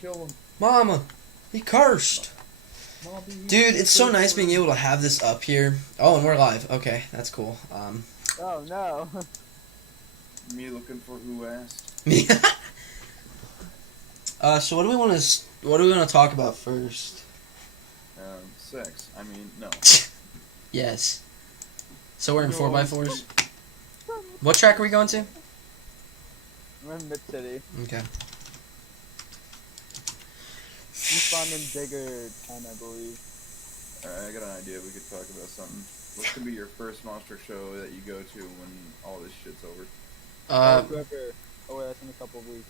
Kill him. Mama, he cursed. Dude, it's so nice being able to have this up here. Oh, and we're live. Okay, that's cool. Oh no. Me looking for who asked. Me. So what do we want to talk about first? Sex. I mean, no. Yes. So we're in No. 4x4s. What track are we going to? We're in Mid City. Okay. We spawned in Digger 10, I believe. Alright, I got an idea. We could talk about something. What's gonna be your first monster show that you go to when all this shit's over? River. Oh wait, that's in a couple of weeks.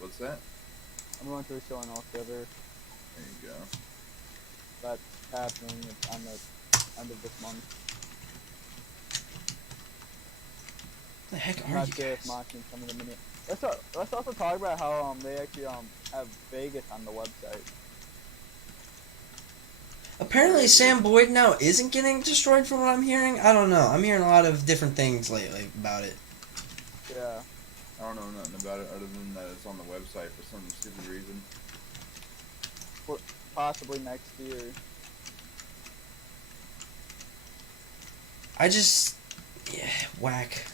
What's that? I'm going to a show in Elk River. There you go. That's happening on the end of this month. the heck I'm are not you sure if guys? Moxie can come in a minute. Let's also talk about how they actually have Vegas on the website. Apparently Sam Boyd now isn't getting destroyed from what I'm hearing. I don't know. I'm hearing a lot of different things lately about it. Yeah. I don't know nothing about it other than that it's on the website for some stupid reason. Possibly next year. I just... Yeah, whack.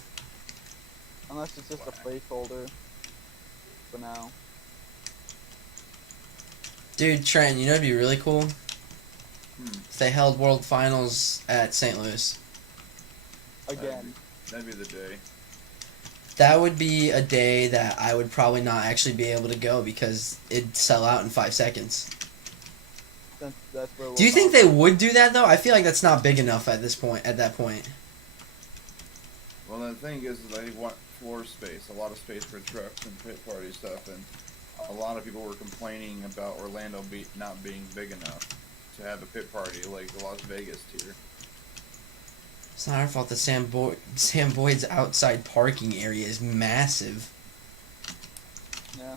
Unless it's just a placeholder for now. Dude, Trent, you know it'd be really cool? If they held World Finals at St. Louis. Again. That'd be the day. That would be a day that I would probably not actually be able to go because it'd sell out in 5 seconds. That's where Do you think they would do that though? I feel like that's not big enough at this point. At that point. Well, the thing is they want floor space, a lot of space for trucks and pit party stuff, and a lot of people were complaining about Orlando not being big enough to have a pit party like the Las Vegas tier. It's not our fault that Sam Boyd's outside parking area is massive. Yeah.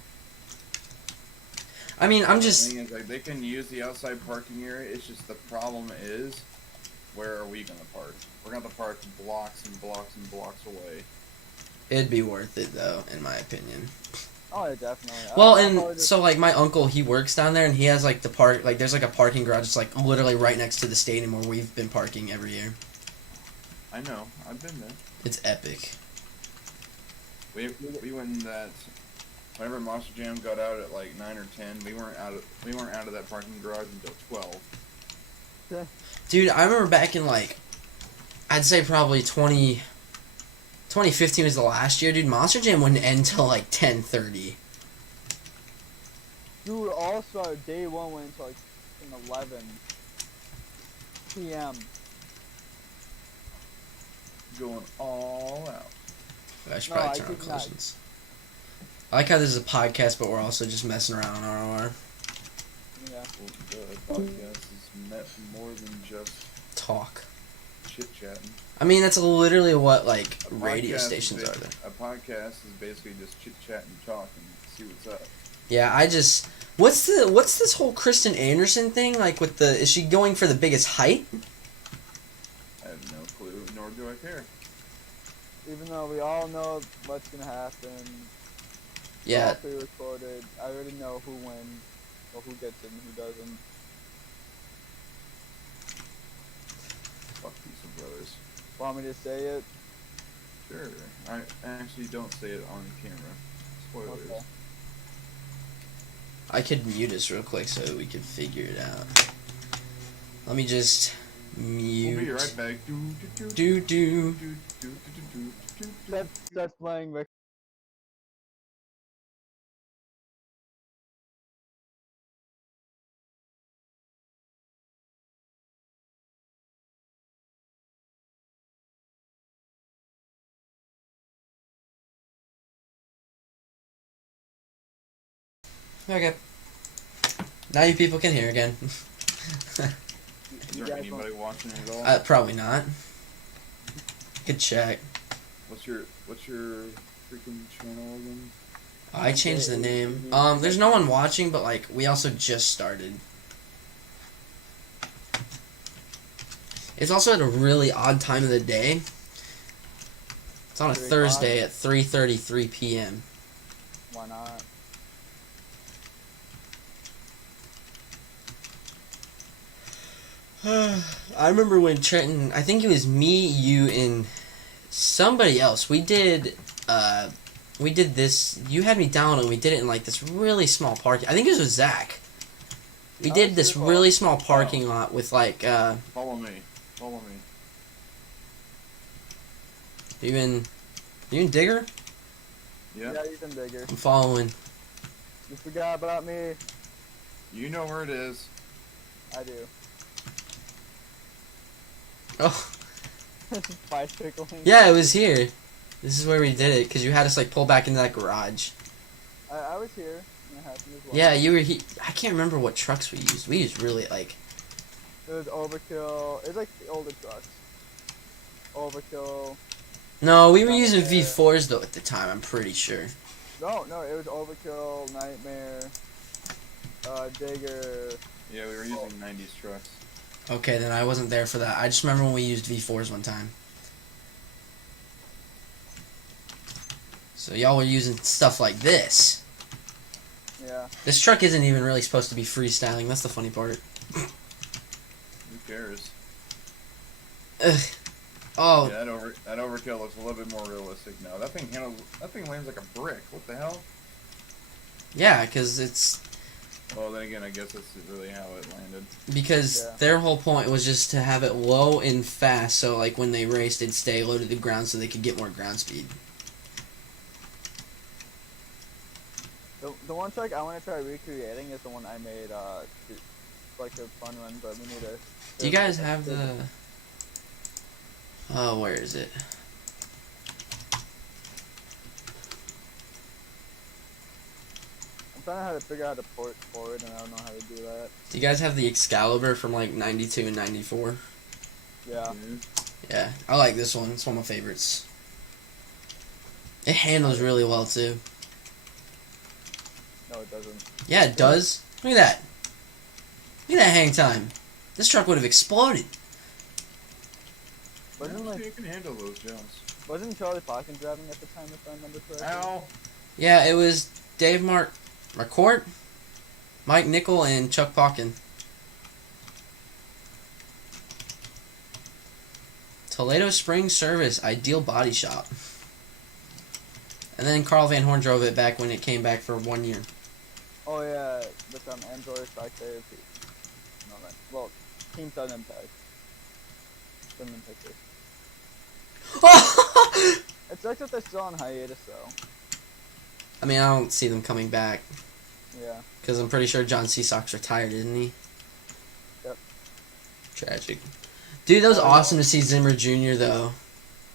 I mean, I'm The just... thing is, like, they can use the outside parking area. It's just the problem is, where are we gonna park? We're gonna have to park blocks and blocks and blocks away. It'd be worth it though, in my opinion. Oh, yeah, definitely. Well, I'll probably and just- so like my uncle, he works down there, and he has like there's like a parking garage. It's like literally right next to the stadium where we've been parking every year. I know. I've been there. It's epic. We went in that. Whenever Monster Jam got out at like 9 or 10, we weren't out of that parking garage until 12. Dude, I remember back in like, I'd say probably 2015 was the last year, dude. Monster Jam wouldn't end till like 10:30. Dude, also day one went until like 11 p.m. Going all out. I should No, probably I turn on did not. closings. I like how this is a podcast, but we're also just messing around on ROR. Yeah. Well, the podcast is meant more than just Talk. chit-chatting. I mean, that's literally what like radio Podcast stations is are. There. A podcast is basically just chit-chat and talk and see what's up. Yeah, I just what's this whole Kristen Anderson thing like with the is she going for the biggest height? I have no clue, nor do I care. Even though we all know what's gonna happen. Yeah. All pre-recorded. I already know who wins, or who gets it and who doesn't. Fuck these brothers. Want me to say it? Sure. I actually don't say it on camera. Spoilers. Okay. I could mute us real quick so we could figure it out. Let me just mute. We'll be right back. Do. That's playing Rick. Okay. Now you people can hear again. Is there guys anybody watching it at all? Probably not. Good check. What's your freaking channel again? I changed the name. There's no one watching, but like we also just started. It's also at a really odd time of the day. It's on a Very Thursday at 3:33 p.m. Why not? I remember when Trenton, I think it was me, you, and somebody else. We did this. You had me down, and we did it in like this really small parking. I think it was with Zach. We Oh, did this super really cool. small parking lot with like Follow me. Follow me. even Digger. Yeah. Yeah, Ethan Digger. I'm following. You forgot about me. You know where it is. I do. Oh Bicycling. yeah, it was here. This is where we did it because you had us like pull back into that garage. I was here. And it happened as well. Yeah, you were. I can't remember what trucks we used. We used really like. It was Overkill. It was like the older trucks. Overkill. No, we were using Nightmare. V4s though at the time. I'm pretty sure. No, it was Overkill, Nightmare, Digger. Yeah, we were using 90s trucks. Okay, then I wasn't there for that. I just remember when we used V4s one time. So y'all were using stuff like this. Yeah. This truck isn't even really supposed to be freestyling. That's the funny part. Who cares? Ugh. Oh, Yeah, that overkill looks a little bit more realistic now. That thing lands like a brick. What the hell? yeah, because it's Well, then again, I guess that's really how it landed. because Yeah. their whole point was just to have it low and fast, so like when they raced, it'd stay low to the ground, so they could get more ground speed. The one truck I want to try recreating is the one I made. It's like a fun one, but we need to. Do you guys have the? Oh, where is it? I'm trying to how to figure out how to port forward, and I don't know how to do that. Do you guys have the Excalibur from like '92 and '94? Yeah. Yeah, I like this one. It's one of my favorites. It handles really well too. No, it doesn't. Yeah, it does. Look at that. Look at that hang time. This truck would have exploded. Wasn't like You can handle those, Jones. wasn't Charlie Falcon driving at the time, if I remember correctly? Ow! Yeah, it was Dave McCourt, Mike Nickel, and Chuck Pauken. Toledo Springs Service, Ideal Body Shop. And then Carl Van Horn drove it back when it came back for 1 year. Oh yeah, with Android back there. No, man. Well, Team Sun Impact. Sun Impact. It sucks that they're still on hiatus though. I mean, I don't see them coming back. Yeah. Because I'm pretty sure John Seasock's retired, isn't he? Yep. Tragic. Dude, that was awesome to see Zimmer Jr., though.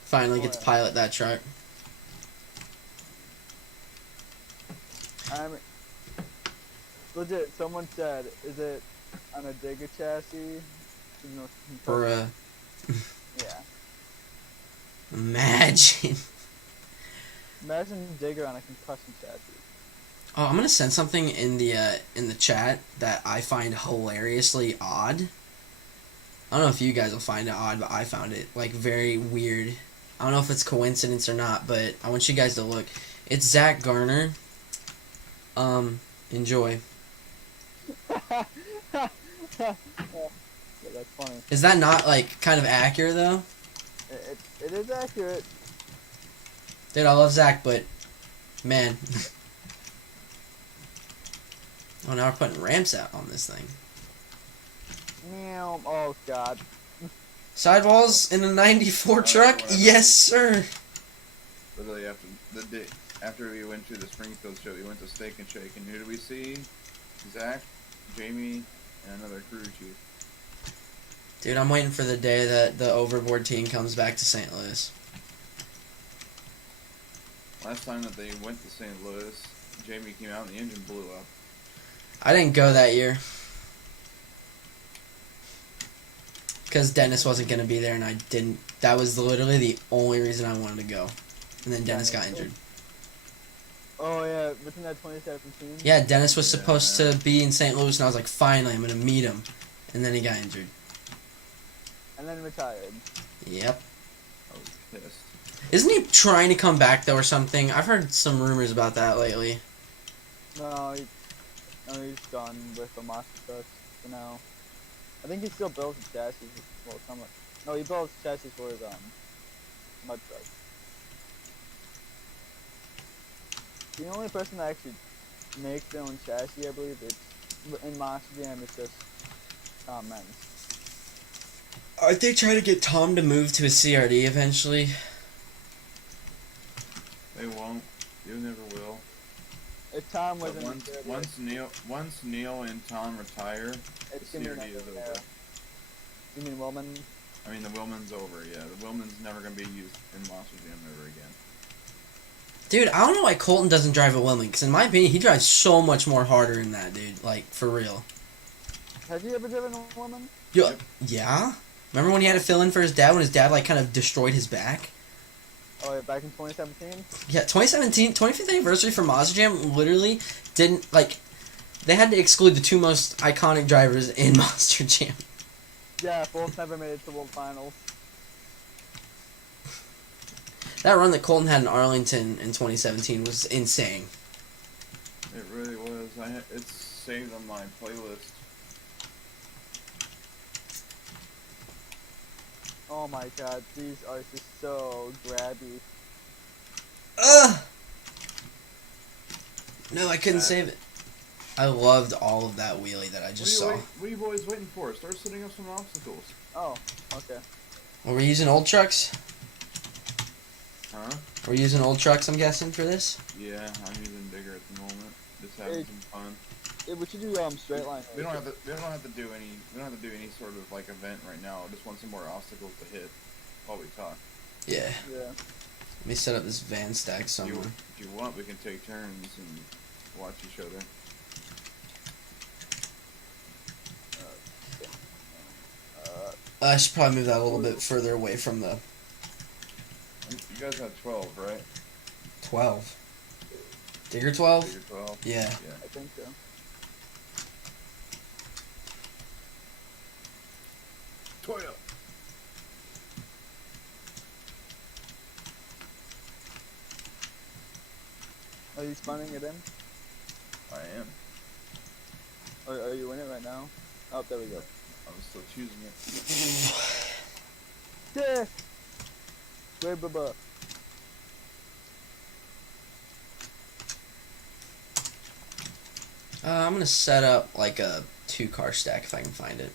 Finally Oh, get to yeah. pilot that truck. Legit, someone said, is it on a Digger chassis? You know, For, yeah. imagine. Imagine Digger on a concussion chassis. Oh, I'm gonna send something in the chat that I find hilariously odd. I don't know if you guys will find it odd, but I found it, like, very weird. I don't know if it's coincidence or not, but I want you guys to look. It's Zach Garner. Enjoy. Yeah, that's funny. Is that not, like, kind of accurate, though? It is accurate. Dude, I love Zach, but, man. Oh, now we're putting ramps out on this thing. Meow. Oh god. Sidewalls in a 94 truck? whatever. Yes, sir. Literally after we went to the Springfield show, we went to Steak and Shake, and who did we see? Zach, Jamie, and another crew chief. Dude, I'm waiting for the day that the Overboard team comes back to St. Louis. Last time that they went to St. Louis, Jamie came out and the engine blew up. I didn't go that year. Because Dennis wasn't going to be there, and I didn't. That was literally the only reason I wanted to go. And then Dennis got injured. Oh yeah, within that 2017. Yeah, Dennis was Yeah. supposed to be in St. Louis, and I was like, finally, I'm going to meet him. And then he got injured. And then retired. Yep. I was pissed. Isn't he trying to come back though or something? I've heard some rumors about that lately. No, he's done with the monster trucks for now. I think he still builds the chassis. Well, somewhat. No, he builds chassis for his mud truck. The only person that actually makes their own chassis, I believe, it's in Monster Jam. It's just Tom Menz. Aren't they trying to get Tom to move to a CRD eventually? They won't. You never will. If Tom But wasn't once Neil and Tom retire, it's the gonna be CRD is nothing over. there. You mean Willman? I mean, the Willman's over, yeah. The Willman's never going to be used in Monster Jam ever again. Dude, I don't know why Colton doesn't drive a Willman, because in my opinion, he drives so much more harder than that, dude. Like, for real. Have you ever driven a Willman? Yeah? Remember when he had to fill in for his dad when his dad, like, kind of destroyed his back? Oh, yeah, back in 2017? Yeah, 2017, 25th anniversary for Monster Jam literally didn't, like, they had to exclude the two most iconic drivers in Monster Jam. Yeah, both never made it to World Finals. That run that Colton had in Arlington in 2017 was insane. It really was. It's saved on my playlist. Oh my god, these are just so grabby. Ugh! No, I couldn't save it. I loved all of that wheelie that I just saw. What are you boys waiting for? Start setting up some obstacles. Oh, okay. Were we using old trucks? Huh? We're using old trucks, I'm guessing, for this? Yeah, I'm using bigger at the moment. Just having Hey. some fun. Yeah, we should do straight line. We don't have to do any sort of like event right now. I just want some more obstacles to hit while we talk. Yeah. Yeah. Let me set up this van stack somewhere. If you want, we can take turns and watch each other. I should probably move that a little bit further away from the You guys have 12, right? 12. Digger 12? Figure 12. Yeah. Yeah. I think so. Toyo. Are you spawning it in? I am. Or are you in it right now? Oh, there we go. I'm still choosing it. Yeah! Wait, bubba. I'm gonna set up like a 2-car stack if I can find it.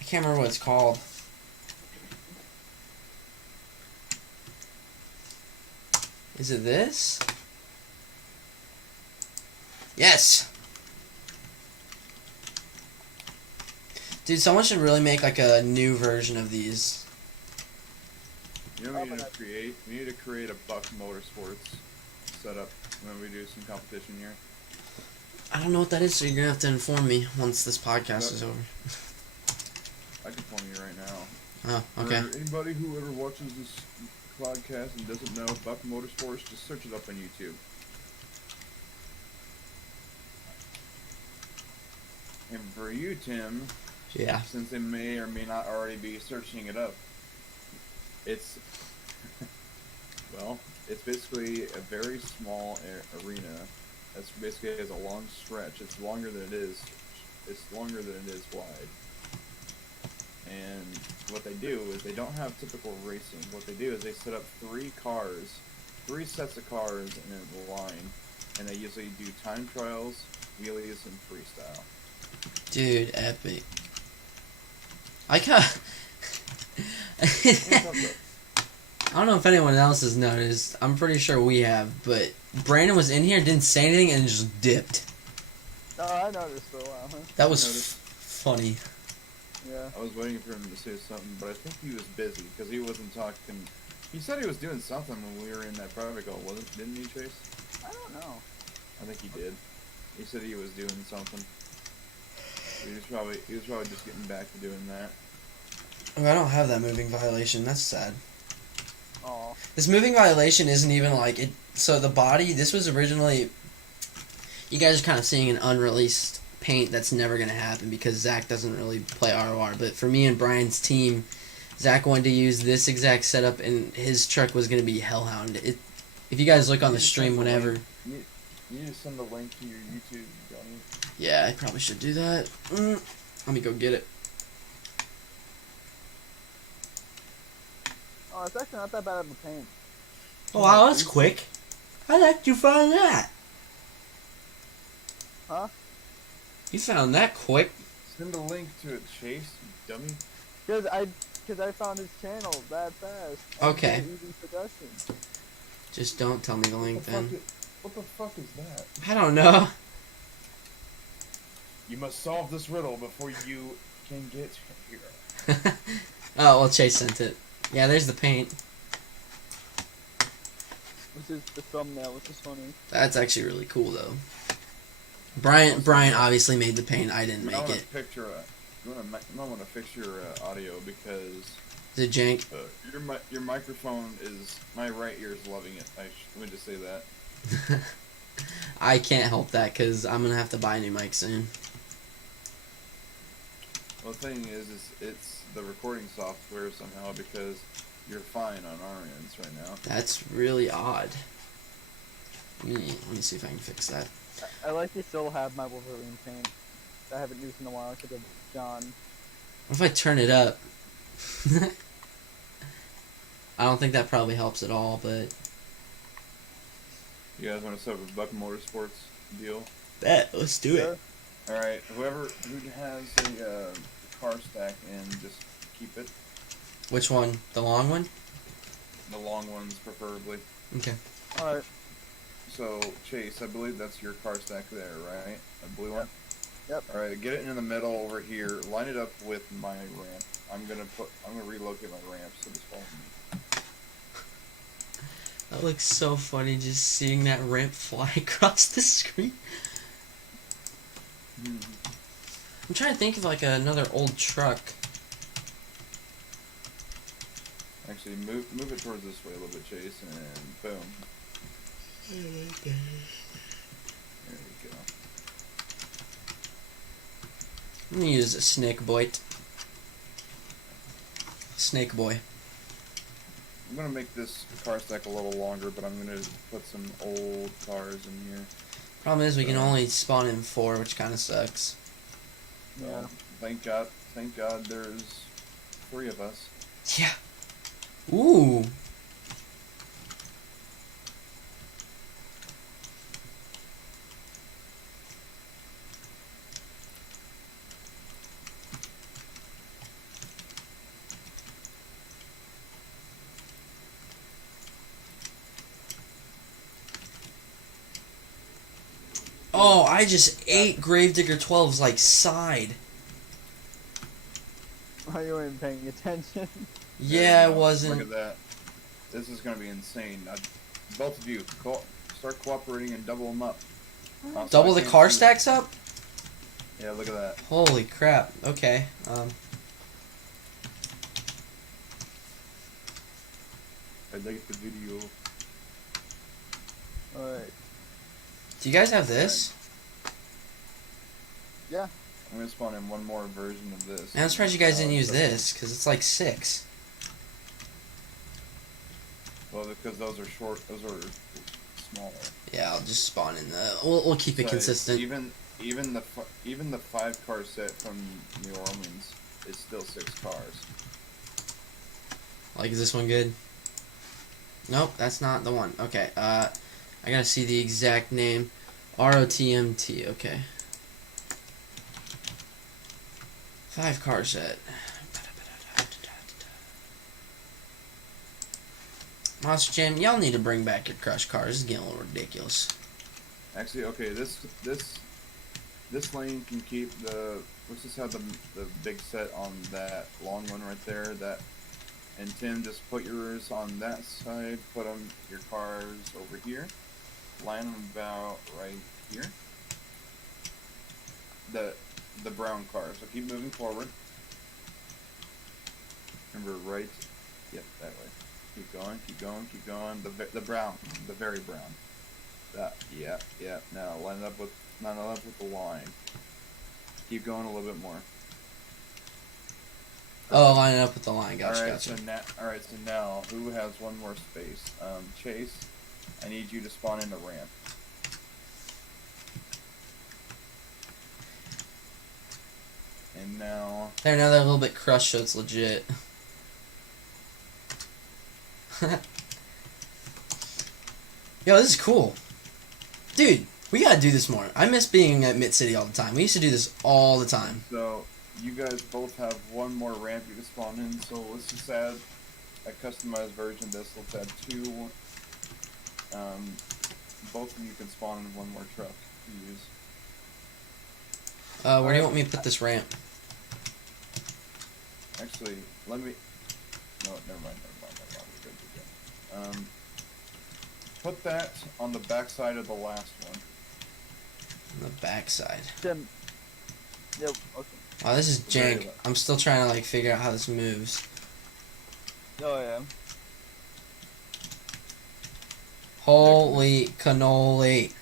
I can't remember what it's called. Is it this? Yes! Dude, someone should really make like a new version of these. You know what we need to create? We need to create a Buck Motorsports setup when we do some competition here. I don't know what that is, so you're gonna have to inform me once this podcast is over. I can inform you right now. Oh, okay. For anybody who ever watches this podcast and doesn't know Buck Motorsports, just search it up on YouTube. And for you, Tim, Yeah. since they may or may not already be searching it up, it's well, it's basically a very small arena. That's basically has a long stretch. It's longer than it is. It's longer than it is wide. And what they do is they don't have typical racing. What they do is they set up three sets of cars in a line, and they usually do time trials, wheelies, and freestyle. Dude, epic. I can't. I don't know if anyone else has noticed. I'm pretty sure we have, but Brandon was in here, didn't say anything, and just dipped. Oh, I noticed for a while, huh? That was Noticed. funny. Yeah. I was waiting for him to say something, but I think he was busy because he wasn't talking. He said he was doing something when we were in that private call, didn't he, Chase? I don't know. I think he did. He said he was doing something. He was probably just getting back to doing that. Oh, I don't have that moving violation. That's sad. Oh. This moving violation isn't even like it. So the body. This was originally. You guys are kind of seeing an unreleased paint, that's never gonna happen because Zach doesn't really play ROR. But for me and Brian's team, Zach wanted to use this exact setup, and his truck was gonna be Hellhound. If you guys look on the stream whenever. You need to send the link to your YouTube, don't you? Yeah, I probably should do that. Let me go get it. Oh, it's actually not that bad of a paint. Oh, wow, that's quick. How did you find that? Huh? You found that quick. Send a link to it, Chase, you dummy. Cause I found his channel that fast. Okay. And easy suggestion. Just don't tell me the link then. What the fuck is that? I don't know. You must solve this riddle before you can get here. Oh, well, Chase sent it. Yeah, there's the paint. This is the thumbnail, which is funny. That's actually really cool, though. Brian obviously made the paint. I didn't make it. You might want to fix your audio because Is it jank? your microphone is, my right ear is loving it. Let me just say that. I can't help that because I'm gonna have to buy a new mic soon. Well, the thing is it's the recording software somehow because you're fine on our ends right now. That's really odd. Let me see if I can fix that. I like to still have my Wolverine paint. I haven't used in a while because of John. What if I turn it up? I don't think that probably helps at all, but You guys want to set up a Buck Motorsports deal? let's do it. All right, who has a car stack in, just keep it. Which one? The long one? The long ones, preferably. Okay. Alright. So, Chase, I believe that's your car stack there, right? A blue one? Yep. Alright, get it in the middle over here. Line it up with my ramp. I'm gonna relocate my ramp, so just follow me. That looks so funny just seeing that ramp fly across the screen. I'm trying to think of like another old truck. Actually, move it towards this way a little bit, Chase, and boom. There we go. I'm gonna use a snake boy. Snake boy. I'm gonna make this car stack a little longer, but I'm gonna put some old cars in here. Problem is we can only spawn in 4, which kind of sucks. So, Yeah. thank God there's 3 of us. Yeah. Ooh. Oh, I just ate Gravedigger 12's like side. Oh, you weren't paying attention. Yeah, I Look wasn't. at that. This is gonna be insane. Both of you, start cooperating and double them up. So Double I the can't car see- stacks up? Yeah, look at that. Holy crap. Okay. I like the video. Alright. Do you guys have this? Yeah. I'm gonna spawn in one more version of this. Man, I'm surprised you guys didn't use this, because it's like 6. Well, because those are short. Those are smaller. Yeah, I'll just spawn in the. We'll keep it So consistent. Even the 5-car set from New Orleans is still 6 cars. Like, is this one good? Nope, that's not the one. Okay, I gotta see the exact name. ROTMT, okay. 5-car set. Monster Jam, y'all need to bring back your crush cars. This is getting a little ridiculous. Actually, okay, this lane can keep the. Let's just have the big set on that long one right there. And Tim, just put yours on that side. Put your cars over here. Line them about right here. The brown cars. So keep moving forward. Remember, right. Yep, that way. Keep going, keep going, keep going. The brown, the very brown. That, yeah. Now line it up with the line. Keep going a little bit more. Oh, line it up with the line. Gotcha, Alright, gotcha. so now, who has one more space? Chase, I need you to spawn in a ramp. And now, There, now they're a little bit crushed, so it's legit. Yo, this is cool. Dude, we gotta do this more. I miss being at Mid City all the time. We used to do this all the time. so you guys both have one more ramp you can spawn in, so let's just add a customized version of this. Let's add 2. Both of you can spawn in one more truck to use. Where do you want me to put this ramp? Actually, let me. No, never mind. We're good. Put that on the backside of the last one. On the backside. Tim. Yep. Okay. Wow, this is Very jank. low. I'm still trying to like figure out how this moves. Oh yeah. Holy cannoli!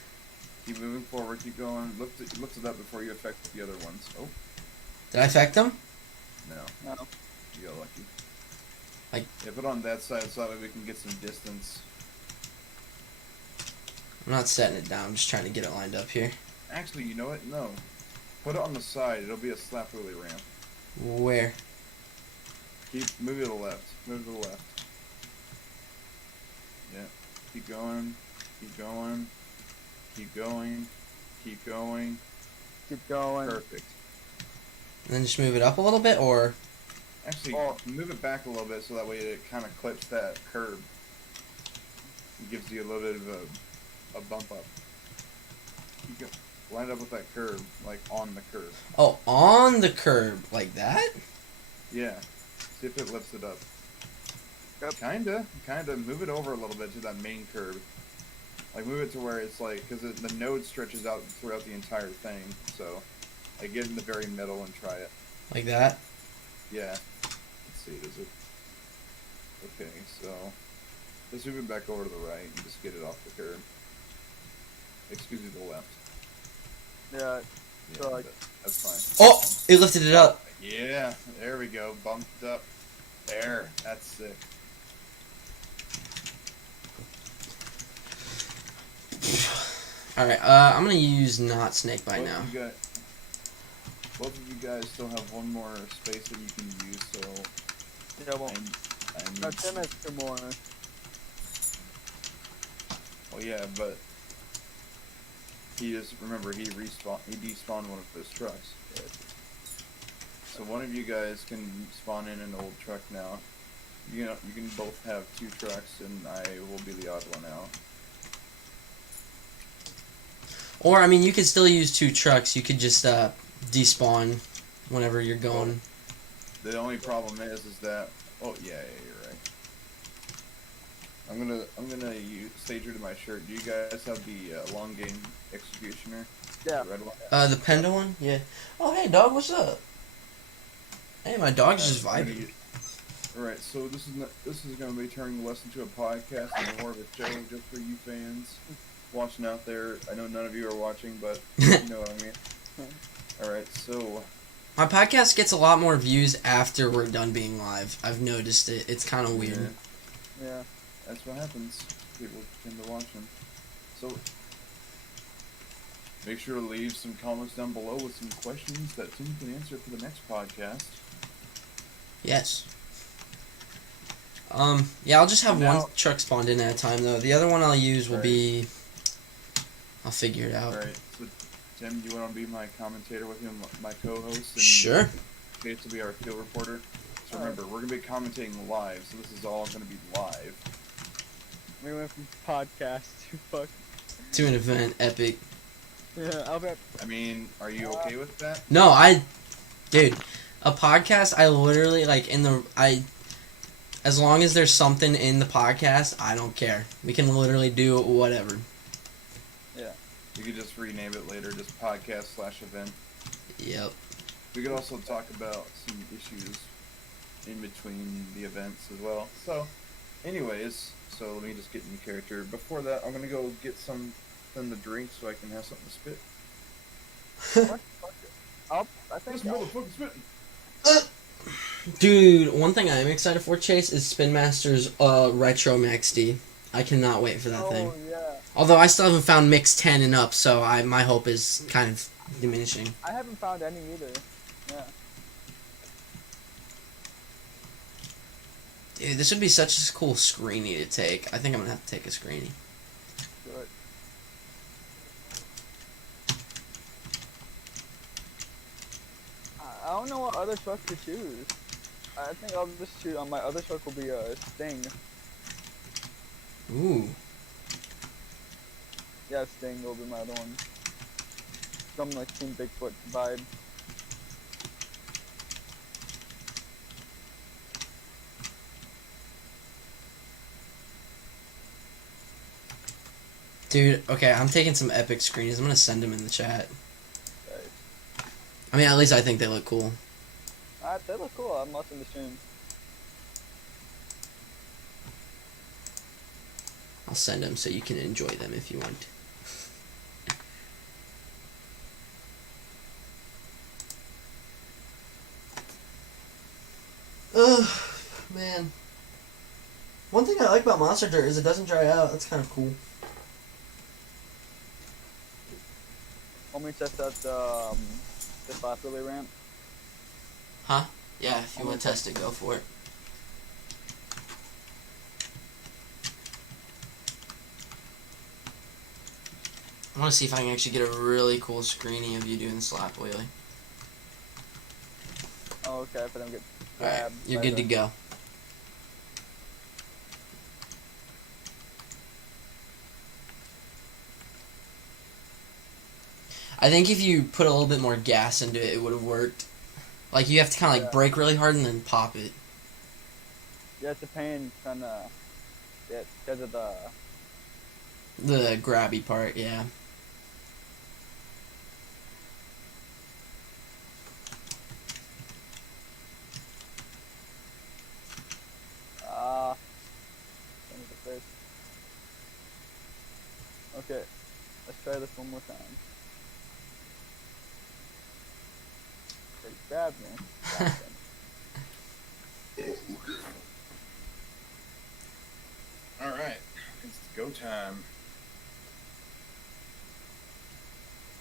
Keep moving forward. Keep going. Lift it up before you affect the other ones. Oh Did I affect them? no, No. you got lucky. Like- Yeah, put on that side so that way we can get some distance. I'm not setting it down. I'm just trying to get it lined up here. Actually, you know what? No. Put it on the side. It'll be a slap wheelie ramp. Where? Move it to the left. Move to the left. Yeah. Keep going. Keep going. Keep going. Keep going. Keep going. Perfect. And then just move it up a little bit, or Actually, Oh. move it back a little bit so that way it kind of clips that curb. It gives you a little bit of a bump up. Keep going. Line it up with that curb, like on the curb. oh, on the curb like that? Yeah. See if it lifts it up. Yep. Kinda. Move it over a little bit to that main curb. Like move it to where it's like, because the node stretches out throughout the entire thing. So, like get in the very middle and try it. Like that? Yeah. Let's see. Does it? Okay. So, let's move it back over to the right and just get it off the curb. Excuse me, the left. Yeah. Yeah, So, like- that's fine. Oh, it lifted it up. Yeah, there we go. Bumped up. There. That's sick. All right. I'm gonna use not snake bite Both now. of you guys- both of you guys still have one more space that you can use, so Yeah. Well. I need. No, Tim has 2 more. Well, yeah, but he despawned one of his trucks. So one of you guys can spawn in an old truck now. You can both have 2 trucks, and I will be the odd one out. Or I mean, you could still use 2 trucks. You could just despawn whenever you're going. The only problem is that yeah, you're right. I'm gonna use stay true to my shirt. Do you guys have the long game executioner? Yeah. The red one. The panda one? Yeah. Oh, hey, dog. What's up? Hey, my dog's just vibing. Alright, so this is going to be turning less into a podcast and more of a show just for you fans watching out there. I know none of you are watching, but you know what I mean. Alright, so My podcast gets a lot more views after we're done being live. I've noticed it. It's kind of weird. Yeah. that's what happens. People tend to watch them. So make sure to leave some comments down below with some questions that Tim can answer for the next podcast. Yes. Yeah, I'll just have Now- one truck spawned in at a time, though. The other one I'll use will Right. be... I'll figure it out. Alright, so Tim, you want to be my commentator with him, my co-host? And Sure. Chase will be our field reporter. So remember, we're going to be commentating live, so this is all going to be live. We went from podcast to fuck. To an event, epic. Yeah. I'll bet. I mean, are you okay with that? No, dude, a podcast, I literally, like, as long as there's something in the podcast, I don't care. We can literally do whatever. You could just rename it later, just podcast/event. Yep. We could also talk about some issues in between the events as well. So, anyways, so let me just get in character. Before that, I'm going to go get something to drink so I can have something to spit. What? Fuck it. Oh, I think. This motherfucker's spitting. Dude, one thing I'm excited for, Chase, is Spin Master's Retro Max D. I cannot wait for that Oh thing. yeah. Although I still haven't found Mix 10 and up, so my hope is kind of diminishing. I haven't found any either. Yeah. Dude, this would be such a cool screeny to take. I think I'm gonna have to take a screeny. Good. I don't know what other truck to choose. I think I'll just choose. My other truck will be a Sting. Ooh. Yeah, Sting will be my other one. Some like Team Bigfoot vibe. Dude, okay, I'm taking some epic screenies. I'm gonna send them in the chat. Right. I mean, at least I think they look cool. They look cool. I'm watching the stream. I'll send them so you can enjoy them if you want. Ugh, man. One thing I like about Monster Dirt is it doesn't dry out. That's kind of cool. Want me to test out the slap relay ramp? Huh? Yeah, if you want to test it, go for it. I want to see if I can actually get a really cool screening of you doing the slap wheelie. Oh, okay. If I don't get Alright, grabbed. you're by good to the- go. I think if you put a little bit more gas into it, it would have worked. Like, you have to kind of like Yeah. brake really hard and then pop it. Yeah, it's a pain, kind of. Yeah, because of the. The grabby part, yeah. Change the face. Okay, let's try this one more time. They grabbed me. Grabbed him. Alright, it's go time.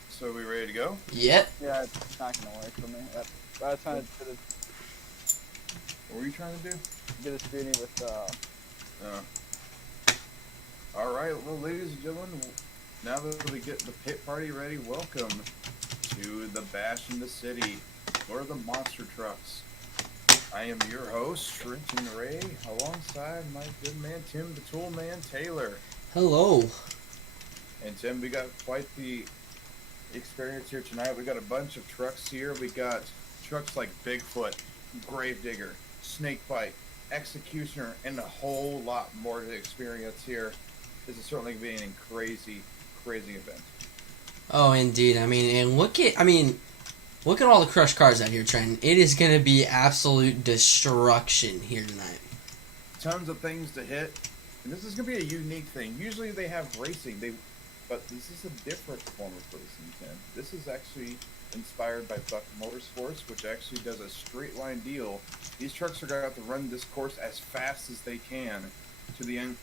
So we ready to go? Yep. Yeah, it's not gonna work for me. I was trying to What were you trying to do? get a screening with Alright, well, ladies and gentlemen, now that we get the pit party ready, welcome to the Bash in the City for the Monster Trucks. I am your host, Trenton Ray, alongside my good man, Tim the Tool Man Taylor. Hello. And Tim, we got quite the experience here tonight. We got a bunch of trucks here. We got trucks like Bigfoot, Gravedigger, Snakebite, Executioner, and a whole lot more to experience here. This is certainly being a crazy, crazy event. Oh, indeed. I mean, and look at all the crushed cars out here, Trent. It is going to be absolute destruction here tonight. Tons of things to hit, and this is going to be a unique thing. Usually they have racing, but this is a different form of racing, Tim. This is actually inspired by Buck Motorsports, which actually does a straight line deal. These trucks are going to have to run this course as fast as they can to the end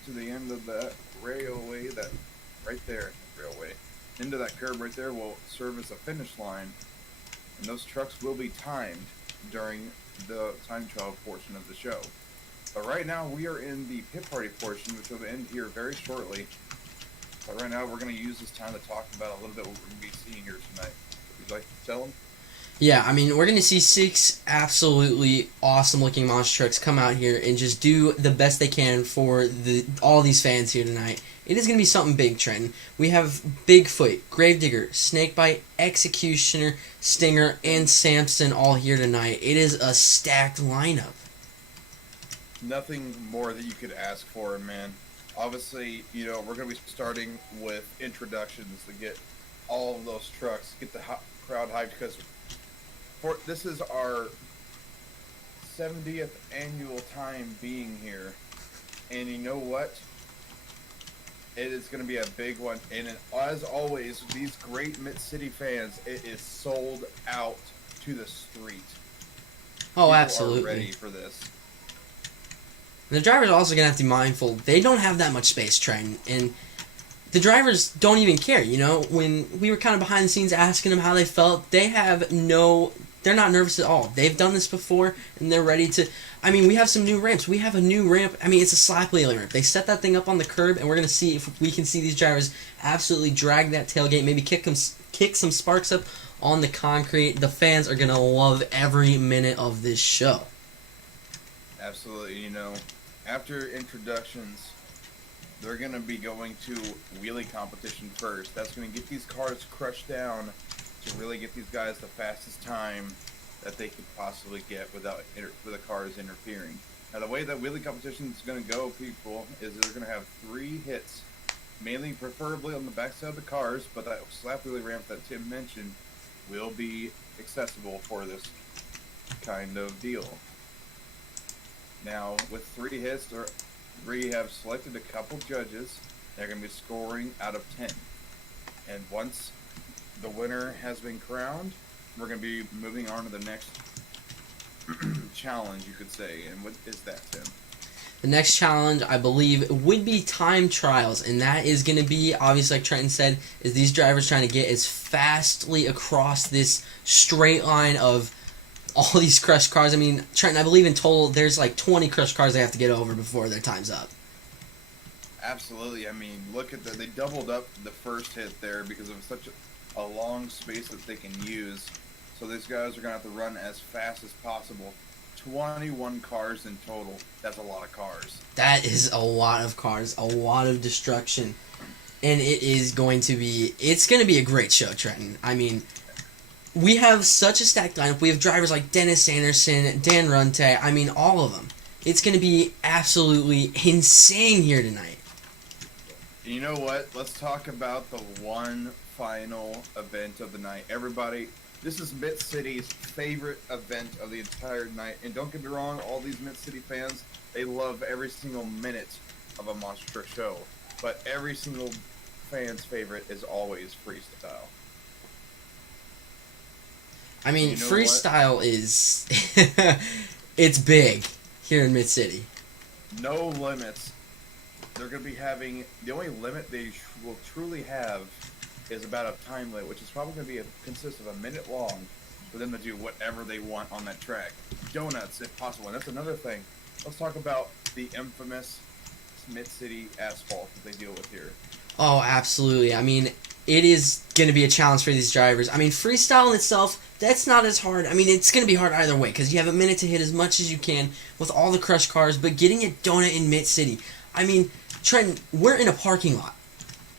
of the railway, that right there, railway, into that curb right there will serve as a finish line, and those trucks will be timed during the time trial portion of the show. But right now we are in the pit party portion, which will end here very shortly. But right now we're going to use this time to talk about a little bit what we're going to be seeing here tonight. Would you like to tell them? Yeah, I mean, we're going to see 6 absolutely awesome-looking monster trucks come out here and just do the best they can for all these fans here tonight. It is going to be something big, Trenton. We have Bigfoot, Gravedigger, Snakebite, Executioner, Stinger, and Samson all here tonight. It is a stacked lineup. Nothing more that you could ask for, man. Obviously, we're going to be starting with introductions to get all of those trucks, get the crowd hyped, because this is our 70th annual time being here, and you know what? It is going to be a big one, and as always, these great Mid-City fans, it is sold out to the street. Oh, People absolutely. are ready for this. The drivers are also going to have to be mindful. They don't have that much space, Trenton, and the drivers don't even care, you know? When we were kind of behind the scenes asking them how they felt, they're not nervous at all. They've done this before, and they're ready to... I mean, we have some new ramps. We have a new ramp. I mean, it's a slap wheelie ramp. They set that thing up on the curb, and we're going to see if we can see these drivers absolutely drag that tailgate, maybe kick some sparks up on the concrete. The fans are going to love every minute of this show. Absolutely, you know, after introductions, they're going to be going to wheelie competition first. That's going to get these cars crushed down to really get these guys the fastest time that they could possibly get without the cars interfering. Now, the way that wheelie competition is going to go, people, is they're going to have 3 hits, mainly preferably on the backside of the cars, but that slap wheelie ramp that Tim mentioned will be accessible for this kind of deal. Now, with 3 hits, we have selected a couple judges. They're going to be scoring out of 10. And once the winner has been crowned, we're going to be moving on to the next challenge, you could say. And what is that, Tim? The next challenge, I believe, would be time trials, and that is going to be, obviously, like Trenton said, is these drivers trying to get as fastly across this straight line of all these crushed cars. I mean, Trenton, I believe in total there's like 20 crushed cars they have to get over before their time's up. Absolutely. I mean, look at they doubled up the first hit there because of such a long space that they can use. So these guys are going to have to run as fast as possible. 21 cars in total. That's a lot of cars. That is a lot of cars, a lot of destruction. And it's going to be a great show, Trenton. I mean, we have such a stacked lineup. We have drivers like Dennis Anderson, Dan Runte. I mean, all of them. It's going to be absolutely insane here tonight. You know what? Let's talk about the one final event of the night. Everybody, this is Mid-City's favorite event of the entire night. And don't get me wrong, all these Mid-City fans, they love every single minute of a monster truck show. But every single fan's favorite is always freestyle. I mean, You know freestyle is... it's big here in Mid-City. No limits. They're going to be having... The only limit they will truly have is about a time limit, which is probably going to consist of a minute long for them to do whatever they want on that track. Donuts, if possible. And that's another thing. Let's talk about the infamous Mid-City asphalt that they deal with here. Oh, absolutely. I mean, it is going to be a challenge for these drivers. I mean, freestyle in itself, that's not as hard. I mean, it's going to be hard either way because you have a minute to hit as much as you can with all the crushed cars, but getting a donut in Mid-City. I mean, Trent, we're in a parking lot.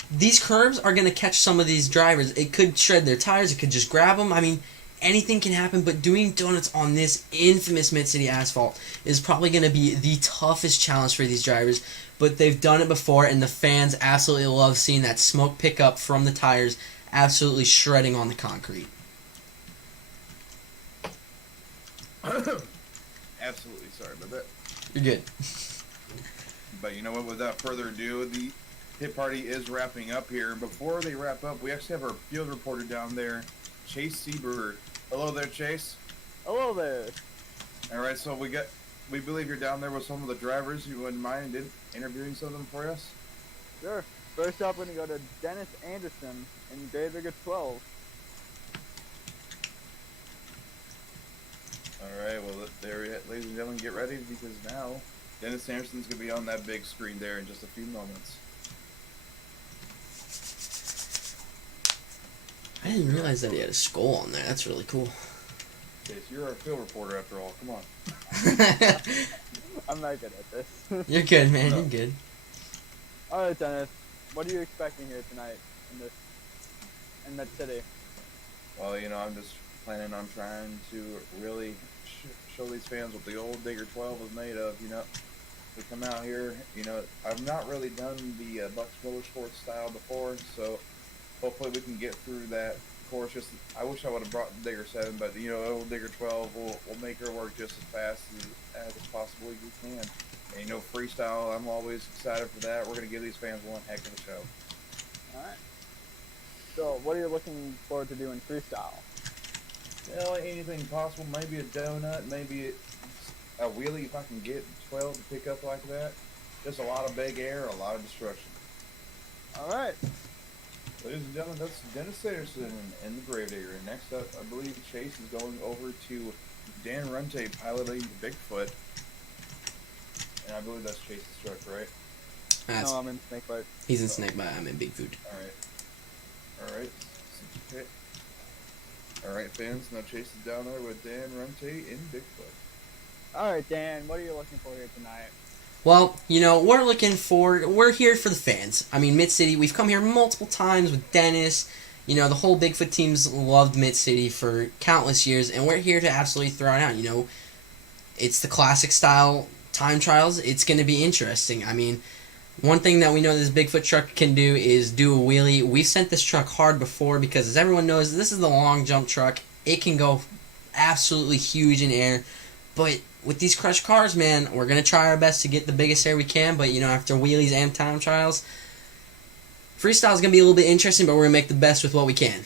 These curbs are going to catch some of these drivers. It could shred their tires. It could just grab them. I mean, anything can happen, but doing donuts on this infamous Mid-City asphalt is probably going to be the toughest challenge for these drivers. But they've done it before, and the fans absolutely love seeing that smoke pick up from the tires, absolutely shredding on the concrete. Absolutely, sorry about that. You're good. But you know what, without further ado, the hit party is wrapping up here. Before they wrap up, we actually have our field reporter down there, Chase Seabird. Hello there, Chase. Hello there. All right, so we believe you're down there with some of the drivers. You wouldn't mind interviewing some of them for us? Sure. First up, we're going to go to Dennis Anderson in Grade Rigger 12. All right, well, there, ladies and gentlemen, get ready because now Dennis Anderson's going to be on that big screen there in just a few moments. I didn't realize that he had a skull on there. That's really cool. Chase, you're our field reporter after all. Come on. I'm not good at this. You're good, man. No. You're good. Alright, Dennis. What are you expecting here tonight in Mid-City? Well, you know, I'm just planning on trying to really show these fans what the old Digger 12 was made of, you know. We come out here, you know, I've not really done the Bucks Motorsports style before, so hopefully we can get through that course. Just, I wish I would have brought the Digger 7, but, you know, old Digger 12 will make her work just as fast as possibly we can. And, you know, freestyle, I'm always excited for that. We're going to give these fans one heck of a show. Alright. So, what are you looking forward to doing freestyle? Anything possible. Maybe a donut. Maybe a wheelie if I can get 12 to pick up like that. Just a lot of big air, a lot of destruction. All right. Ladies and gentlemen, that's Dennis Sanderson in the Gravedigger. Next up, I believe Chase is going over to Dan Runte piloting Bigfoot. And I believe that's Chase's truck, right? That's, No, I'm in Snakebite. he's in Snakebite. I'm in Bigfoot. Alright. Okay. Alright, fans. Now Chase is down there with Dan Runte in Bigfoot. All right, Dan. What are you looking for here tonight? Well, we're here for the fans. I mean, Mid City, we've come here multiple times with Dennis. You know, the whole Bigfoot team's loved Mid City for countless years, and we're here to absolutely throw it out. You know, it's the classic style time trials. It's going to be interesting. I mean, one thing that we know this Bigfoot truck can do is do a wheelie. We've sent this truck hard before because, as everyone knows, this is the long jump truck. It can go absolutely huge in air, but with these crushed cars, man, we're going to try our best to get the biggest air we can, but, you know, after wheelies and time trials, freestyle is going to be a little bit interesting, but we're going to make the best with what we can.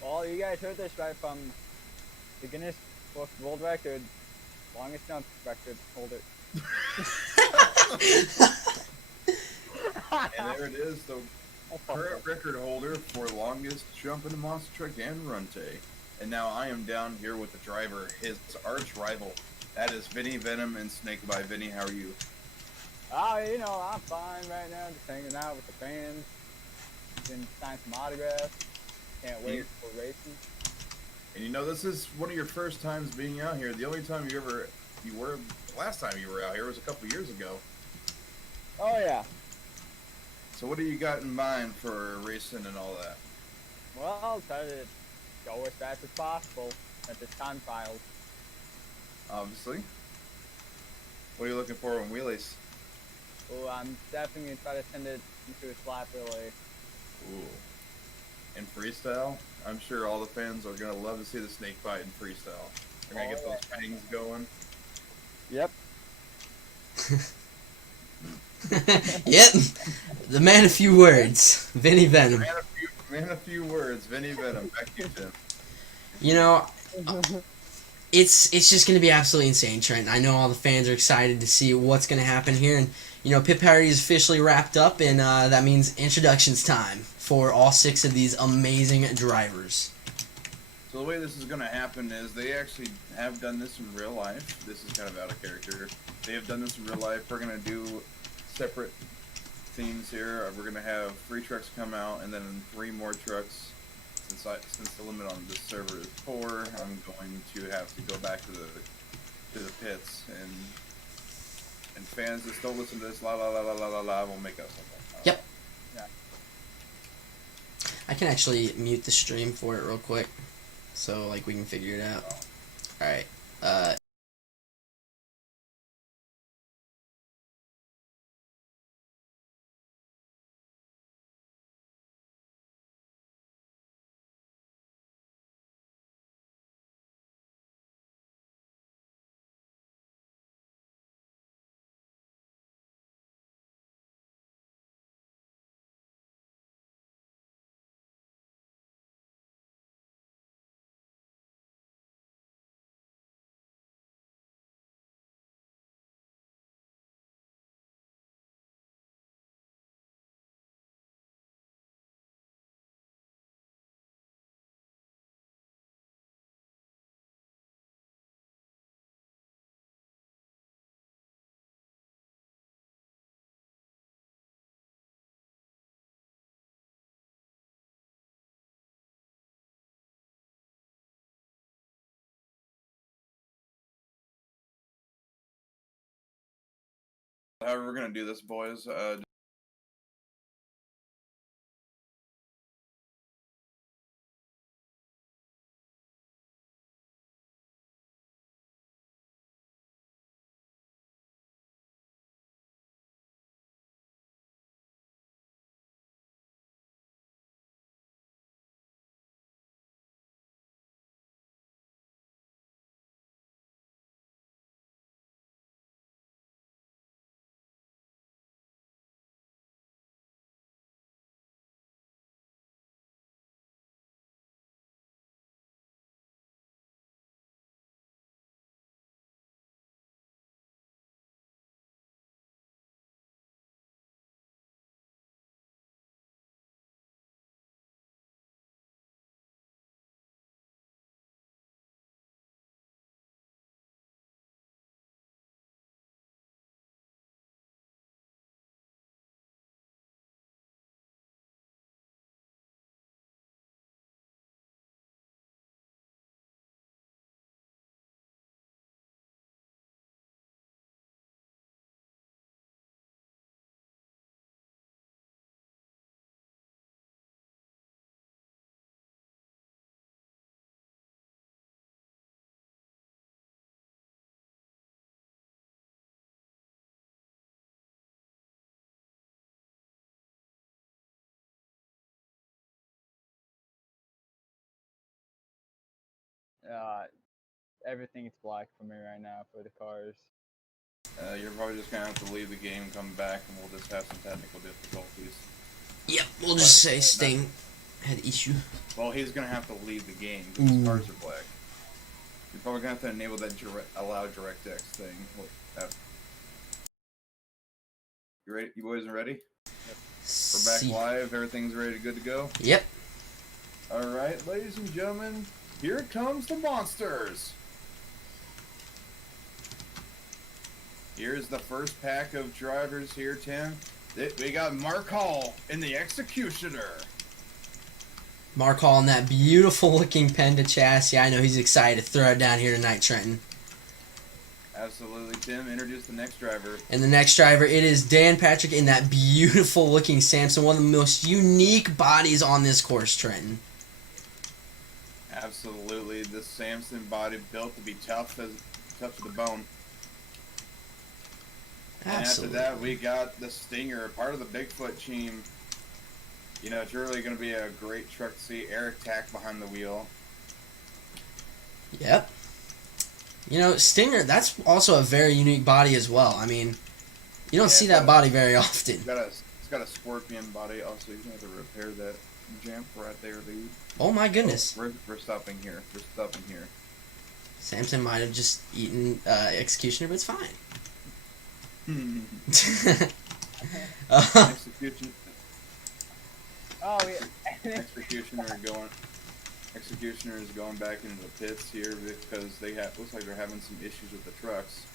Well, you guys heard this right from the Guinness Book World Record, longest jump record holder. And there it is, the current record holder for longest jump in the monster truck, Dan Runte. And now I am down here with the driver, his arch rival. That is Vinny Venom and Snakebite. Vinny, how are you? Oh, you know, I'm fine right now, just hanging out with the fans. Been signing some autographs. Can't wait for racing. And you know, this is one of your first times being out here. The only time last time you were out here was a couple years ago. Oh, yeah. So what do you got in mind for racing and all that? Well, I'll try to go as fast as possible at this time trials. Obviously. What are you looking for on wheelies? Oh, I'm definitely going to try to send it into a slap relay. Ooh. In freestyle, I'm sure all the fans are going to love to see the snake bite in freestyle. They're going to get those fangs going. Yep. Yep. The man of few words, Vinny Venom. Man, a few words. Vinny Venom. Back to you, Tim. You know, it's just going to be absolutely insane, Trent. I know all the fans are excited to see what's going to happen here. And, you know, Pit Party is officially wrapped up, and that means introductions time for all 6 of these amazing drivers. So the way this is going to happen is they actually have done this in real life. This is kind of out of character. They have done this in real life. We're going to do separate themes here. We're going to have 3 trucks come out, and then 3 more trucks. Since the limit on this server is 4, I'm going to have to go back to the pits, and fans that still listen to this la la la la la la la will make up something. Yep. Yeah. I can actually mute the stream for it real quick, so like we can figure it out. All right. However, we're going to do this, boys. Everything is black for me right now for the cars. You're probably just gonna have to leave the game, come back, and we'll just have some technical difficulties. Yep, we'll just say Sting had issue. Well, he's gonna have to leave the game because his cars are black. You're probably gonna have to enable that allow DirectX thing. You ready? You boys are ready? We're back live. Everything's ready, good to go. Yep. All right, ladies and gentlemen, here comes the monsters. Here's the first pack of drivers here, Tim. We got Mark Hall in the Executioner. Mark Hall in that beautiful looking Penda chassis. I know he's excited to throw it down here tonight, Trenton. Absolutely, Tim. Introduce the next driver. And the next driver, it is Dan Patrick in that beautiful looking Samson. One of the most unique bodies on this course, Trenton. Absolutely. This Samson body built to be tough to the bone. Absolutely. And after that, we got the Stinger, part of the Bigfoot team. You know, it's really going to be a great truck to see. Eric Tack behind the wheel. Yep. You know, Stinger, that's also a very unique body as well. I mean, you don't see that body very often. It's got a Scorpion body. Also, you're going to have to repair that jump right there, dude. Oh, my goodness. We're stopping here. We're stopping here. Samson might have just eaten Executioner, but it's fine. Execution. Oh, yeah. Executioner is going back into the pits here because looks like they're having some issues with the trucks.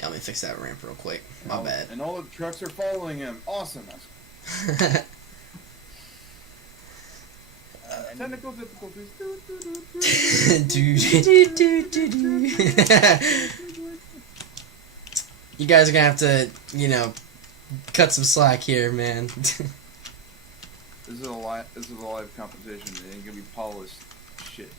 Yeah, let me fix that ramp real quick. My bad. And all the trucks are following him. Awesome. Technical difficulties. You guys are gonna have to, you know, cut some slack here, man. This is a live competition. It ain't gonna be polished shit.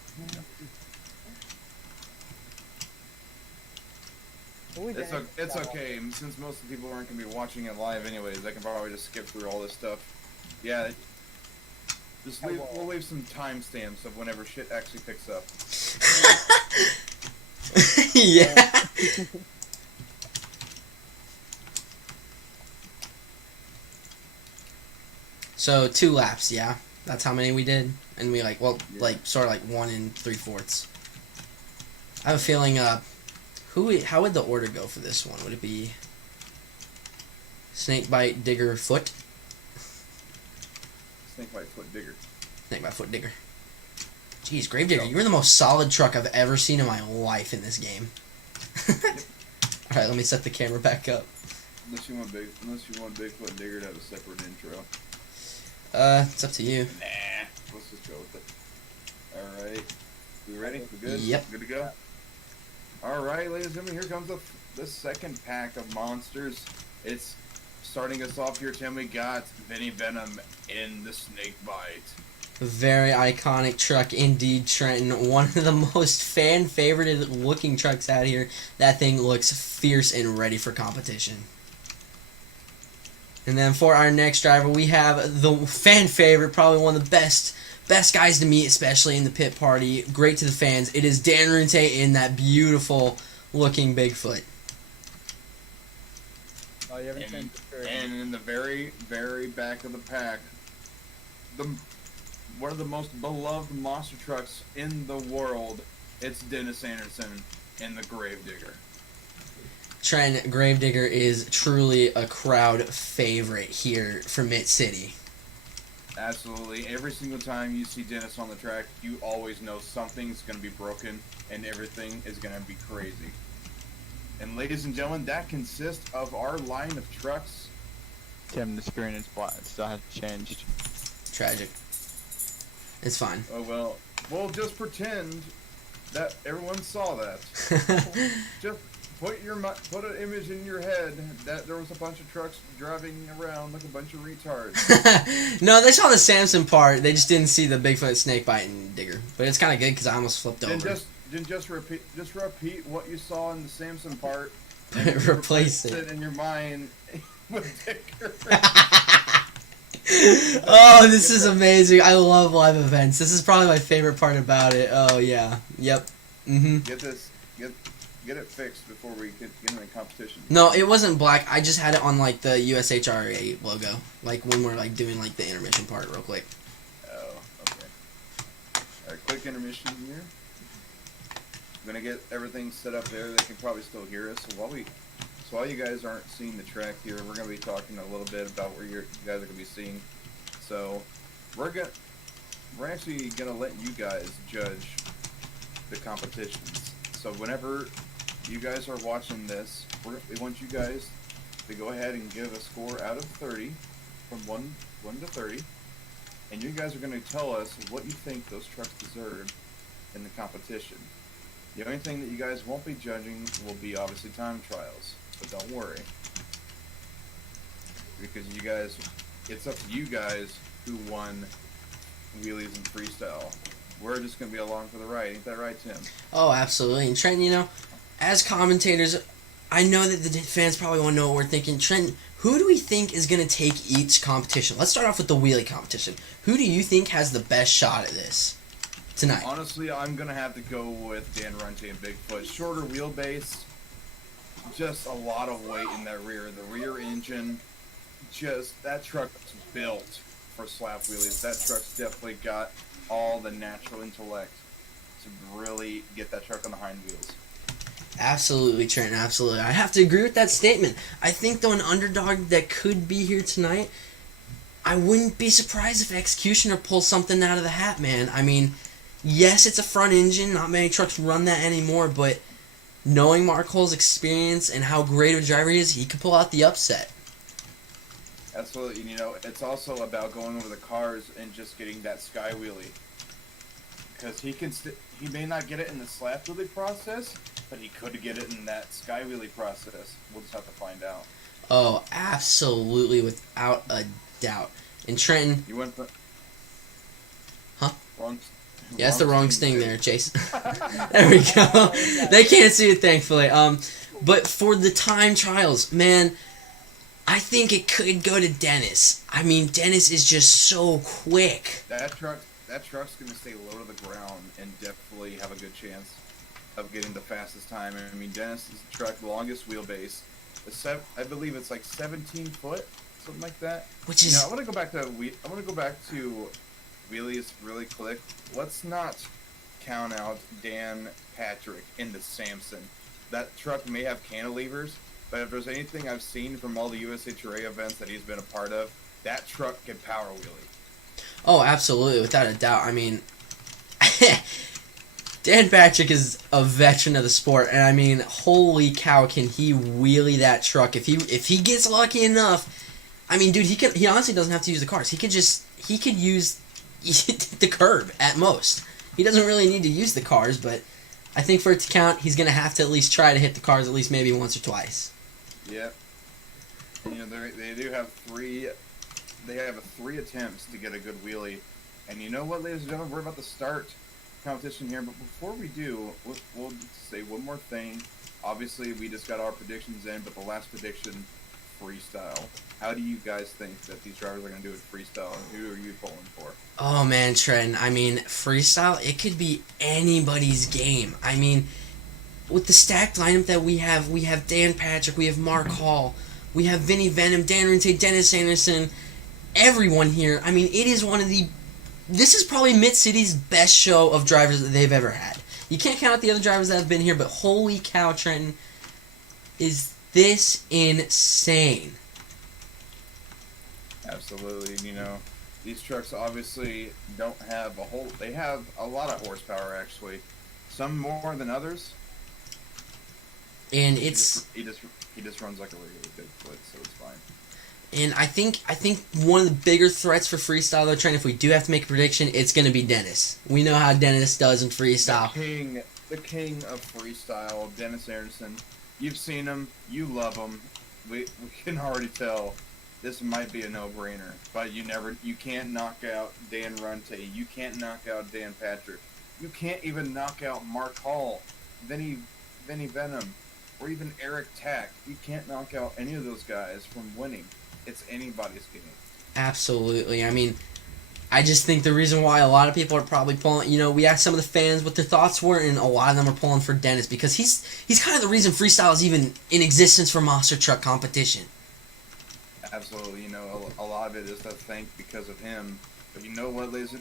It's okay. Since most of the people aren't gonna be watching it live anyways, they can probably just skip through all this stuff. Yeah. We'll leave some timestamps of whenever shit actually picks up. Yeah. So 2 laps, yeah. That's how many we did, and we sort of like 1 3/4. I have a feeling. How would the order go for this one? Would it be Snakebite, Digger, Foot? Snakebite, Foot, Digger. Snakebite, Foot, Digger. Jeez, Gravedigger, you're the most solid truck I've ever seen in my life in this game. All right, let me set the camera back up. Unless you want Bigfoot and Digger to have a separate intro. It's up to you. Nah, let's just go with it. Alright. We ready? We good? Yep. Good to go? Alright, ladies and gentlemen, here comes the second pack of monsters. It's starting us off here, Tim. We got Vinny Venom in the Snakebite. Very iconic truck indeed, Trenton. One of the most fan-favorited looking trucks out here. That thing looks fierce and ready for competition. And then for our next driver, we have the fan favorite, probably one of the best guys to meet, especially in the pit party. Great to the fans. It is Dan Runte in that beautiful looking Bigfoot. Oh, you haven't changed the shirt. And in the very, very back of the pack, one of the most beloved monster trucks in the world, it's Dennis Anderson in the Gravedigger. Trent, Gravedigger is truly a crowd favorite here for Mitt City. Absolutely. Every single time you see Dennis on the track, you always know something's going to be broken and everything is going to be crazy. And ladies and gentlemen, that consists of our line of trucks. Tim, the screen is black. It still hasn't changed. Tragic. It's fine. Oh, well, we'll just pretend that everyone saw that. Just put an image in your head that there was a bunch of trucks driving around like a bunch of retards. No, they saw the Samson part. They just didn't see the Bigfoot, Snakebite, and Digger. But it's kind of good because I almost flipped over. Just repeat what you saw in the Samson part. Replace it in your mind with Digger. Oh, this is amazing. I love live events. This is probably my favorite part about it. Oh, yeah. Yep. Mm-hmm. Get it fixed before we get in the competition. No, it wasn't black. I just had it on, like, the USHRA logo. Like, when we're, like, doing, like, the intermission part real quick. Oh, okay. Alright, quick intermission here. I'm gonna get everything set up there. They can probably still hear us. So while you guys aren't seeing the track here, we're gonna be talking a little bit about where you guys are gonna be seeing. So we're actually gonna let you guys judge the competitions. So whenever you guys are watching this, we want you guys to go ahead and give a score out of 30, from 1 to 30, and you guys are going to tell us what you think those trucks deserve in the competition. The only thing that you guys won't be judging will be obviously time trials, but don't worry, because you guys, it's up to you guys who won wheelies and freestyle. We're just going to be along for the ride. Ain't that right, Tim? Oh, absolutely. And Trent, you know, as commentators, I know that the fans probably want to know what we're thinking. Trent, who do we think is going to take each competition? Let's start off with the wheelie competition. Who do you think has the best shot at this tonight? Honestly, I'm going to have to go with Dan Runte and Bigfoot. Shorter wheelbase, just a lot of weight in that rear. The rear engine, just, that truck's built for slap wheelies. That truck's definitely got all the natural intellect to really get that truck on the hind wheels. Absolutely, Trent, absolutely. I have to agree with that statement. I think, though, an underdog that could be here tonight, I wouldn't be surprised if Executioner pulls something out of the hat, man. I mean, yes, it's a front engine. Not many trucks run that anymore, but knowing Mark Hull's experience and how great of a driver he is, he could pull out the upset. Absolutely. You know, it's also about going over the cars and just getting that sky wheelie. Because he may not get it in the slap wheelie process, but he could get it in that sky wheelie process. We'll just have to find out. Oh, absolutely, without a doubt. And Trenton... You went for... Huh? Wrong... Yeah, that's the wrong sting there, Chase. There we go. They can't see it, thankfully. But for the time trials, man, I think it could go to Dennis. I mean, Dennis is just so quick. That truck's going to stay low to the ground and definitely have a good chance of getting the fastest time. I mean, Dennis's truck, longest wheelbase, I believe it's like 17 foot, something like that. Which is... I want to go back to wheelies really quick. Let's not count out Dan Patrick in the Samson. That truck may have cantilevers, but if there's anything I've seen from all the USHRA events that he's been a part of, that truck can power wheelie. Oh, absolutely, without a doubt. I mean, Dan Patrick is a veteran of the sport, and I mean, holy cow, can he wheelie that truck? If he gets lucky enough, I mean, dude, he honestly doesn't have to use the cars. He could use the curb at most. He doesn't really need to use the cars, but I think for it to count, he's gonna have to at least try to hit the cars at least maybe once or twice. Yep. You know, they do have three. They have 3 attempts to get a good wheelie, and you know what, ladies and gentlemen, we're about to start competition here. But before we do, we'll say one more thing. Obviously, we just got our predictions in, but the last prediction, freestyle. How do you guys think that these drivers are going to do with freestyle, and who are you pulling for? Oh man, Trent. I mean, freestyle, it could be anybody's game. I mean, with the stacked lineup that we have Dan Patrick, we have Mark Hall, we have Vinny Venom, Dan Rinte, Dennis Anderson, everyone here. I mean, it is this is probably Mid-City's best show of drivers that they've ever had. You can't count out the other drivers that have been here, but holy cow, Trenton, is this insane. Absolutely. You know, these trucks obviously don't have they have a lot of horsepower, actually. Some more than others. And he just runs like a regular Bigfoot, so it's fine. And I think one of the bigger threats for freestyle, though, Trent, if we do have to make a prediction, it's going to be Dennis. We know how Dennis does in freestyle. The king of freestyle, Dennis Anderson. You've seen him. You love him. We can already tell this might be a no-brainer. But you can't knock out Dan Runte. You can't knock out Dan Patrick. You can't even knock out Mark Hall, Vinny Venom, or even Eric Tack. You can't knock out any of those guys from winning. It's anybody's game. Absolutely. I mean, I just think the reason why a lot of people are probably pulling, we asked some of the fans what their thoughts were, and a lot of them are pulling for Dennis because he's kind of the reason freestyle is even in existence for monster truck competition. Absolutely, a lot of it is to thank because of him. But you know what, ladies?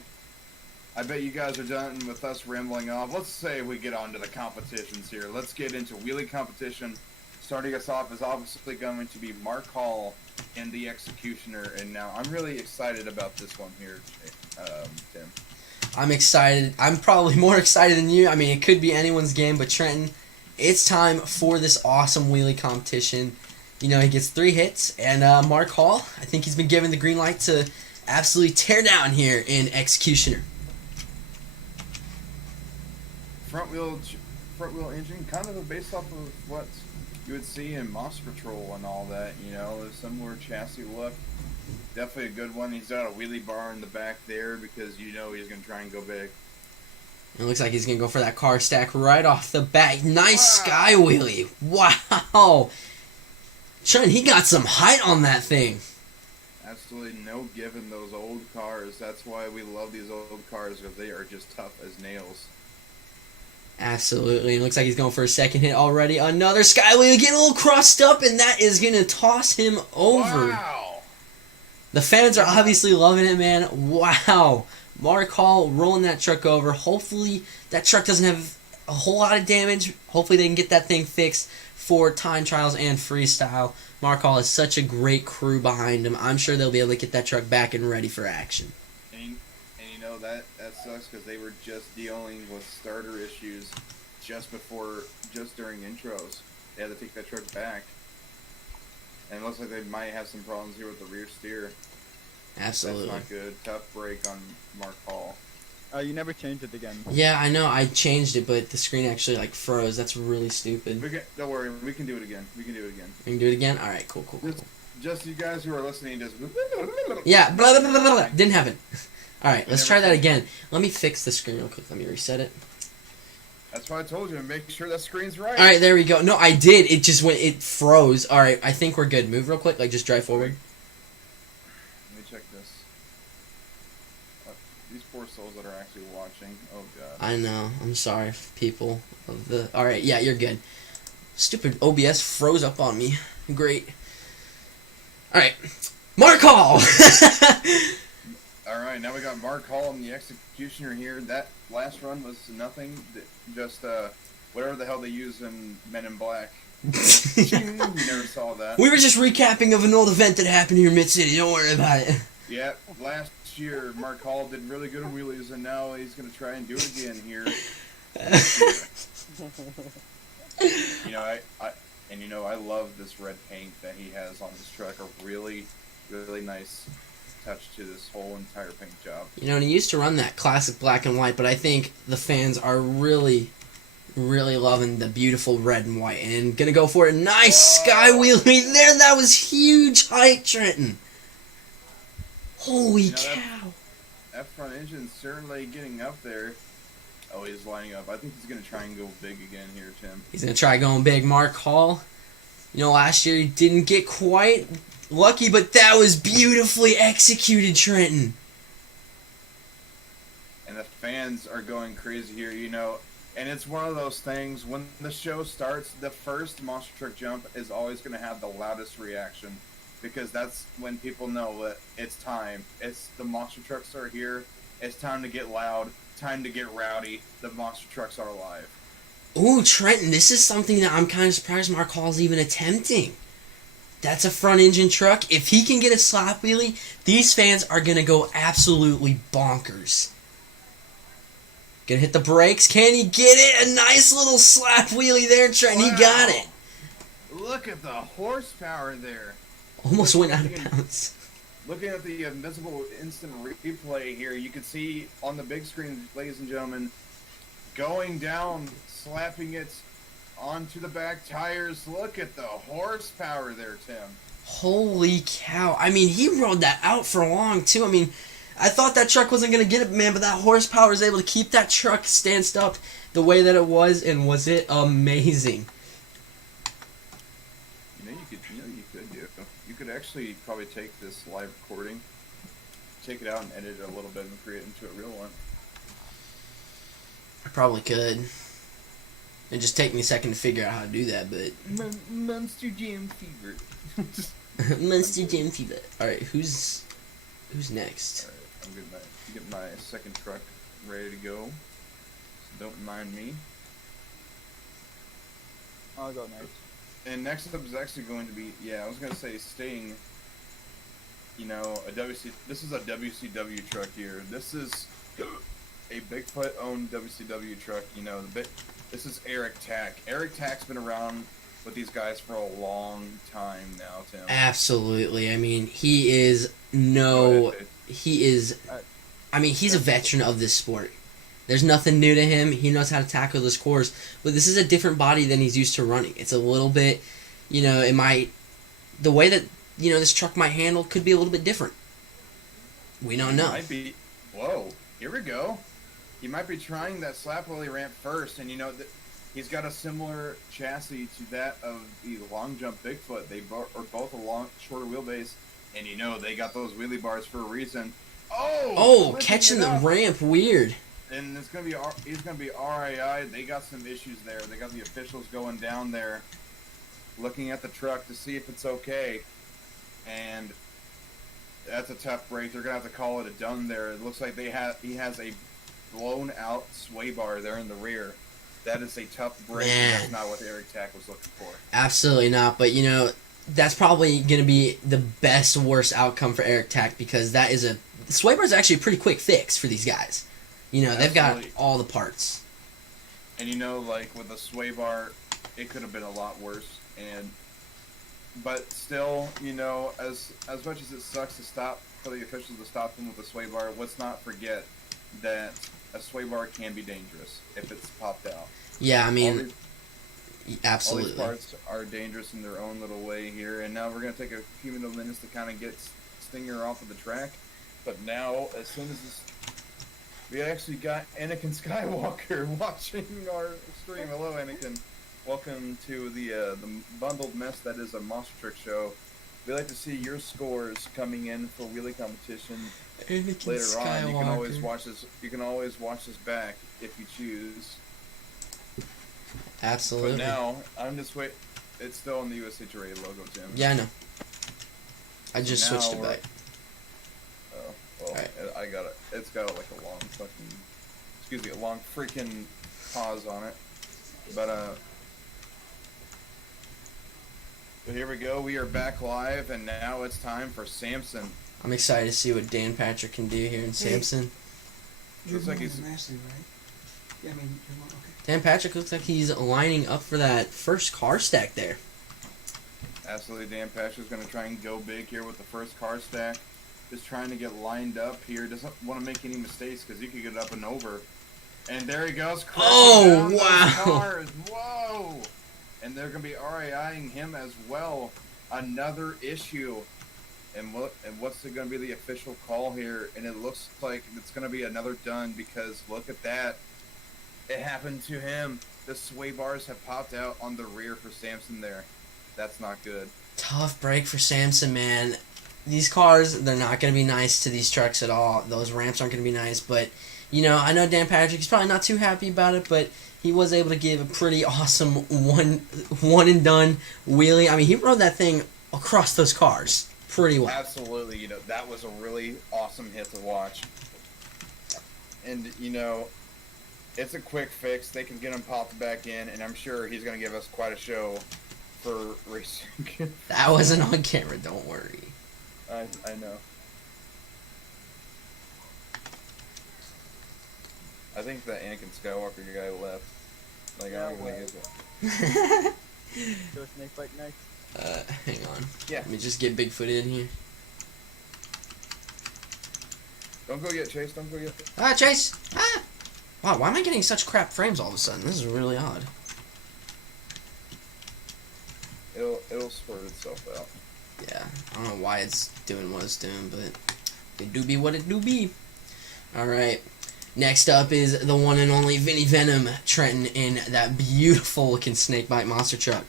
I bet you guys are done with us rambling off. Let's say we get on to the competitions here. Let's get into wheelie competition. Starting us off is obviously going to be Mark Hall and the Executioner. And now I'm really excited about this one here, Tim. I'm excited. I'm probably more excited than you. I mean, it could be anyone's game, but Trenton, it's time for this awesome wheelie competition. He gets 3 hits, and Mark Hall, I think he's been given the green light to absolutely tear down here in Executioner. Front wheel engine, kind of based off of what you would see in Monster Patrol and all that. A similar chassis look. Definitely a good one. He's got a wheelie bar in the back there because he's going to try and go big. It looks like he's going to go for that car stack right off the bat. Nice sky wheelie. Wow. Trent, he got some height on that thing. Absolutely no giving those old cars. That's why we love these old cars, because they are just tough as nails. Absolutely. It looks like he's going for a second hit already. Another sky wheelie getting a little crossed up, and that is going to toss him over. Wow. The fans are obviously loving it, man. Wow. Mark Hall rolling that truck over. Hopefully that truck doesn't have a whole lot of damage. Hopefully they can get that thing fixed for time trials and freestyle. Mark Hall has such a great crew behind him. I'm sure they'll be able to get that truck back and ready for action. And that sucks because they were just dealing with starter issues just during intros. They had to take that truck back. And it looks like they might have some problems here with the rear steer. Absolutely. That's not good. Tough break on Mark Hall. You never changed it again. Yeah, I know. I changed it, but the screen actually froze. That's really stupid. Don't worry. We can do it again. We can do We can do it again? Alright, cool. Just you guys who are listening, just... Yeah, blah, blah, blah, blah, blah. Didn't happen. Alright, let's try that again. Let me fix the screen real quick. Let me reset it. That's why I told you to make sure that screen's right. Alright, there we go. No, I did. It just it froze. Alright, I think we're good. Move real quick. Just drive forward. Let me check this. These poor souls that are actually watching. Oh, God. I know. I'm sorry, people. Alright, yeah, you're good. Stupid OBS froze up on me. Great. Alright. Mark Hall! Alright, now we got Mark Hall and the Executioner here. That last run was nothing. Just, whatever the hell they use in Men in Black. You never saw that. We were just recapping of an old event that happened here in Mid-City. Don't worry about it. Yeah, last year Mark Hall did really good in wheelies, and now he's going to try and do it again here. I love this red paint that he has on his truck. A really, really nice touch to this whole entire paint job. And he used to run that classic black and white, but I think the fans are really, really loving the beautiful red and white, and gonna go for a nice sky wheelie there. That was huge height, Trenton. Holy cow. That front engine's certainly getting up there. Oh, he's lining up. I think he's going to try and go big again here, Tim. He's going to try going big. Mark Hall, last year he didn't get quite lucky, but that was beautifully executed, Trenton. And the fans are going crazy here, and it's one of those things, when the show starts, the first monster truck jump is always going to have the loudest reaction, because that's when people know that it's time. The monster trucks are here. It's time to get loud. Time to get rowdy. The monster trucks are alive. Ooh, Trenton, this is something that I'm kind of surprised Mark Hall's even attempting. That's a front engine truck. If he can get a slap wheelie, these fans are going to go absolutely bonkers. Gonna hit the brakes. Can he get it? A nice little slap wheelie there, Trenton. Wow. He got it. Look at the horsepower there. Almost went out of bounds. Looking at the invisible instant replay here, you can see on the big screen, ladies and gentlemen, going down, slapping it onto the back tires. Look at the horsepower there, Tim. Holy cow. I mean, he rode that out for long, too. I mean, I thought that truck wasn't going to get it, man, but that horsepower was able to keep that truck stanced up the way that it was, and was it amazing? You could actually probably take this live recording take it out and edit it a little bit and create it into a real one. I probably could. It'd just take me a second to figure out how to do that, but Monster Jam Fever. Monster Jam Fever. All right, who's next? Alright, I'm getting my second truck ready to go. So don't mind me. I'll go next. And next up is actually going to be, I was going to say Sting. You know, this is a WCW truck here. This is a Bigfoot-owned WCW truck. You know, this is Eric Tack. Eric Tack's been around with these guys for a long time now, Tim. Absolutely. I mean, he's a veteran of this sport. There's nothing new to him. He knows how to tackle those cores, but this is a different body than he's used to running. It's a little bit, the way that, this truck might handle could be a little bit different. We don't know. Whoa, here we go. He might be trying that slap lily ramp first, and he's got a similar chassis to that of the long jump Bigfoot. They are both a shorter wheelbase, and they got those wheelie bars for a reason. Oh, catching the ramp, weird. And he's gonna be RII. They got some issues there. They got the officials going down there, looking at the truck to see if it's okay, and that's a tough break. They're gonna have to call it a done there. It looks like he has a blown out sway bar there in the rear. That is a tough break. That's not what Eric Tack was looking for. Absolutely not. But that's probably gonna be the worst outcome for Eric Tack, because that is the sway bar is actually a pretty quick fix for these guys. They've got all the parts. And like with the sway bar, it could have been a lot worse. But still, as much as it sucks for the officials to stop them with the sway bar, let's not forget that a sway bar can be dangerous if it's popped out. Yeah, I mean, absolutely. All these parts are dangerous in their own little way here. And now we're going to take a few minutes to kind of get Stinger off of the track. But now, as soon as we actually got Anakin Skywalker watching our stream. Hello, Anakin. Welcome to the bundled mess that is a Monster Truck show. We like to see your scores coming in for wheelie competition Anakin later Skywalker. on. You can always watch this. You can always watch this back if you choose. Absolutely. But now I'm just wait. It's still on the USA Today logo, Tim. Yeah, I know. I just switched it back. Oh, well, right. I got it. It's got like a long a long freaking pause on it. But here we go. We are back live, and now it's time for Samson. I'm excited to see what Dan Patrick can do here in Samson. Looks like he's Ashley, right? Yeah, I mean, okay. Dan Patrick looks like he's lining up for that first car stack there. Absolutely, Dan Patrick's going to try and go big here with the first car stack. Just trying to get lined up here. Doesn't want to make any mistakes because he could get up and over. And there he goes. Oh, down wow. those cars. Whoa. And they're going to be RIing him as well. Another issue. And what's going to be the official call here? And it looks like it's going to be another done because look at that. It happened to him. The sway bars have popped out on the rear for Samson there. That's not good. Tough break for Samson, man. These cars, they're not going to be nice to these trucks at all. Those ramps aren't going to be nice. But, I know Dan Patrick, he's probably not too happy about it, but he was able to give a pretty awesome one and done wheelie. I mean, he rode that thing across those cars pretty well. Absolutely. That was a really awesome hit to watch. And, it's a quick fix. They can get him popped back in, and I'm sure he's going to give us quite a show for racing. That wasn't on camera, don't worry. I know. I think that Anakin Skywalker guy left. Like, Yeah, I don't even well. think it's Go snake bite next. Hang on. Yeah. Let me just get Bigfoot in here. Don't go yet, Chase. Don't go yet. Ah, Chase! Ah! Wow, why am I getting such crap frames all of a sudden? This is really odd. It'll sort itself out. Yeah, I don't know why it's doing what it's doing, but it do be what it do be. Alright, next up is the one and only Vinny Venom Trenton in that beautiful looking snakebite monster truck.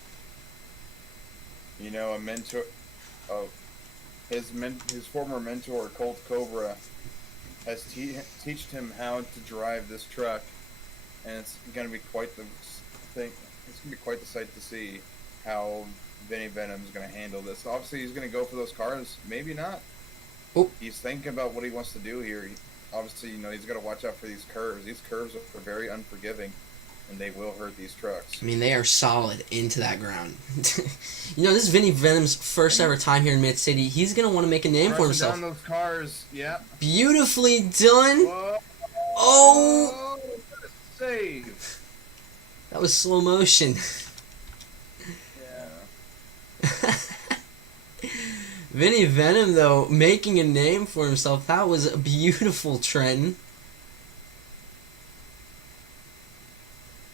A mentor. Oh, his former mentor Colt Cobra has teached him how to drive this truck, and it's gonna be quite the thing. It's gonna be quite the sight to see how Vinny Venom's gonna handle this. Obviously, he's gonna go for those cars. Maybe not. Oh. He's thinking about what he wants to do here. Obviously, he's got to watch out for these curves. These curves are very unforgiving, and they will hurt these trucks. I mean, they are solid into that ground. This is Vinny Venom's first ever time here in Mid City. He's gonna want to make a name for Pressing himself. down those cars. Yep. Beautifully done. Whoa. Oh, What a save. that was slow motion. Yeah. Vinny Venom, though, making a name for himself. That was beautiful, Trenton.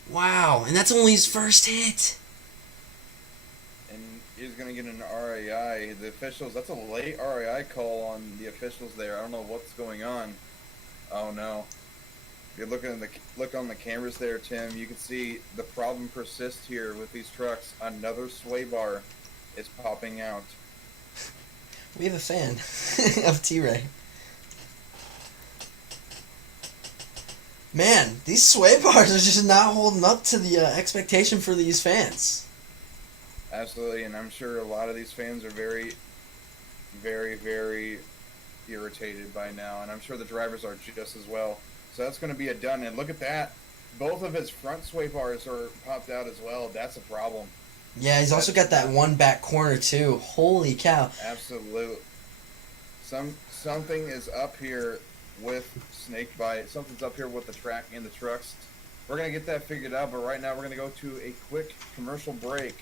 Wow, and that's only his first hit. And he's going to get an RAI. The officials, that's a late RAI call on the officials there. I don't know what's going on. Oh, no. If you're looking at look on the cameras there, Tim, you can see the problem persists here with these trucks. Another sway bar is popping out. We have a fan of T-Ray. Man, these sway bars are just not holding up to the expectation for these fans. Absolutely, and I'm sure a lot of these fans are very, very, very irritated by now, and I'm sure the drivers are just as well. So that's going to be a done, and look at that. Both of his front sway bars are popped out as well. That's a problem. Yeah, he's also got that one back corner too. Holy cow. Absolutely. Something is up here with Snakebite. Something's up here with the track and the trucks. We're going to get that figured out, but right now we're going to go to a quick commercial break,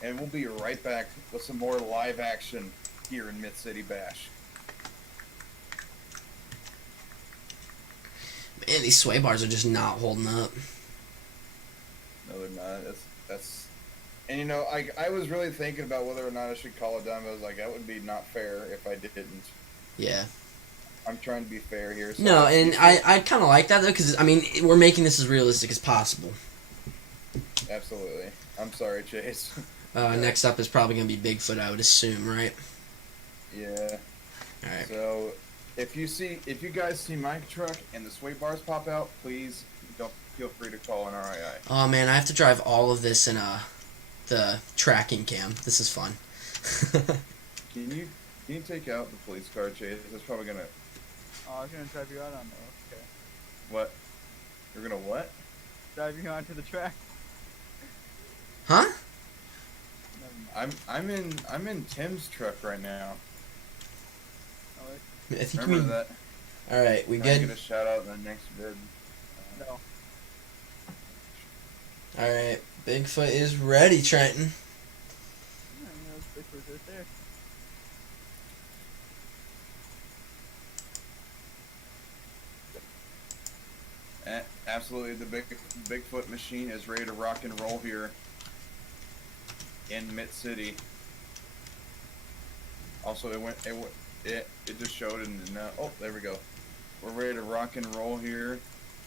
and we'll be right back with some more live action here in Mid-City Bash. Man, these sway bars are just not holding up. No, they're not. That's and I was really thinking about whether or not I should call it done. But I was like, that would be not fair if I didn't. Yeah. I'm trying to be fair here. So No, and I kind of like that, though, because, I mean, we're making this as realistic as possible. Absolutely. I'm sorry, Chase. Next up is probably going to be Bigfoot, I would assume, right? Yeah. Alright. So, if you guys see my truck and the sway bars pop out, please don't feel free to call an RII. Oh, man, I have to drive all of this in the tracking cam. This is fun. Can you take out the police car, Chase? That's probably gonna. Oh, I was gonna drive you out on those. Okay. What? You're gonna what? Drive you onto the track. Huh? Never mind. I'm in Tim's truck right now. Oh, wait. I think Remember that? Alright, we Can I good? get a shout out in the next vid? No. Alright, Bigfoot is ready, Trenton. Yeah, Bigfoot's right there. Absolutely, the Bigfoot machine is ready to rock and roll here in Mid City. Also, it just showed in the oh, there we go. We're ready to rock and roll here,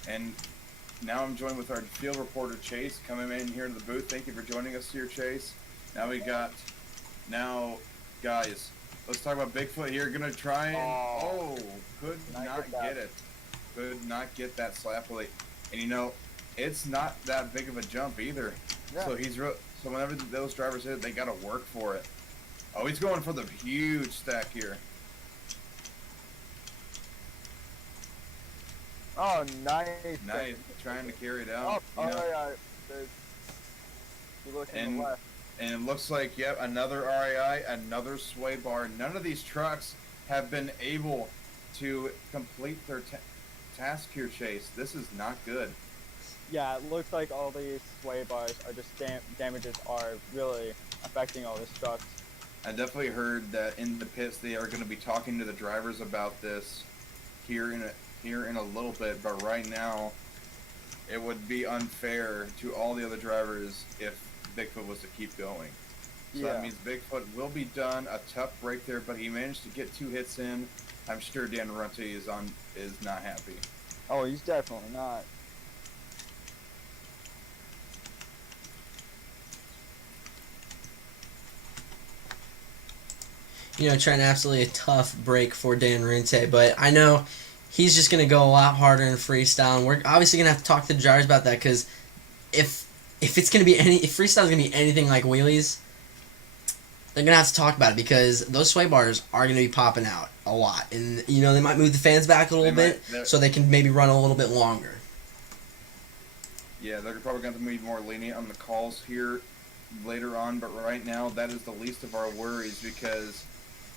and now I'm joined with our field reporter Chase coming in here to the booth. Thank you for joining us here, Chase. Now guys, let's talk about Bigfoot here. Gonna try and could not get it. Could not get that slap plate. And it's not that big of a jump either. Yeah. So whenever those drivers hit it, they gotta work for it. Oh, he's going for the huge stack here. Oh, nice. Nice, trying to carry it out. Oh, yeah. You look to the left. And it looks like, yep, another RAI, another sway bar. None of these trucks have been able to complete their task here, Chase. This is not good. Yeah, it looks like all these sway bars are just damages are really affecting all these trucks. I definitely heard that in the pits they are going to be talking to the drivers about this here in a little bit, but right now it would be unfair to all the other drivers if Bigfoot was to keep going. So Yeah. that means Bigfoot will be done. A tough break there, but he managed to get 2 hits in. I'm sure Dan Runte is not happy. Oh, he's definitely not. Trent, absolutely a tough break for Dan Rinte, but I know he's just gonna go a lot harder in freestyle. And we're obviously gonna have to talk to the drivers about that because if it's gonna be if freestyle's gonna be anything like wheelies, they're gonna have to talk about it because those sway bars are gonna be popping out a lot, and they might move the fans back a little bit so they can maybe run a little bit longer. Yeah, they're probably going to be more lenient on the calls here later on, but right now that is the least of our worries because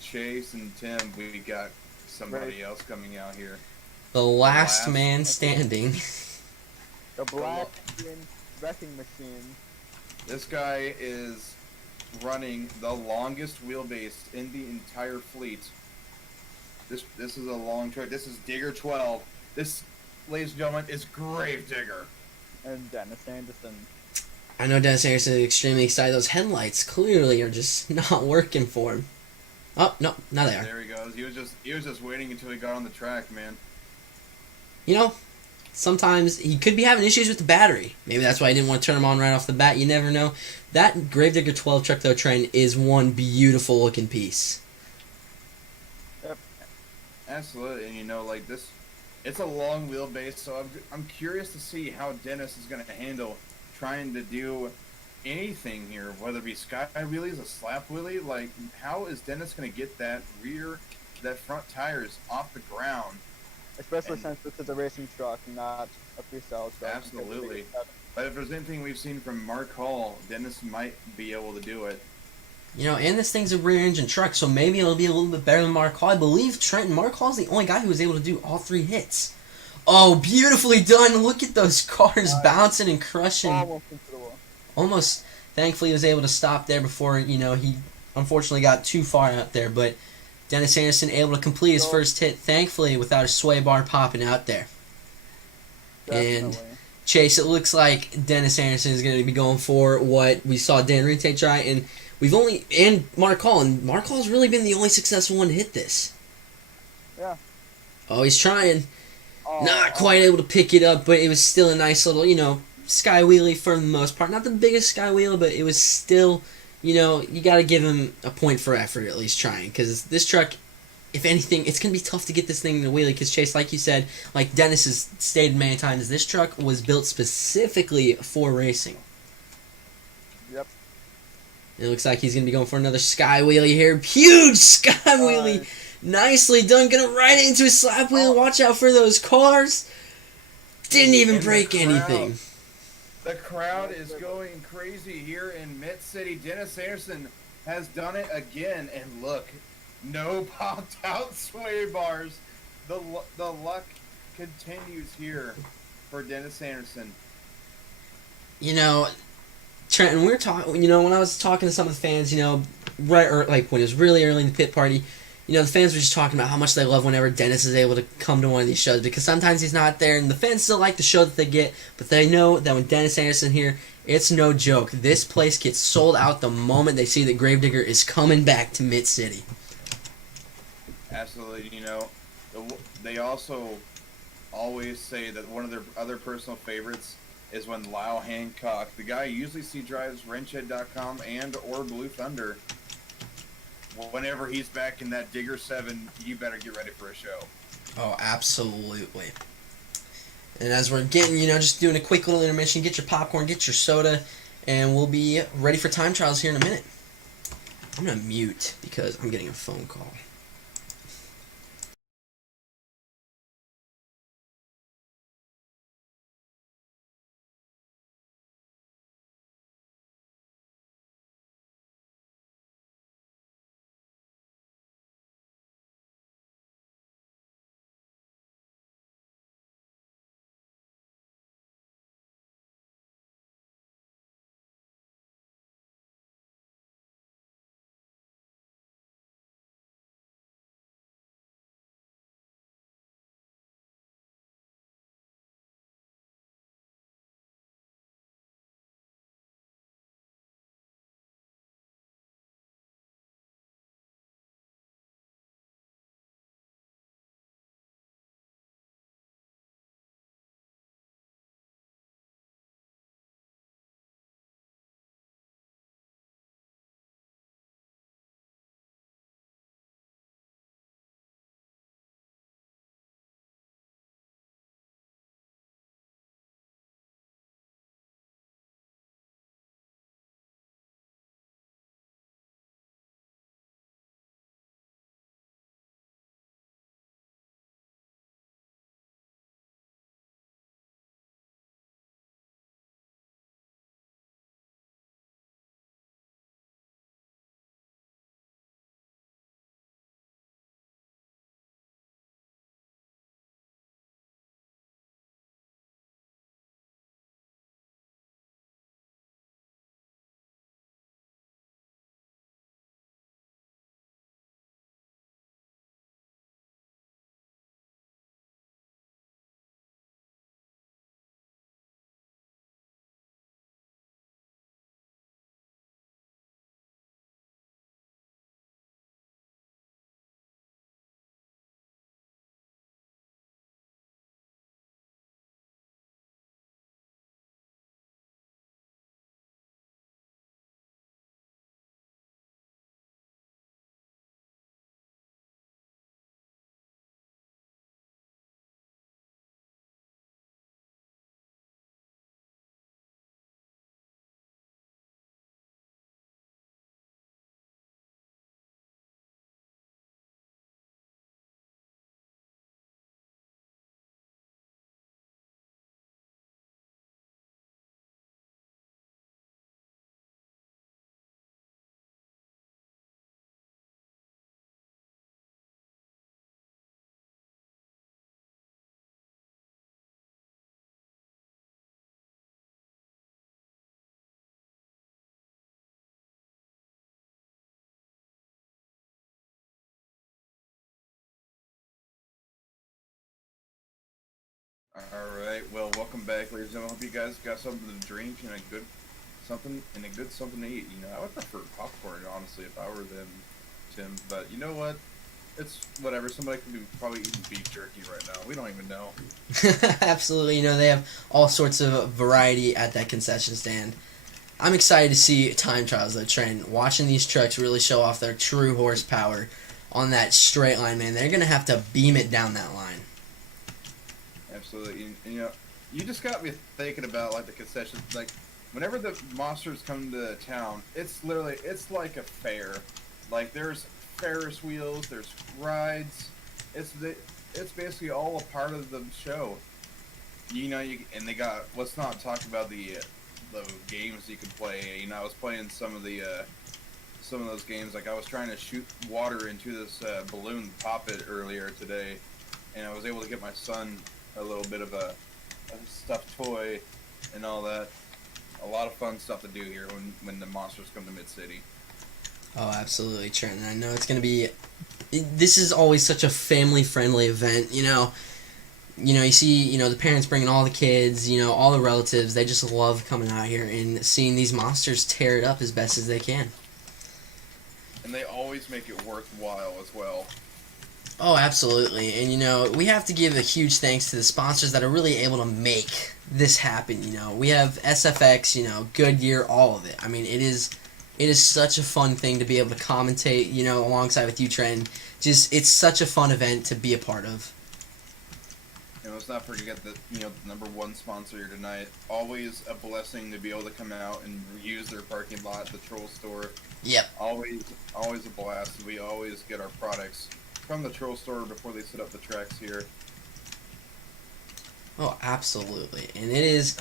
Chase and Tim, we got somebody else coming out here. The last man standing. The black wrecking machine. This guy is running the longest wheelbase in the entire fleet. This is a long truck. This is Digger 12. This, ladies and gentlemen, is Gravedigger. And Dennis Anderson. I know Dennis Anderson is extremely excited. Those headlights clearly are just not working for him. Oh no, now they are. There he goes. He was just waiting until he got on the track, man. Sometimes he could be having issues with the battery. Maybe that's why he didn't want to turn them on right off the bat. You never know. That Gravedigger 12 truck, though, Trent, is one beautiful looking piece. Yep. Absolutely, and like this, it's a long wheelbase, so I'm curious to see how Dennis is going to handle trying to do anything here, whether it be sky wheelies, a slap wheelie. Like, how is Dennis going to get that front tires off the ground? Especially since this is a racing truck, not a freestyle truck. Absolutely. But if there's anything we've seen from Mark Hall, Dennis might be able to do it. And this thing's a rear engine truck, so maybe it'll be a little bit better than Mark Hall. I believe Mark Hall's the only guy who was able to do all 3 hits. Oh, beautifully done. Look at those cars bouncing and crushing. Almost into the wall. Almost. Thankfully, he was able to stop there before, he unfortunately got too far out there. But Dennis Anderson able to complete his first hit, thankfully, without a sway bar popping out there. Definitely. And Chase, it looks like Dennis Anderson is going to be going for what we saw Dan Rinte try, and Mark Hall, and Mark Hall's really been the only successful one to hit this. Yeah. Oh, he's trying. Not quite able to pick it up, but it was still a nice little, sky wheelie for the most part. Not the biggest sky wheelie, but it was still, you got to give him a point for effort, at least trying, because this truck, if anything, it's going to be tough to get this thing in the wheelie, because Chase, like you said, like Dennis has stated many times, this truck was built specifically for racing. Yep. It looks like he's going to be going for another sky wheelie here. Huge sky wheelie. Nicely done. Going to right into his slap wheel. Watch out for those cars. Didn't even break anything. The crowd is going crazy here in Mitt City. Dennis Anderson has done it again. And look, no popped out sway bars. The luck continues here for Dennis Anderson. Trent, and we're talking, when I was talking to some of the fans, when it was really early in the pit party, the fans were just talking about how much they love whenever Dennis is able to come to one of these shows, because sometimes he's not there, and the fans still like the show that they get, but they know that when Dennis Anderson here, it's no joke. This place gets sold out the moment they see that Gravedigger is coming back to Mitt City. Absolutely, they also always say that one of their other personal favorites is when Lyle Hancock, the guy you usually see drives wrenchhead.com and or Blue Thunder, whenever he's back in that Digger 7, you better get ready for a show. Oh, absolutely. And as we're getting, just doing a quick little intermission, get your popcorn, get your soda, and we'll be ready for time trials here in a minute. I'm going to mute because I'm getting a phone call. All right. Well, welcome back, ladies and gentlemen. Hope you guys got something to drink and a good something to eat. You know, I would prefer popcorn honestly if I were them, Tim. But you know what? It's whatever. Somebody could be probably eating beef jerky right now. We don't even know. Absolutely, you know, they have all sorts of variety at that concession stand. I'm excited to see time trials though, Trent. Watching these trucks really show off their true horsepower on that straight line, man. They're gonna have to beam it down that line. Absolutely. And, you know, you just got me thinking about like the concessions. Like, whenever the monsters come to town, it's like a fair. Like, there's Ferris wheels, there's rides. It's basically all a part of the show. You know, and they got. Let's not talk about the games you can play. You know, I was playing some of those games. Like, I was trying to shoot water into this balloon, pop it earlier today, and I was able to get my son a little bit of a stuffed toy and all that. A lot of fun stuff to do here when the monsters come to Mid City. Oh, absolutely, Trent. And I know it's gonna be. This is always such a family-friendly event. You see, the parents bringing all the kids, all the relatives. They just love coming out here and seeing these monsters tear it up as best as they can. And they always make it worthwhile as well. Oh, absolutely. And, we have to give a huge thanks to the sponsors that are really able to make this happen. We have SFX, Goodyear, all of it. I mean, it is such a fun thing to be able to commentate, alongside with you, Trent. It's such a fun event to be a part of. Let's not forget that, the number one sponsor here tonight. Always a blessing to be able to come out and use their parking lot, the Troll Store. Yep. Always a blast. We always get our products from the Troll Store before they set up the tracks here. Oh, absolutely. And it is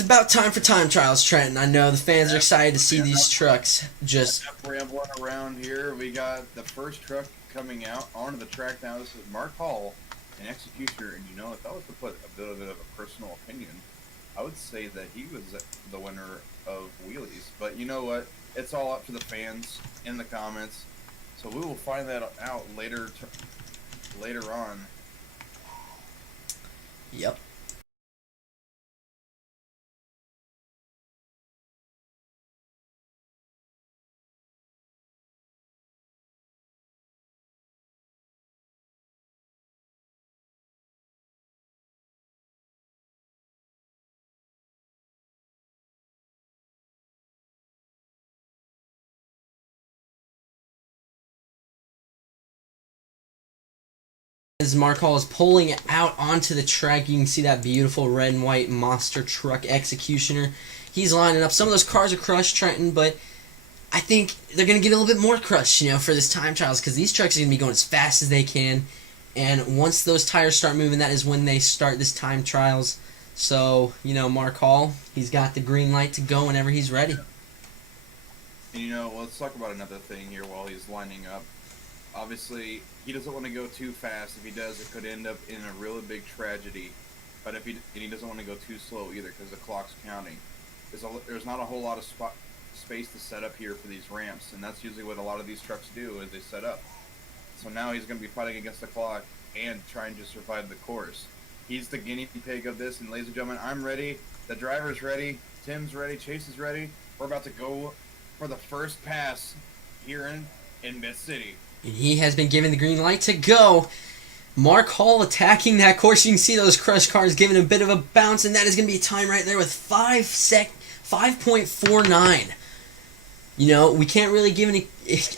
about time for time trials, Trent. And I know the fans are excited to see these trucks just rambling around here. We got the first truck coming out onto the track now. This is Mark Hall, an executioner. And if I was to put a bit of a personal opinion, I would say that he was the winner of wheelies. But you know what? It's all up to the fans in the comments. So we will find that out later on. Yep. As Mark Hall is pulling out onto the track, you can see that beautiful red and white monster truck executioner. He's lining up. Some of those cars are crushed, Trenton, but I think they're going to get a little bit more crushed, for this time trials, because these trucks are going to be going as fast as they can. And once those tires start moving, that is when they start this time trials. So, Mark Hall, he's got the green light to go whenever he's ready. And let's talk about another thing here while he's lining up. Obviously, he doesn't want to go too fast. If he does, it could end up in a really big tragedy. But he doesn't want to go too slow either because the clock's counting. There's not a whole lot of space to set up here for these ramps, and that's usually what a lot of these trucks do is they set up. So now he's going to be fighting against the clock and trying to survive the course. He's the guinea pig of this, and ladies and gentlemen, I'm ready. The driver's ready. Tim's ready. Chase is ready. We're about to go for the first pass here in Mid City. And he has been given the green light to go. Mark Hall attacking that course. You can see those crushed cars giving a bit of a bounce, and that is going to be a time right there with 5.49. We can't really give any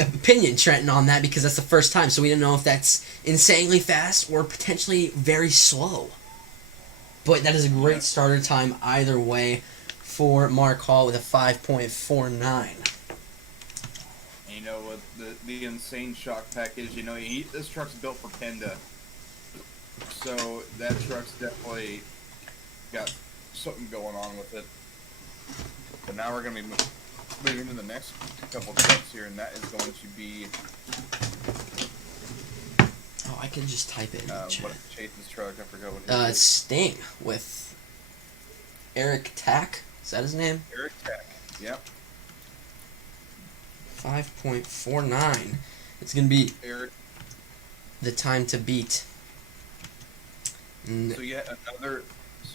opinion, Trenton, on that because that's the first time, so we don't know if that's insanely fast or potentially very slow. But that is a great starter time either way for Mark Hall with a 5.49. With the insane shock package, this truck's built for Penda. So that truck's definitely got something going on with it. But now we're going to be moving to the next couple trucks here, and that is going to be... Oh, I could just type it in the chat. What Chase's truck, I forgot what it is. Sting with Eric Tack. Is that his name? Eric Tack, yep. 5.49. It's going to be Eric. the time to beat. N- So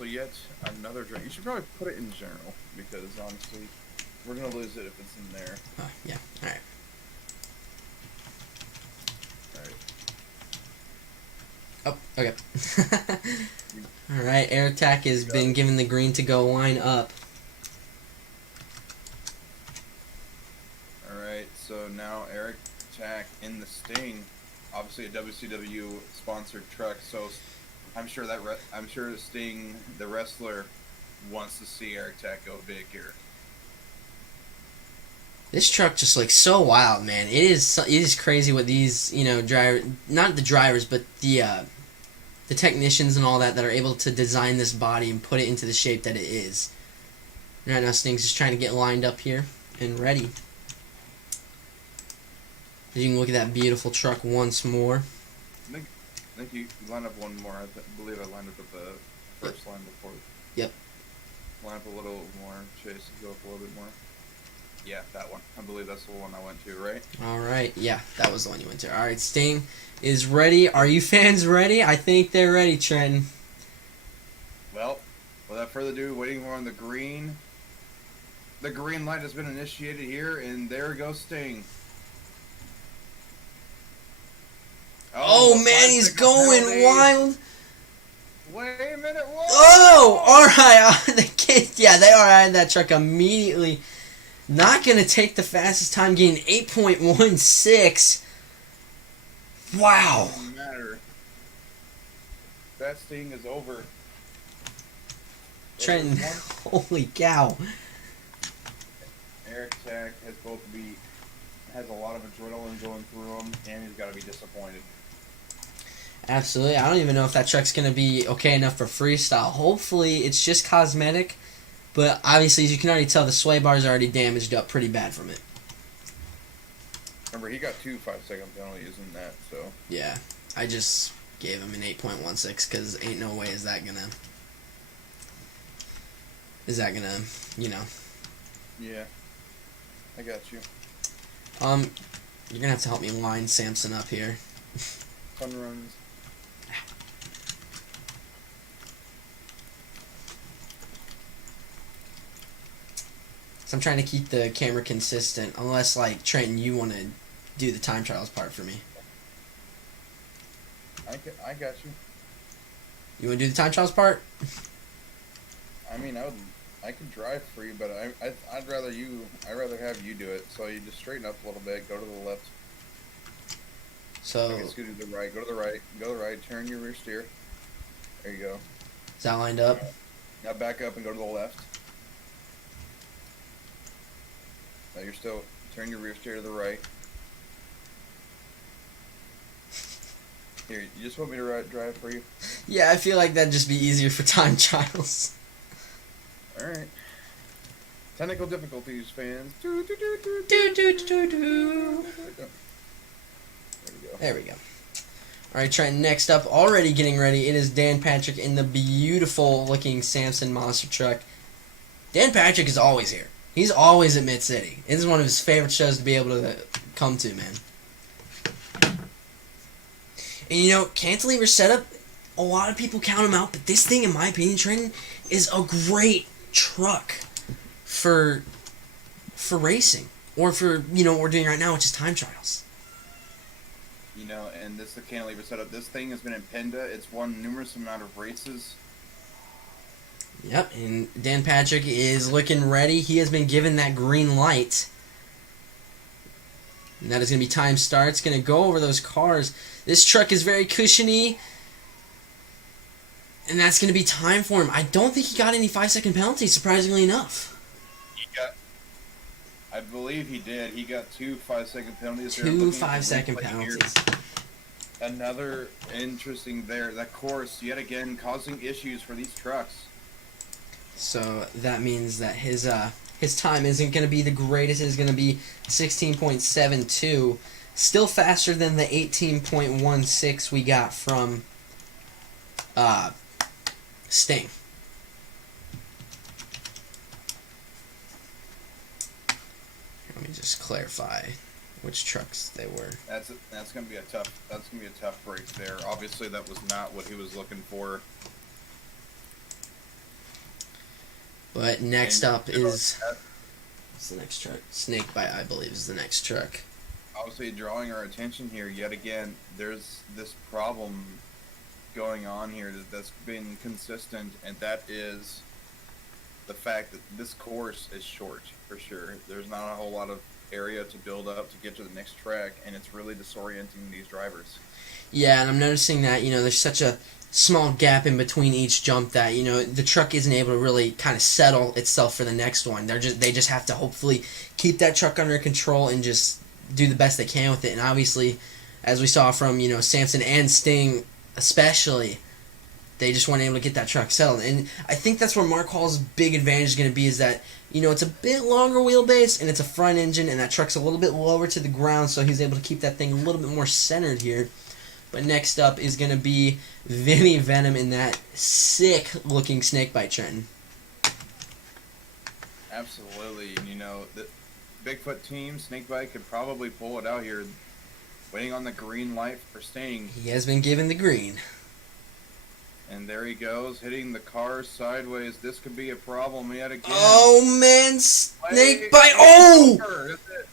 yet another drink. You should probably put it in general because honestly, we're gonna lose it if it's in there. Oh, yeah. All right. All right. Oh, okay. All right. Air Attack has been given the green to go line up. All right. So now Eric Tack in the Sting, obviously a WCW sponsored truck. So I'm sure I'm sure Sting, the wrestler, wants to see Eric Tack go big here. This truck just looks so wild, man. It is crazy what these, not the drivers, but the technicians and all that are able to design this body and put it into the shape that it is. Right now, Sting's just trying to get lined up here and ready. As you can look at that beautiful truck once more. I think you lined up one more. I believe I lined up at the first line before. Yep. Line up a little more. Chase, go up a little bit more. Yeah, that one. I believe that's the one I went to, right? All right. Yeah, that was the one you went to. All right, Sting is ready. Are you fans ready? I think they're ready, Trenton. Well, without further ado, waiting more on the green. The green light has been initiated here, and there goes Sting. Oh, the man, he's 5-second going penalty. wild. Wait a minute. Whoa. Oh, all right. The kid, yeah, they are out of that truck immediately. Not going to take the fastest time, getting 8.16. Wow. Doesn't matter. That Sting is over. Trenton, holy cow. Eric Tack has a lot of adrenaline going through him, and he's got to be disappointed. Absolutely. I don't even know if that truck's going to be okay enough for freestyle. Hopefully, it's just cosmetic. But obviously, as you can already tell, the sway bars are already damaged up pretty bad from it. Remember, he got 2 5-second penalties in that, so. Yeah. I just gave him an 8.16 because ain't no way is that gonna, Yeah. I got you. You're gonna have to help me line Samson up here. Fun runs. So I'm trying to keep the camera consistent, unless, like, Trenton, you want to do the time trials part for me. I got you. You want to do the time trials part? I mean, I could drive for you, but I'd rather have you do it. So you just straighten up a little bit, go to the left. So, I guess go to the right, go to the right, turn your rear steer. There you go. is that lined up? Now back up and go to the left. Now you're still, turn your rear steer to the right. Here, you just want me to drive for you? Yeah, I feel like that'd just be easier for time trials. Alright. Technical difficulties, fans. Do, do, do, do. There we go. There we go. Alright, Trent, next up, already getting ready, it is Dan Patrick in the beautiful looking Samson monster truck. Dan Patrick is always here. He's always at Mid-City. This is one of his favorite shows to be able to come to, man. And cantilever setup, a lot of people count him out, but this thing, in my opinion, Trenton, is a great truck for racing. Or for, what we're doing right now, which is time trials. And this is the cantilever setup. This thing has been in Penda. It's won numerous amount of races. Yep, and Dan Patrick is looking ready. He has been given that green light. And that is going to be time start. It's going to go over those cars. This truck is very cushiony. And that's going to be time for him. I don't think he got any 5-second penalties, surprisingly enough. I believe he did. He got 2 5-second penalties. 2 5-second penalties. Another interesting there. That course, yet again, causing issues for these trucks. So that means that his time isn't going to be the greatest. It's going to be 16.72. Still faster than the 18.16 we got from Sting. Let me just clarify which trucks they were. That's gonna be a tough break there. Obviously, that was not what he was looking for. But next And, up you know, is what's the next truck? Snakebite, I believe, is the next truck. obviously drawing our attention here yet again. There's this problem going on here that's been consistent, and that is the fact that this course is short for sure. There's not a whole lot of area to build up to get to the next track, and it's really disorienting these drivers. Yeah, and I'm noticing that, there's such a small gap in between each jump that, the truck isn't able to really kind of settle itself for the next one. They just have to hopefully keep that truck under control and just do the best they can with it. And obviously, as we saw from, Samson and Sting especially, they just weren't able to get that truck settled. And I think that's where Mark Hall's big advantage is going to be, is that, it's a bit longer wheelbase and it's a front engine, and that truck's a little bit lower to the ground, so he's able to keep that thing a little bit more centered here. But next up is going to be Vinny Venom in that sick-looking snakebite, Trenton. Absolutely, and the Bigfoot team, Snakebite, could probably pull it out here. Waiting on the green light for Sting. He has been given the green. And there he goes, hitting the car sideways. This could be a problem yet again. Oh, man, Snakebite. Oh! That's it.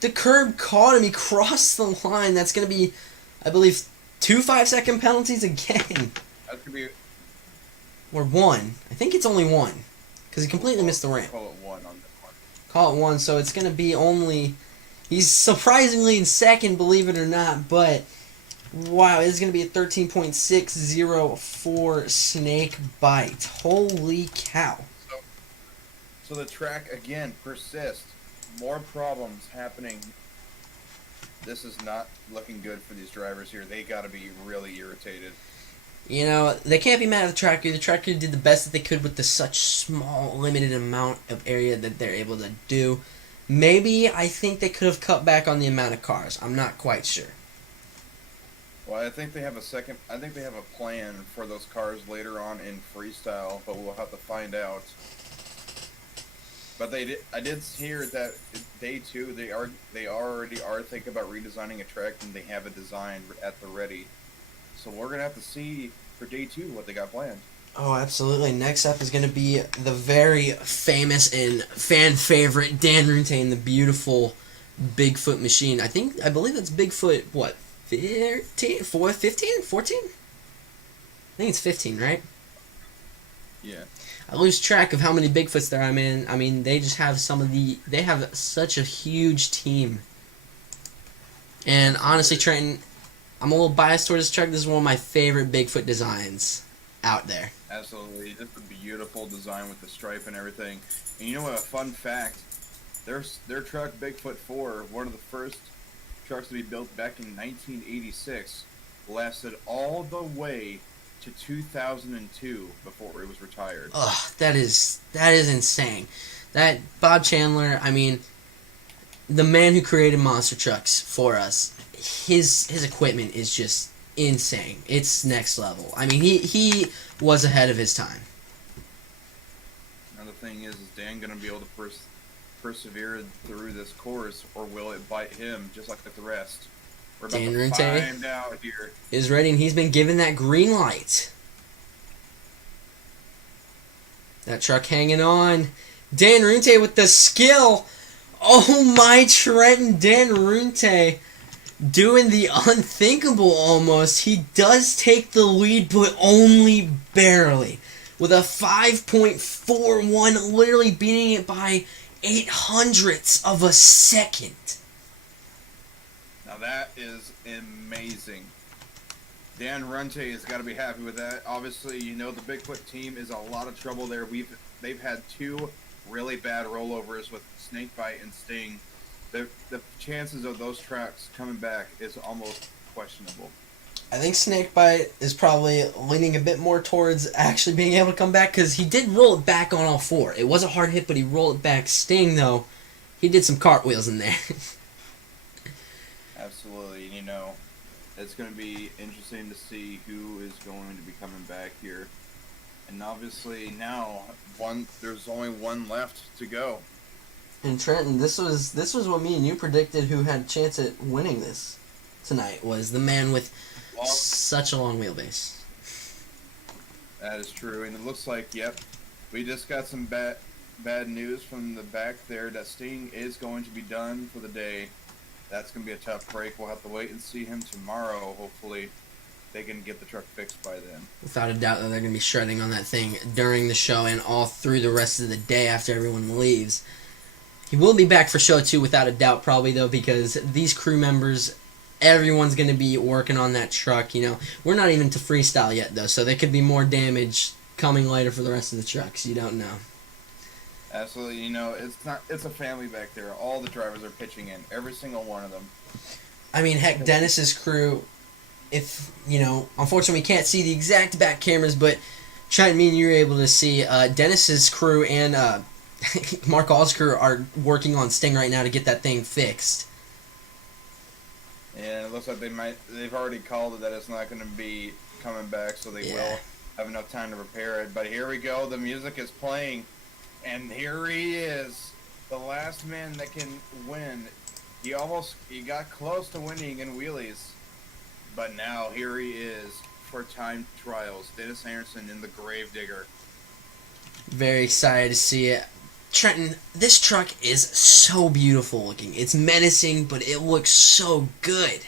The curb caught him. He crossed the line. That's going to be, I believe, 2 5-second penalties again. That could be. Or one. I think it's only one, because he completely missed the ramp. Call it one on this one. Call it one, so it's going to be only... He's surprisingly in second, believe it or not, but wow, it's going to be a 13.60 for Snakebite. Holy cow. So the track, again, persists. More problems happening. This is not looking good for these drivers here. They got to be really irritated. They can't be mad at the tracker. The tracker did the best that they could with the such small, limited amount of area that they're able to do. Maybe I think they could have cut back on the amount of cars. I'm not quite sure. Well, I think they have a plan for those cars later on in freestyle, but we'll have to find out. But I did hear that day 2 they already are thinking about redesigning a track, and they have a design at the ready. So we're gonna have to see for day 2 what they got planned. Oh, absolutely. Next up is going to be the very famous and fan favorite Dan Runte in the beautiful Bigfoot machine. I believe that's Bigfoot, what, 15? 14? I think it's 15, right? Yeah. I lose track of how many Bigfoots there are, man. I mean, they just have they have such a huge team. And honestly, Trenton, I'm a little biased towards this truck. This is one of my favorite Bigfoot designs out there. Absolutely. Just a beautiful design with the stripe and everything. And you know what, a fun fact, their truck, Bigfoot 4, one of the first trucks to be built back in 1986, lasted all the way to 2002 before it was retired. Ugh, that is insane. That Bob Chandler, I mean, the man who created monster trucks for us, his equipment is just insane. It's next level. I mean, he was ahead of his time. Another thing is Dan going to be able to persevere through this course, or will it bite him just like the rest? We're about Dan to Runte find out here. is ready, and he's been given that green light. That truck hanging on. Dan Runte with the skill. Oh my Trenton, Dan Runte doing the unthinkable almost. He does take the lead, but only barely. With a 5.41, literally beating it by 0.08 of a second. Now that is amazing. Dan Runte has got to be happy with that. Obviously, the Bigfoot team is a lot of trouble there. They've had 2 really bad rollovers with Snakebite and Sting. The chances of those trucks coming back is almost questionable. I think Snakebite is probably leaning a bit more towards actually being able to come back, because he did roll it back on all 4. It was a hard hit, but he rolled it back. Sting, though, he did some cartwheels in there. Absolutely. It's going to be interesting to see who is going to be coming back here. And obviously now, there's only one left to go. And Trenton, this was what me and you predicted who had a chance at winning this tonight was the man with Well, such a long wheelbase. that is true, and it looks like, yep, we just got some bad news from the back there that Sting is going to be done for the day. That's going to be a tough break. We'll have to wait and see him tomorrow. Hopefully, they can get the truck fixed by then. Without a doubt that they're going to be shredding on that thing during the show and all through the rest of the day after everyone leaves. He will be back for show 2 without a doubt, probably, though, because these crew members, everyone's going to be working on that truck. You know, we're not even to freestyle yet, though, so there could be more damage coming later for the rest of the trucks. You don't know. Absolutely, you know, it's a family back there. All the drivers are pitching in, every single one of them. I mean, heck, Dennis's crew, if, you know, unfortunately we can't see the exact back cameras, but Trent, me and you were able to see Dennis's crew and Mark All's crew are working on Sting right now to get that thing fixed. And it looks like they've already called it that it's not going to be coming back, so they Yeah. will have enough time to repair it. But here we go, the music is playing, and here he is, the last man that can win. He got close to winning in wheelies, but now here he is for time trials. Dennis Anderson in the Gravedigger. Very excited to see it. Trenton, this truck is so beautiful looking. It's menacing, but it looks so good.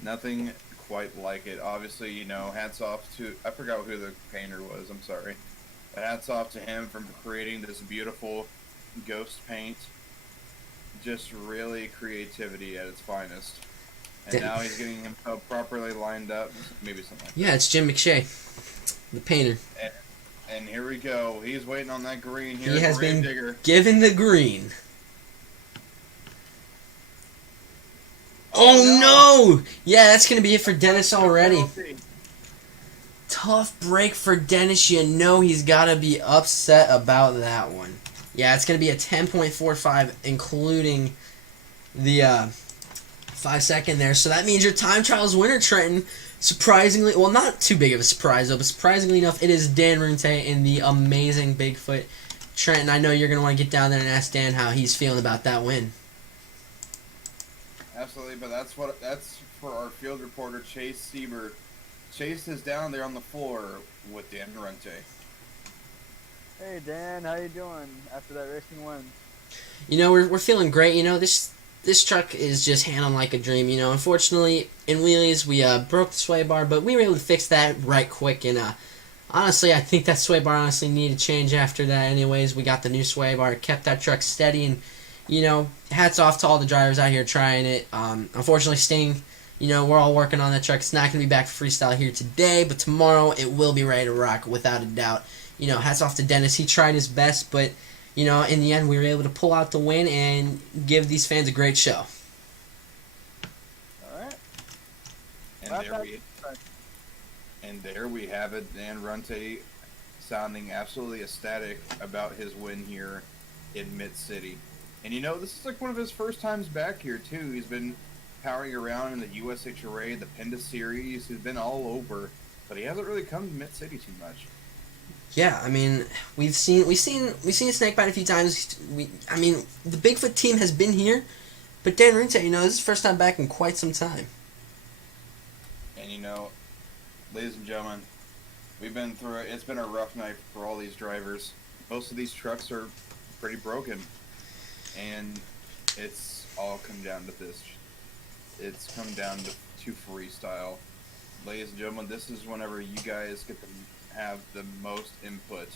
Nothing quite like it. Obviously, you know, hats off to, I forgot who the painter was, I'm sorry. But hats off to him for creating this beautiful ghost paint. Just really creativity at its finest. And now he's getting himself properly lined up. Maybe something like that. Yeah, it's Jim McShay, the painter. And here we go. He's waiting on that green here. He has been Gravedigger. given the green. Oh no! Yeah, that's going to be it for Dennis already. Tough break for Dennis. You know he's got to be upset about that one. Yeah, it's going to be a 10.45, including the 5-second there. So that means your time trials winner, Trenton. Surprisingly, well, not too big of a surprise, though, but surprisingly enough, it is Dan Runte in the amazing Bigfoot. Trenton, I know you're going to want to get down there and ask Dan how he's feeling about that win. Absolutely, but that's for our field reporter, Chase Sieber. Chase is down there on the floor with Dan Runte. Hey Dan, how you doing after that racing win? You know, we're feeling great. You know, this truck is just handling like a dream. You know, unfortunately, in wheelies, we broke the sway bar, but we were able to fix that right quick. And honestly, I think that sway bar honestly needed change after that. Anyways, we got the new sway bar, kept that truck steady, and, you know, hats off to all the drivers out here trying it. Unfortunately, Sting, you know, we're all working on that truck. It's not going to be back for freestyle here today, but tomorrow it will be ready to rock without a doubt. You know, hats off to Dennis. He tried his best, but, you know, in the end, we were able to pull out the win and give these fans a great show. Alright. And there we have it. Dan Runte sounding absolutely ecstatic about his win here in Mid-City. And you know, this is like one of his first times back here too. He's been powering around in the USHRA, the Penda Series. He's been all over, but he hasn't really come to Mid-City too much. Yeah, I mean, we've seen Snakebite a few times. I mean, the Bigfoot team has been here, but Dan Runte, you know, this is his first time back in quite some time. And you know, ladies and gentlemen, we've been through it. It's been a rough night for all these drivers. Most of these trucks are pretty broken, and it's all come down to this. It's come down to freestyle. Ladies and gentlemen, this is whenever you guys get to have the most input.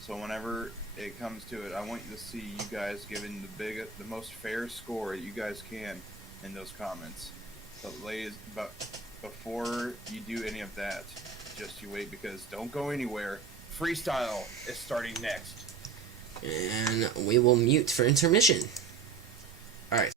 So whenever it comes to it, I want you to see you guys giving the most fair score you guys can in those comments. So ladies, but before you do any of that, just you wait, because don't go anywhere. Freestyle is starting next. And we will mute for intermission. Alright.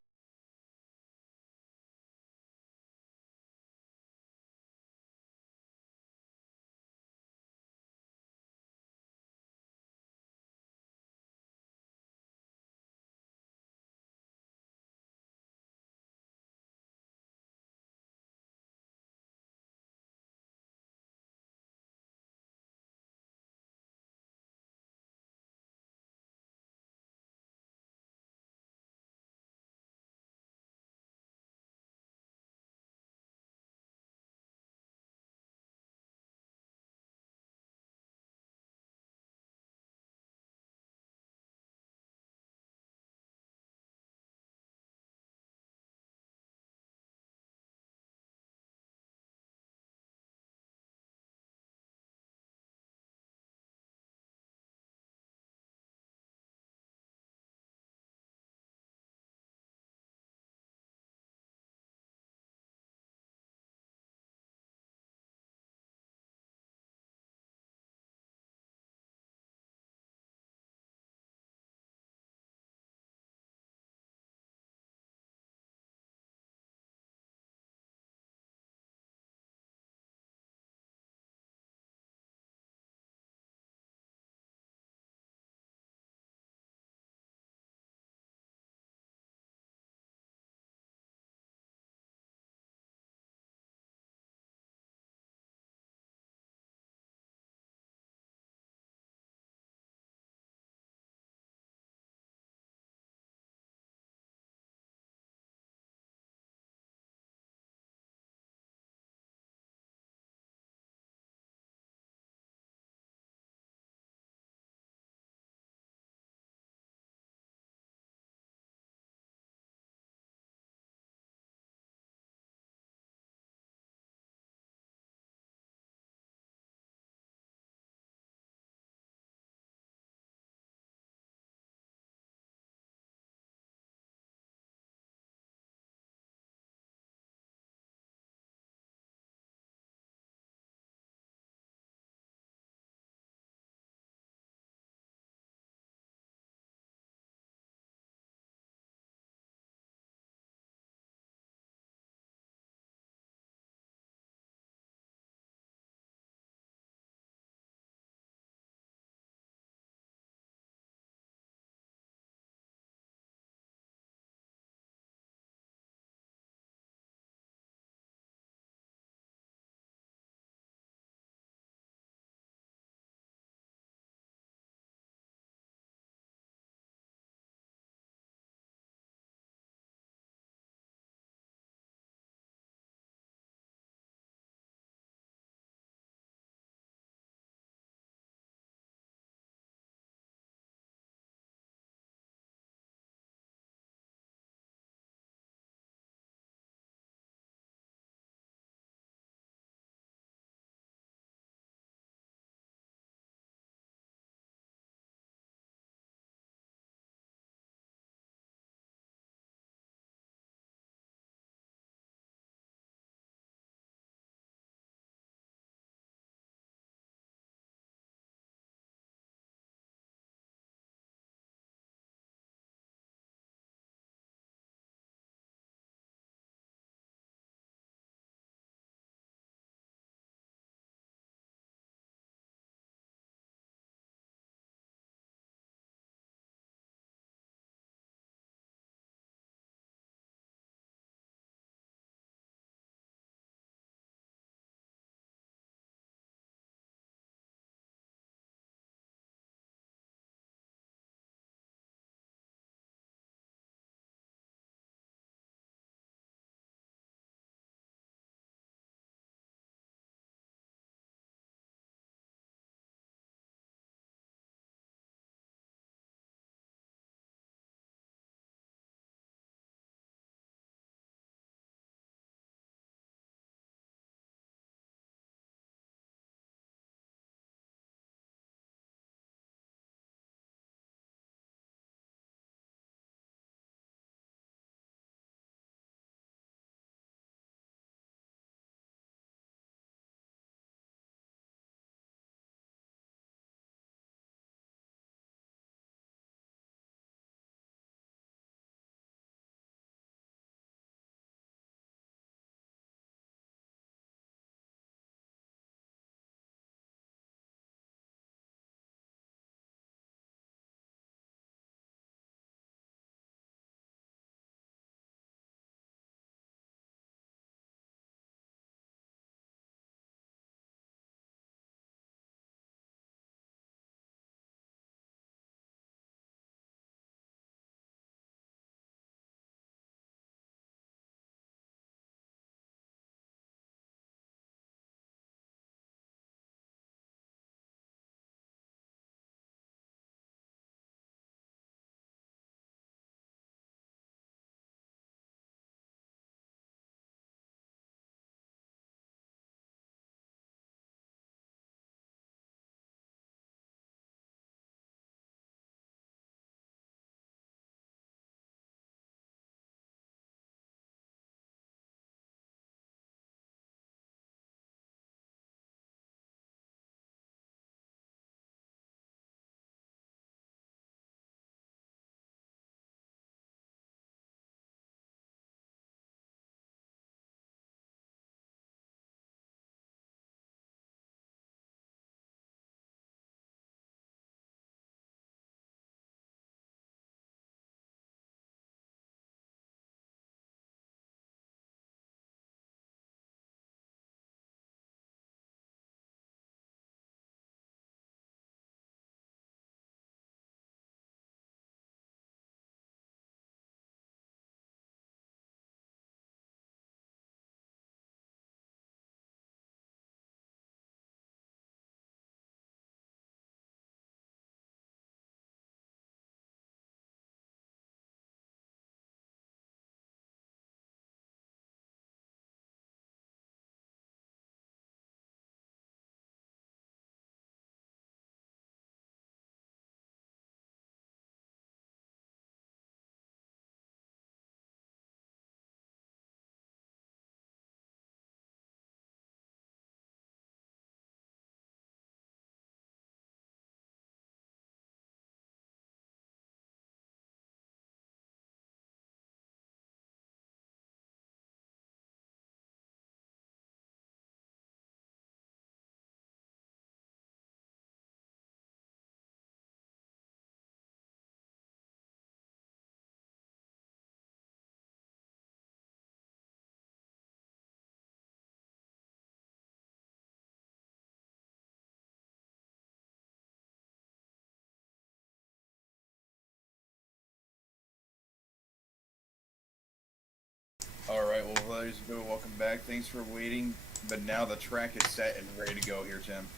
Alright, well, ladies and gentlemen, welcome back. Thanks for waiting. But now the track is set and ready to go here, Tim.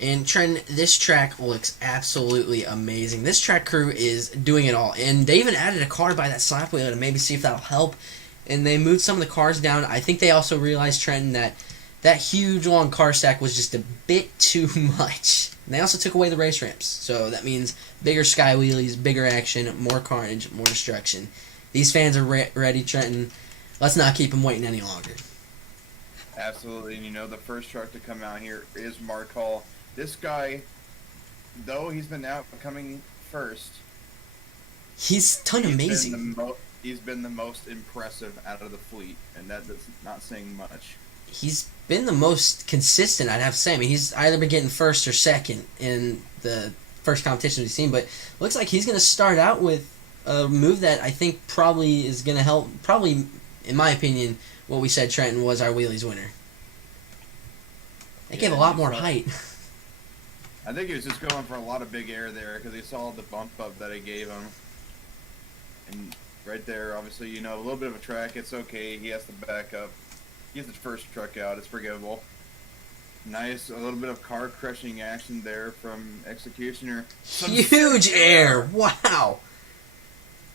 And Trent, this track looks absolutely amazing. This track crew is doing it all. And they even added a car by that slap wheel to maybe see if that'll help. And they moved some of the cars down. I think they also realized, Trenton, that that huge long car stack was just a bit too much. And they also took away the race ramps. So that means bigger sky wheelies, bigger action, more carnage, more destruction. These fans are ready, Trenton. Let's not keep them waiting any longer. Absolutely, and you know, the first truck to come out here is Mark Hall. This guy, though he's been out coming first, He's done amazing. He's been the most impressive out of the fleet, and that's not saying much. He's been the most consistent, I'd have to say. I mean, he's either been getting first or second in the first competition we've seen, but looks like he's going to start out with a move that I think probably is going to help, probably, in my opinion, what we said Trenton was our wheelies winner. They gave a lot more height. I think he was just going for a lot of big air there because he saw the bump up that I gave him. And right there, obviously, you know, a little bit of a track. It's okay. He has to back up. He has the first truck out. It's forgivable. Nice. A little bit of car crushing action there from Executioner. Huge air. Wow.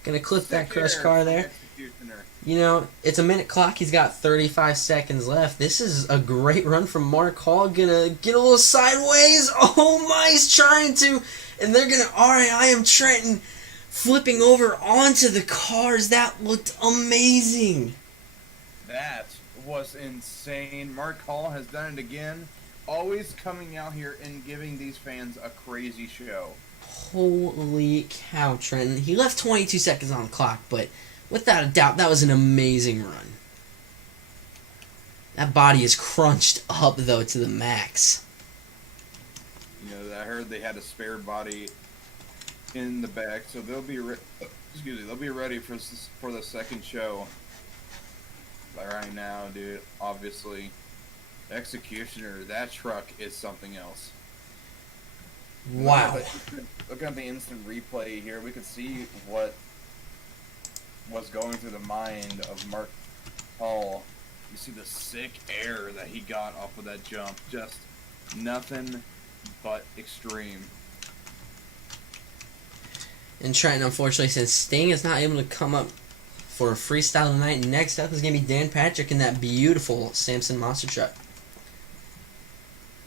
Gonna clip that crushed car there. Executioner. You know, it's a minute clock. He's got 35 seconds left. This is a great run from Mark Hall. Gonna get a little sideways. Oh my, he's trying to. And they're gonna RAI Trenton flipping over onto the cars. That looked amazing. That was insane. Mark Hall has done it again. Always coming out here and giving these fans a crazy show. Holy cow, Trenton. He left 22 seconds on the clock, but without a doubt, that was an amazing run. That body is crunched up, though, to the max. You know, I heard they had a spare body in the back, so they'll be they'll be ready for the second show. But right now, dude, obviously, Executioner, that truck is something else. Wow. Look at the instant replay here. We could see what was going through the mind of Mark Hall. You see the sick air that he got off of that jump. Just nothing but extreme. And Trenton, unfortunately, since Sting is not able to come up for a freestyle tonight, next up is going to be Dan Patrick in that beautiful Samson monster truck.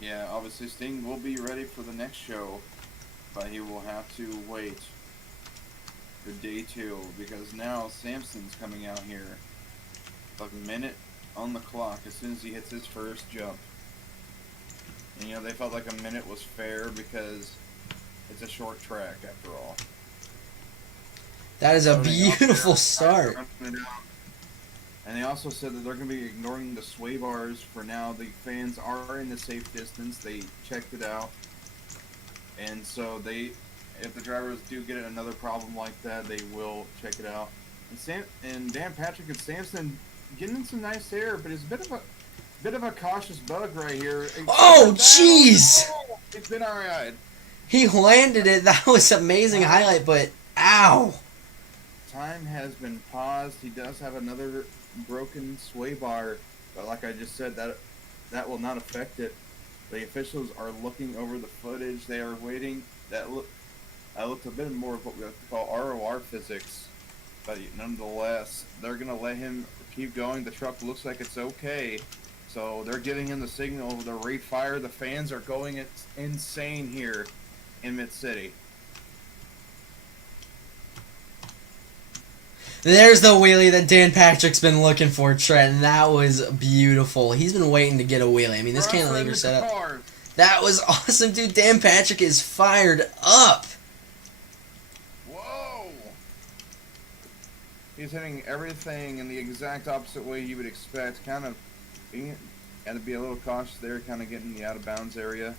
Yeah, obviously Sting will be ready for the next show, but he will have to wait for day 2 because now Samson's coming out here. Like a minute on the clock as soon as he hits his first jump. And you know, they felt like a minute was fair because it's a short track after all. That is a beautiful start. And they also said that they're going to be ignoring the sway bars for now. The fans are in the safe distance. They checked it out. And so if the drivers do get another problem like that, they will check it out. And Dan Patrick and Samson getting some nice air, but it's a bit of a cautious bug right here. Oh, jeez! It's been alright. He landed it. That was amazing highlight, but ow! Time has been paused. He does have another broken sway bar, but like I just said, that will not affect it. The officials are looking over the footage. They are waiting. I looked a bit more of what we like to call ROR physics, but nonetheless, they're gonna let him keep going. The truck looks like it's okay, so they're giving him the signal to refire. The fans are going insane here in Mid-City. There's the wheelie that Dan Patrick's been looking for, Trent, and that was beautiful. He's been waiting to get a wheelie. I mean, this cantilever setup. That was awesome, dude. Dan Patrick is fired up. Whoa! He's hitting everything in the exact opposite way you would expect. Kind of had to be a little cautious there, kind of getting the out of bounds area.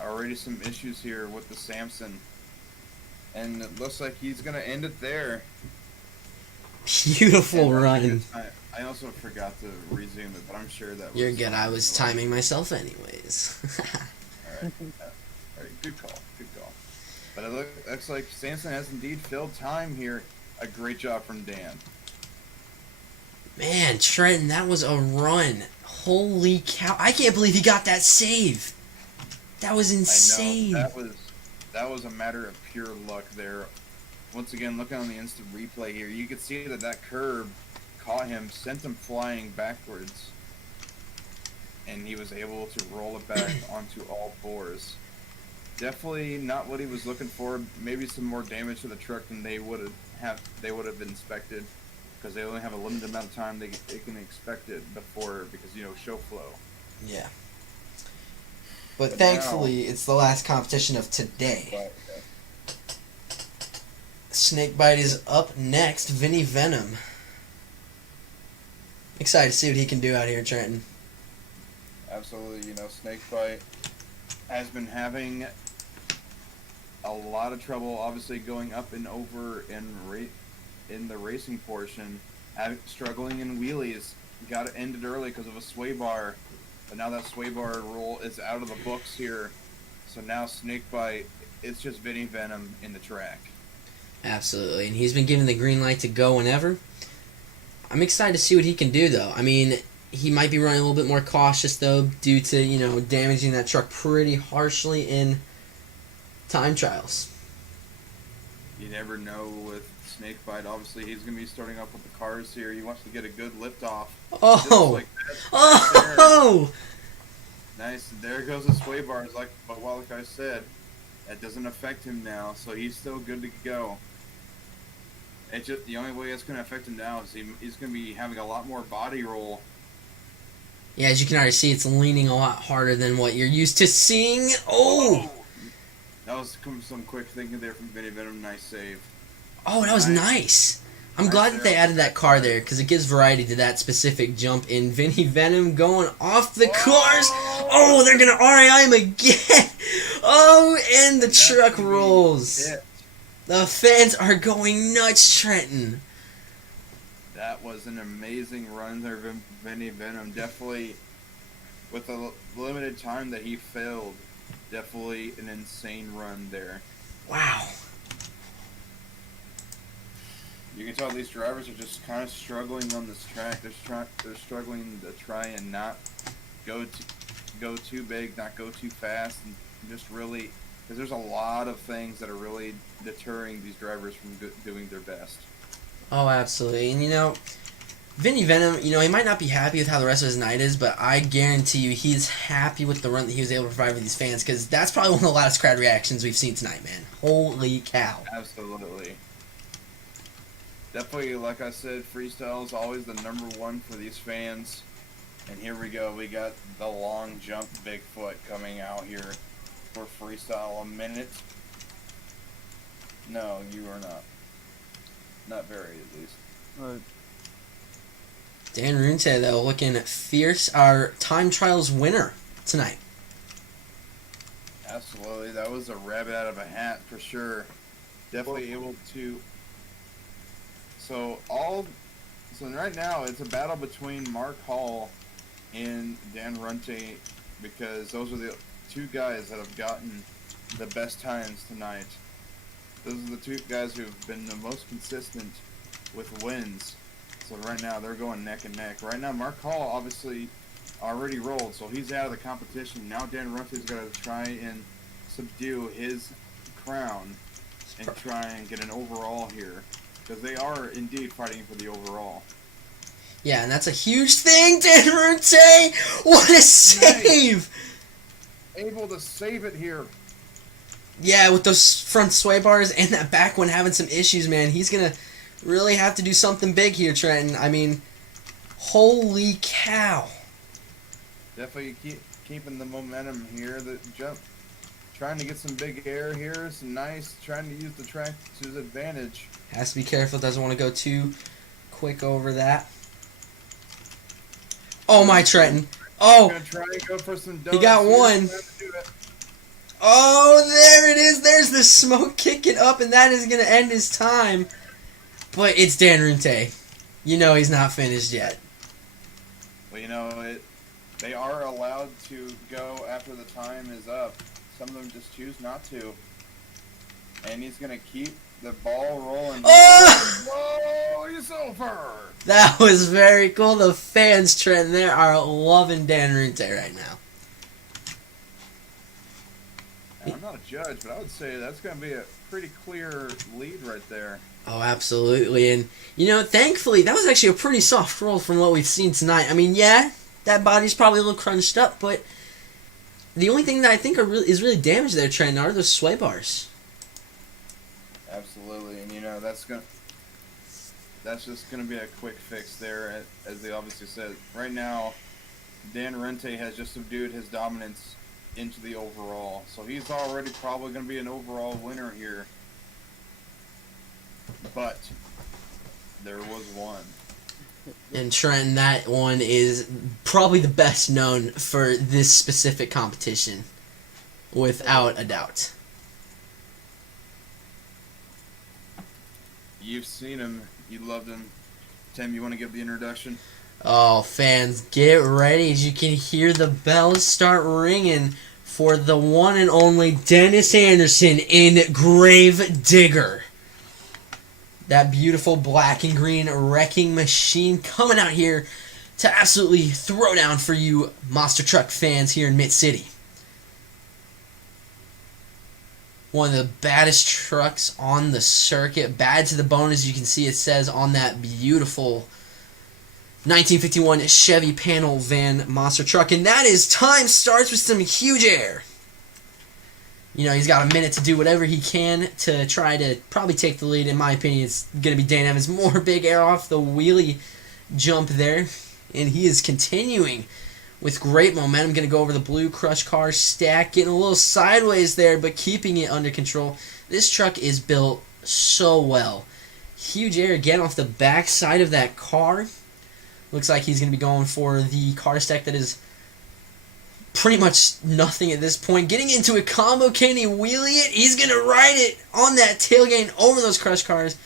Already some issues here with the Samson. And it looks like he's going to end it there. Beautiful run. I also forgot to resume it, but I'm sure that was... You're good. I was timing myself anyways. Alright. Alright, good call. Good call. But it looks like Samson has indeed filled time here. a great job from Dan. Man, Trenton, that was a run. Holy cow. I can't believe he got that save. That was insane. I know that was a matter of pure luck there. Once again, looking on the instant replay here, you could see that curb caught him, sent him flying backwards, and he was able to roll it back onto all fours. Definitely not what he was looking for. Maybe some more damage to the truck than they would have inspected, because they only have a limited amount of time they can expect it before, because show flow. Yeah. But But thankfully, it's the last competition of today. But, Snakebite is up next. Vinny Venom. Excited to see what he can do out here, Trenton. absolutely, Snakebite has been having a lot of trouble, obviously going up and over in the racing portion, struggling in wheelies. Got it ended early because of a sway bar, but now that sway bar rule is out of the books here. So now Snakebite, it's just Vinny Venom in the track. Absolutely, and he's been given the green light to go whenever. I'm excited to see what he can do, though. I mean, he might be running a little bit more cautious, though, due to, damaging that truck pretty harshly in time trials. You never know with Snakebite. Obviously, he's going to be starting off with the cars here. He wants to get a good lift off. Just Oh! like that. Oh! Nice. There goes the sway bars. Like I said, that doesn't affect him now, so he's still good to go. It's just the only way it's going to affect him now is he's going to be having a lot more body roll. Yeah, as you can already see, it's leaning a lot harder than what you're used to seeing. Oh! That was some quick thinking there from Vinny Venom. Nice save. Oh, that was nice. I'm glad that they added that car there, because it gives variety to that specific jump in. Vinny Venom going off the cars. Oh, they're going to RAI him again. Oh, and the truck rolls. The fans are going nuts, Trenton. That was an amazing run there, Vinny Venom. Definitely, with the limited time that he failed, definitely an insane run there. Wow. You can tell these drivers are just kind of struggling on this track. They're struggling to try and not go too big, not go too fast, and just really, because there's a lot of things that are really deterring these drivers from doing their best. Oh, absolutely. And, Vinny Venom, he might not be happy with how the rest of his night is, but I guarantee you he's happy with the run that he was able to provide with these fans, because that's probably one of the loudest crowd reactions we've seen tonight, man. Holy cow. Absolutely. Definitely, like I said, freestyle is always the #1 for these fans. And here we go. We got the long jump Bigfoot coming out here for freestyle. A minute. No, you are not. Not very, at least. Dan Runte, though, looking fierce. Our time trials winner tonight. Absolutely. That was a rabbit out of a hat for sure. Definitely able to... So right now it's a battle between Mark Hall and Dan Runte, because those are the two guys that have gotten the best times tonight. Those are the two guys who've been the most consistent with wins. So right now they're going neck and neck. Right now Mark Hall obviously already rolled, so he's out of the competition. Now Dan Runte's got to try and subdue his crown and try and get an overall here, because they are indeed fighting for the overall. Yeah, and that's a huge thing, Dan Runte! What a save! Able to save it here. Yeah, with those front sway bars and that back one having some issues, man, he's going to really have to do something big here, Trenton. I mean, holy cow. Definitely keeping the momentum here. The jump, trying to get some big air here. Some nice, trying to use the track to his advantage. Has to be careful, doesn't want to go too quick over that. Oh, my Trenton. Oh, Gonna try and go for some he got donuts one. here. Oh, there it is. There's the smoke kicking up, and that is going to end his time. But it's Dan Runte. He's not finished yet. Well, they are allowed to go after the time is up. Some of them just choose not to. and he's gonna keep the ball rolling. Oh! Whoa, he's over! That was very cool. The fans, Trent, there are loving Dan Rente right now. And I'm not a judge, but I would say that's gonna be a pretty clear lead right there. Oh, absolutely. And, you know, thankfully, that was actually a pretty soft roll from what we've seen tonight. I mean, yeah, that body's probably a little crunched up, but the only thing that I think is really damaged there, Trent, are those sway bars. Absolutely, and you know that's just gonna be a quick fix there, as they obviously said. Right now, Dan Rente has just subdued his dominance into the overall, so he's already probably gonna be an overall winner here. But there was one. And Trent, that one is probably the best known for this specific competition, without a doubt. You've seen him, you loved him. Tim, you want to give the introduction? Oh, fans, get ready as you can hear the bells start ringing for the one and only Dennis Anderson in Grave Digger. That beautiful black and green wrecking machine coming out here to absolutely throw down for you monster truck fans here in Mid-City. One of the baddest trucks on the circuit. Bad to the bone, as you can see it says on that beautiful 1951 Chevy panel van monster truck. And that is time starts with some huge air. You know, he's got a minute to do whatever he can to try to probably take the lead. In my opinion, it's going to be Dan Evans. More big air off the wheelie jump there. And he is continuing with great momentum. Going to go over the blue crush car stack. Getting a little sideways there, but keeping it under control. This truck is built so well. Huge air again off the back side of that car. Looks like he's going to be going for the car stack that is pretty much nothing at this point. Getting into a combo, can he wheelie it? He's going to ride it on that tailgate over those crush cars.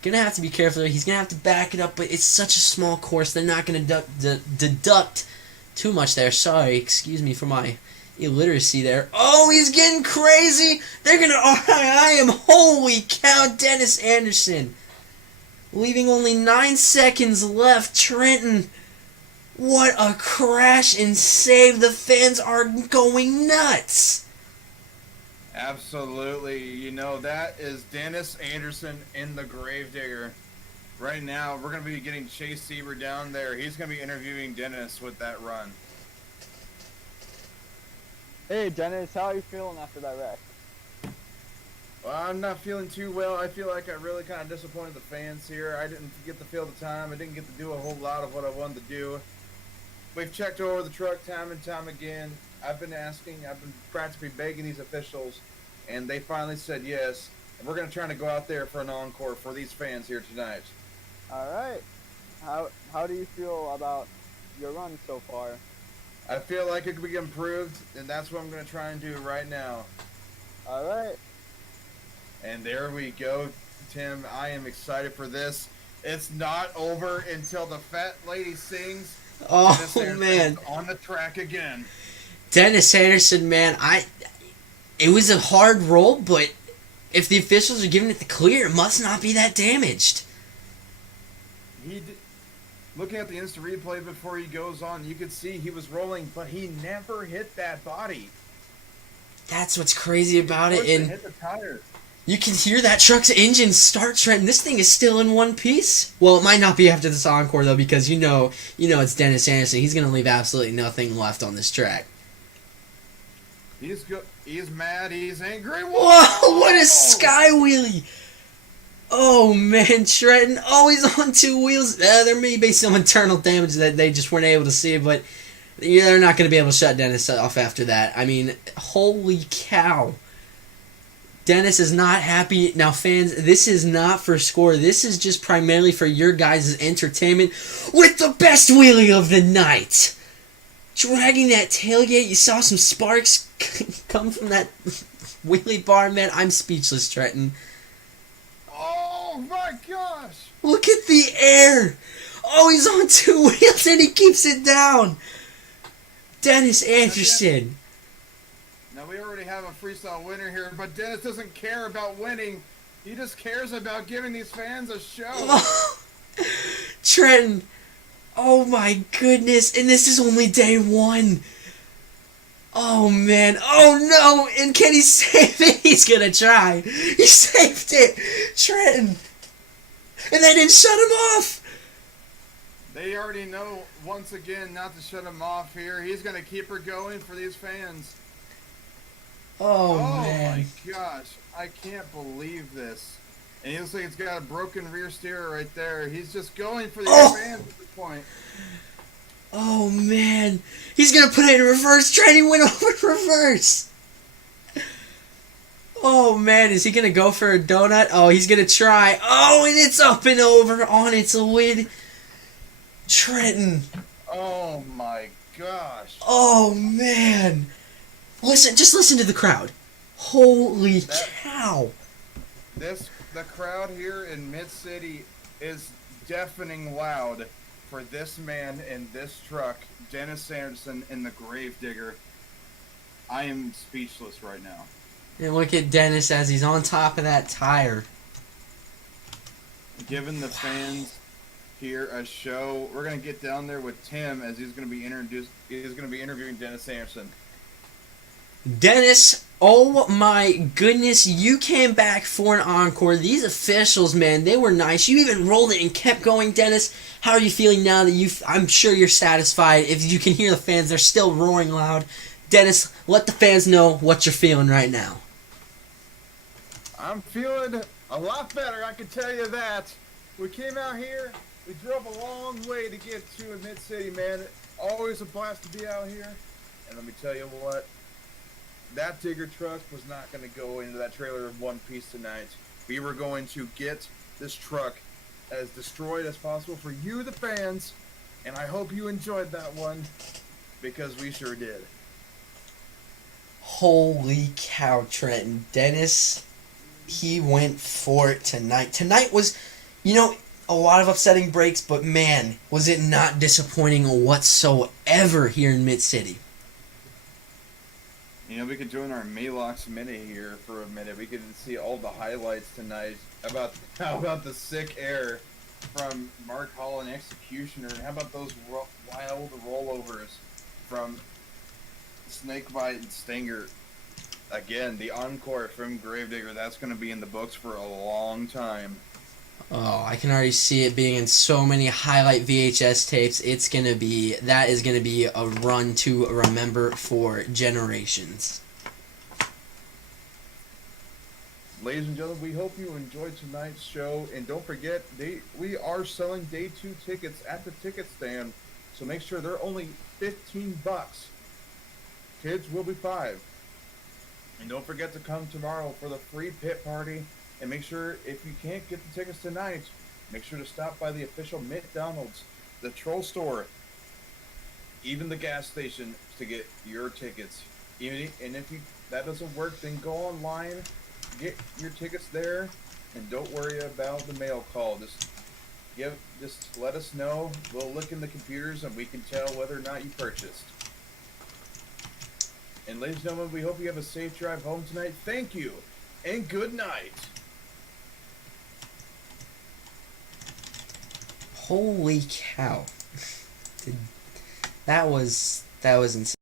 Going to have to be careful there. He's going to have to back it up, but it's such a small course. They're not going to deduct too much there. Sorry, excuse me for my illiteracy there. Oh, he's getting crazy. They're going to... Oh, I am... Holy cow, Dennis Anderson. Leaving only 9 seconds left. Trenton... What a crash and save. The fans are going nuts. Absolutely. You know, that is Dennis Anderson in the Gravedigger. Right now, we're going to be getting Chase Sieber down there. He's going to be interviewing Dennis with that run. Hey Dennis, how are you feeling after that wreck? Well, I'm not feeling too well. I feel like I really kind of disappointed the fans here. I didn't get to feel the time. I didn't get to do a whole lot of what I wanted to do. We've checked over the truck time and time again. I've been practically begging these officials, and they finally said yes. And we're going to try to go out there for an encore for these fans here tonight. Alright. How do you feel about your run so far? I feel like it could be improved, and that's what I'm going to try and do right now. Alright. And there we go, Tim. I am excited for this. It's not over until the fat lady sings. Oh, Dennis man. on the track again. Dennis Anderson, man, it was a hard roll, but if the officials are giving it the clear, it must not be that damaged. Looking at the instant replay before he goes on, you could see he was rolling, but he never hit that body. That's what's crazy about it, and hit the tires. you can hear that truck's engine start, Trent. This thing is still in one piece. Well, it might not be after this encore, though, because you know it's Dennis Anderson. He's going to leave absolutely nothing left on this track. He's good. He's mad. He's angry. Whoa, what a sky wheelie. Oh, man, Trenton. Oh, he's on 2 wheels. There may be some internal damage that they just weren't able to see, but they're not going to be able to shut Dennis off after that. I mean, holy cow. Dennis is not happy. Now, fans, this is not for score. This is just primarily for your guys' entertainment with the best wheelie of the night. Dragging that tailgate. You saw some sparks come from that wheelie bar, man. I'm speechless, Trenton. Oh, my gosh. Look at the air. Oh, he's on 2 wheels and he keeps it down. Dennis Anderson. Now we already have a freestyle winner here, but Dennis doesn't care about winning. He just cares about giving these fans a show. Trenton. Oh my goodness. And this is only day one. Oh man. Oh no. And can he save it? He's gonna try. He saved it. Trenton. And they didn't shut him off. They already know, once again, not to shut him off here. He's going to keep her going for these fans. Oh, Oh man. my gosh. I can't believe this. And he looks like it's got a broken rear steer right there. He's just going for these fans at this point. Oh man. He's gonna put it in reverse. Trenton went over in reverse. Oh man, is he gonna go for a donut? Oh, he's gonna try. Oh, and it's up and over on its lid. Trenton. Oh my gosh. Oh man. Listen, just listen to the crowd. Holy cow. The crowd here in Mid-City is deafening loud for this man in this truck, Dennis Sanderson in the Gravedigger. I am speechless right now. And look at Dennis as he's on top of that tire. Giving the fans here a show. We're gonna get down there with Tim as he's gonna be interviewing Dennis Sanderson. Dennis, oh my goodness, you came back for an encore. These officials, man, they were nice. You even rolled it and kept going, Dennis. How are you feeling now that I'm sure you're satisfied. If you can hear the fans, they're still roaring loud. Dennis, let the fans know what you're feeling right now. I'm feeling a lot better, I can tell you that. We came out here, we drove a long way to get to Mid-City, man. Always a blast to be out here. And let me tell you what, that digger truck was not going to go into that trailer in one piece tonight. We were going to get this truck as destroyed as possible for you, the fans, and I hope you enjoyed that one, because we sure did. Holy cow, Trenton. Dennis, he went for it tonight. Tonight was, a lot of upsetting breaks, but man, was it not disappointing whatsoever here in Mid-City. We could join our Malox Minute here for a minute. We could see all the highlights tonight. How about the sick air from Mark Hall and Executioner? And how about those wild rollovers from Snakebite and Stinger? Again, the encore from Gravedigger, that's going to be in the books for a long time. Oh, I can already see it being in so many highlight VHS tapes. That is going to be a run to remember for generations. Ladies and gentlemen, we hope you enjoyed tonight's show, and don't forget, we are selling day 2 tickets at the ticket stand, so make sure they're only $15. Kids will be $5. And don't forget to come tomorrow for the free pit party. And make sure, if you can't get the tickets tonight, make sure to stop by the official McDonald's, the Troll Store, even the gas station to get your tickets. And if that doesn't work, then go online, get your tickets there, and don't worry about the mail call. Just let us know. We'll look in the computers and we can tell whether or not you purchased. And ladies and gentlemen, we hope you have a safe drive home tonight. Thank you, and good night. Holy cow. That was insane.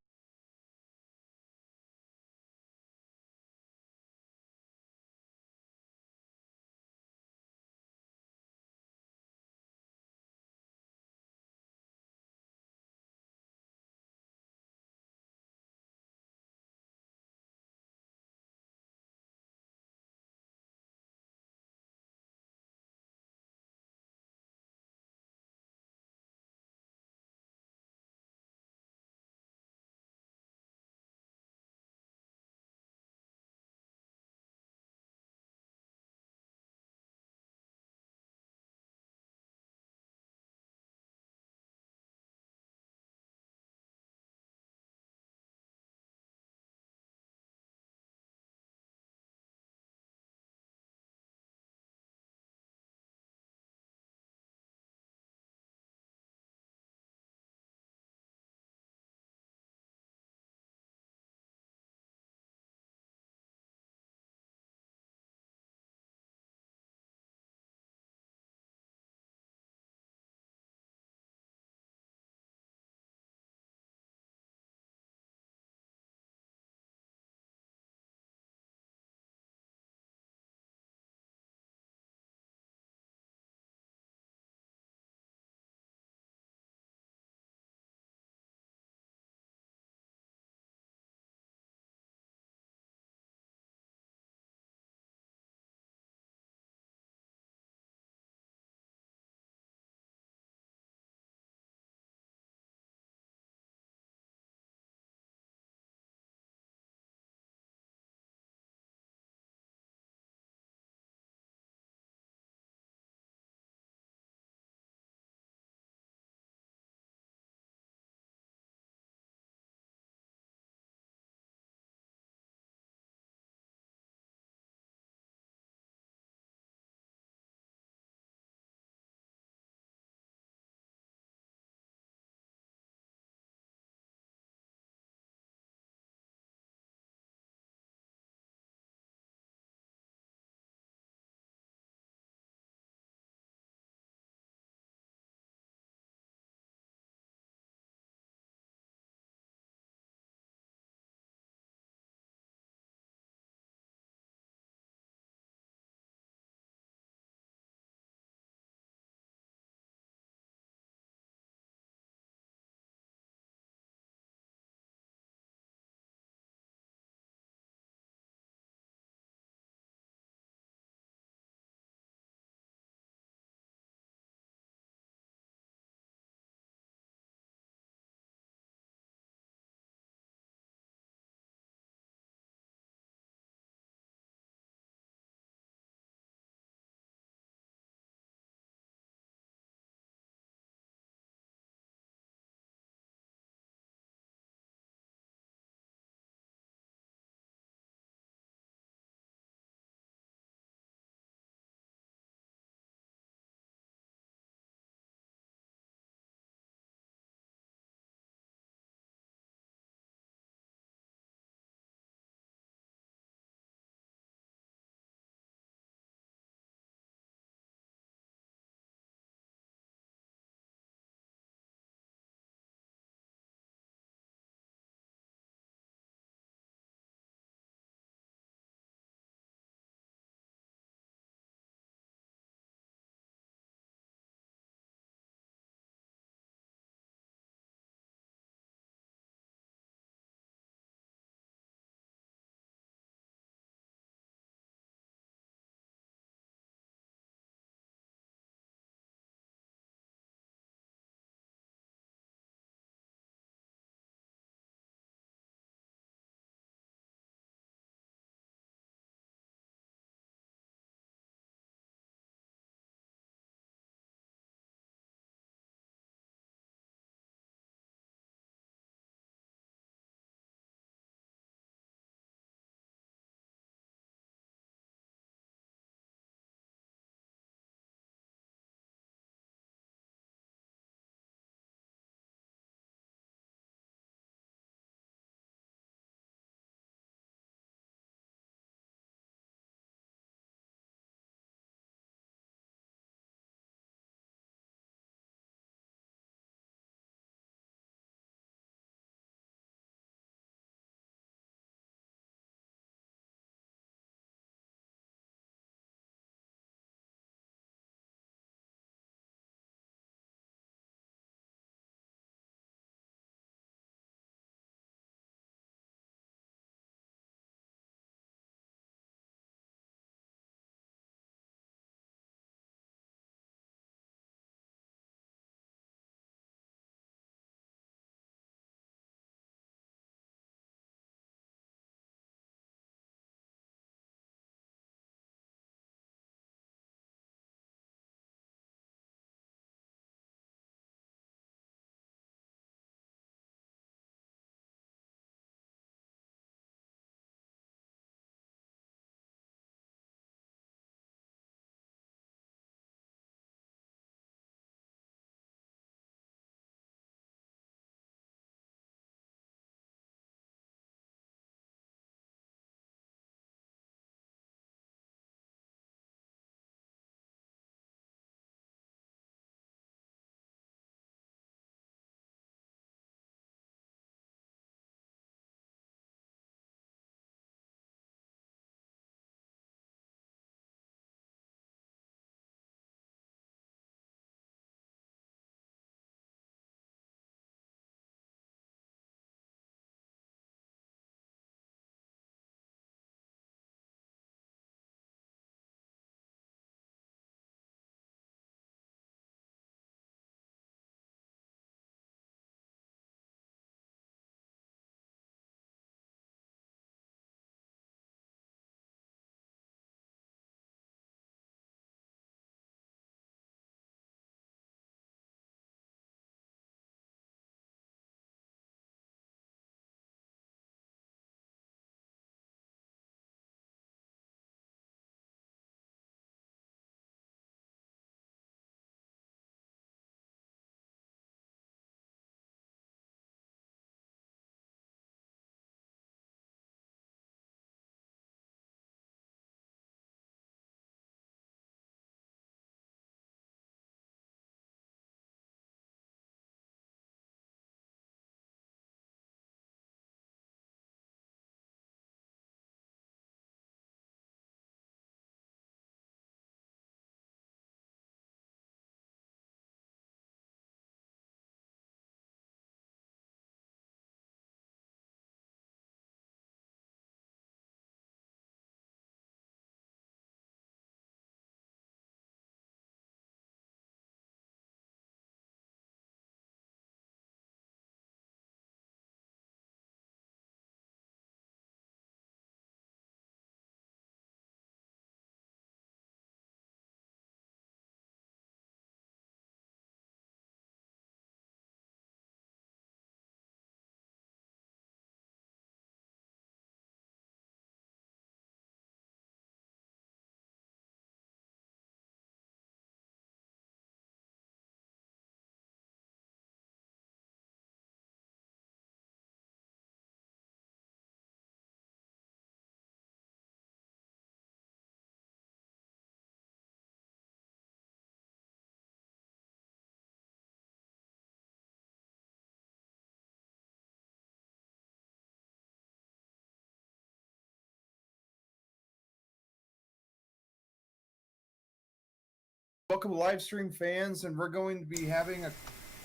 welcome live stream fans, and we're going to be having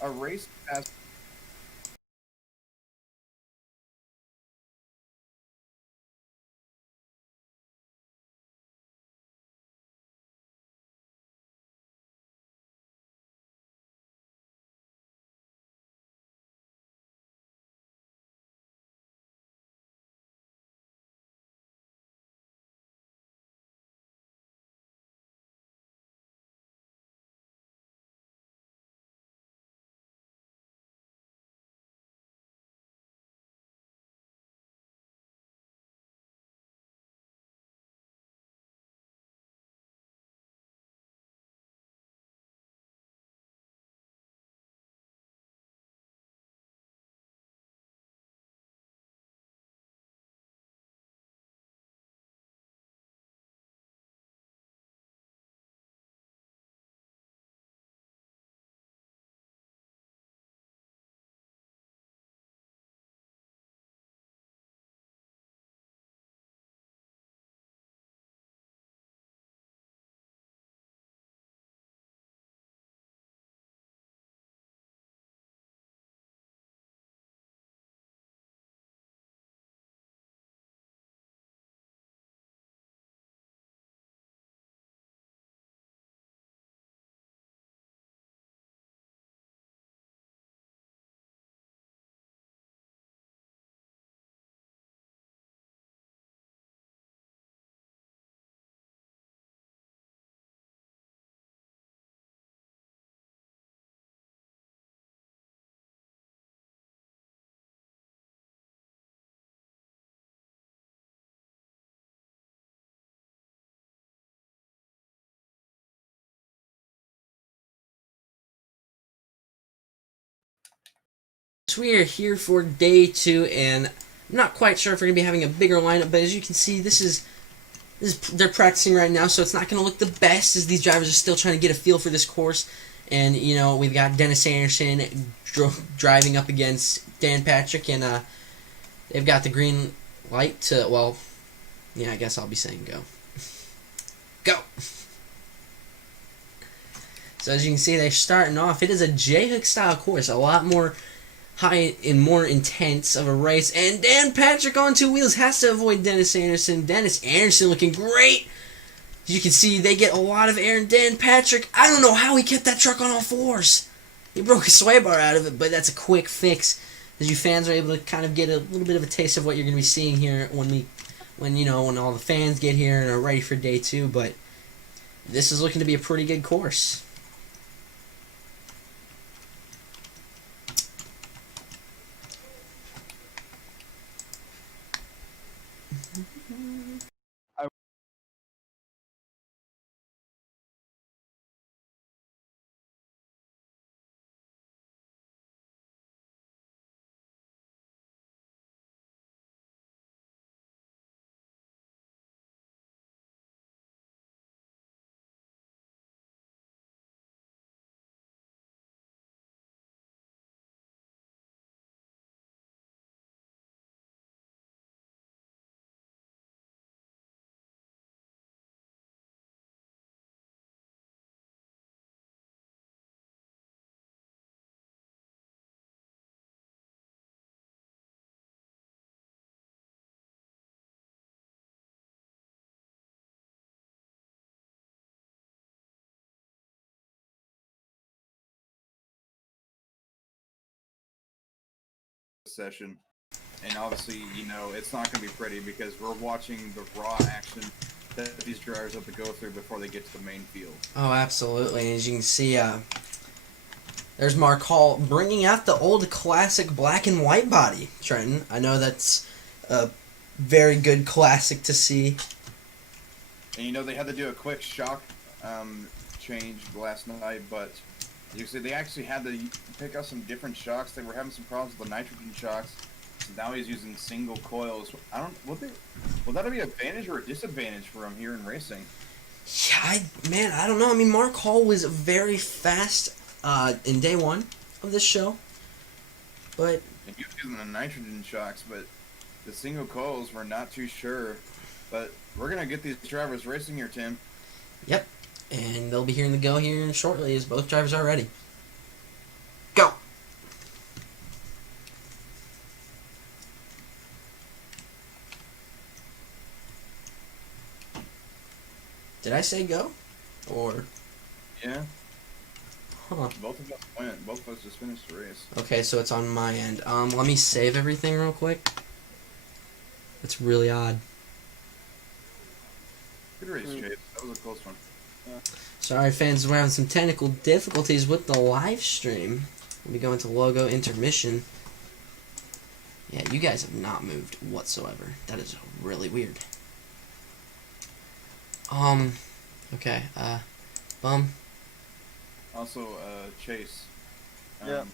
a race pass. So we are here for day 2, and I'm not quite sure if we're gonna be having a bigger lineup, but as you can see, this is they're practicing right now, so it's not gonna look the best as these drivers are still trying to get a feel for this course. And you know, we've got Dennis Anderson driving up against Dan Patrick, and they've got the green light to, well, yeah, I guess I'll be saying go. Go! So as you can see, they're starting off. It is a J-Hook style course, a lot more high and more intense of a race. And Dan Patrick on 2 wheels has to avoid Dennis Anderson. Dennis Anderson looking great. As you can see, they get a lot of air. And Dan Patrick, I don't know how he kept that truck on all 4s. He broke a sway bar out of it, but that's a quick fix. As you fans are able to kind of get a little bit of a taste of what you're going to be seeing here when all the fans get here and are ready for day 2. But this is looking to be a pretty good course. Session, and obviously, you know, it's not going to be pretty because we're watching the raw action that these drivers have to go through before they get to the main field. Oh, absolutely. As you can see, there's Mark Hall bringing out the old classic black and white body, Trenton. I know that's a very good classic to see. And you know, they had to do a quick shock change last night, but you see, they actually had to pick up some different shocks. They were having some problems with the nitrogen shocks. So now he's using single coils. I don't. Will that be an advantage or a disadvantage for him here in racing? Yeah, I don't know. I mean, Mark Hall was very fast in day 1 of this show, but And he was using the nitrogen shocks, but the single coils we're not too sure. But we're gonna get these drivers racing here, Tim. yep. And they'll be hearing the go here shortly as both drivers are ready. Go! Did I say go? Or, Yeah, huh. both of us went. Both of us just finished the race. Okay, so it's on my end. Let me save everything real quick. That's really odd. Good race, Chase. That was a close one. Sorry, fans, we're having some technical difficulties with the live stream. We'll be going to logo intermission. Yeah, you guys have not moved whatsoever. That is really weird. Okay, Bum. Also, Chase. Yeah.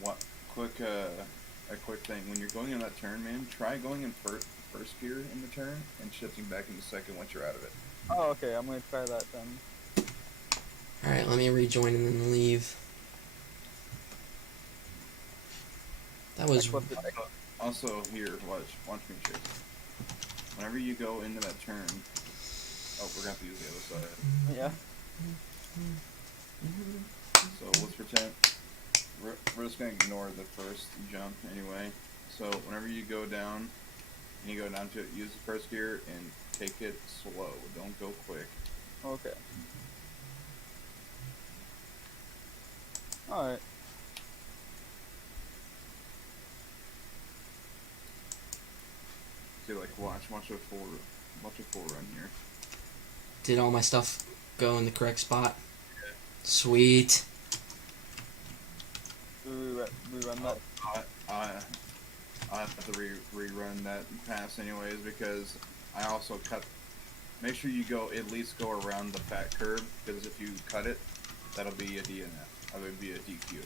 What? A quick thing. When you're going in that turn, man, try going in first gear in the turn and shifting back into second once you're out of it. Oh, okay. I'm gonna try that then. Alright, let me rejoin and then leave. That was... Flipped it. Also, here, watch me, Chase. Whenever you go into that turn, oh, we're gonna have to use the other side. Yeah. So let's pretend we're just gonna ignore the first jump anyway. So whenever you go down, and you go down to it, use the first gear and take it slow. Don't go quick. Okay. Alright. See, like watch a full run here. Did all my stuff go in the correct spot? Sweet. Rerun that. I have to rerun that pass anyways because I also cut. Make sure you at least go around the fat curve because if you cut it, that'll be a DNF. That would be a DQ.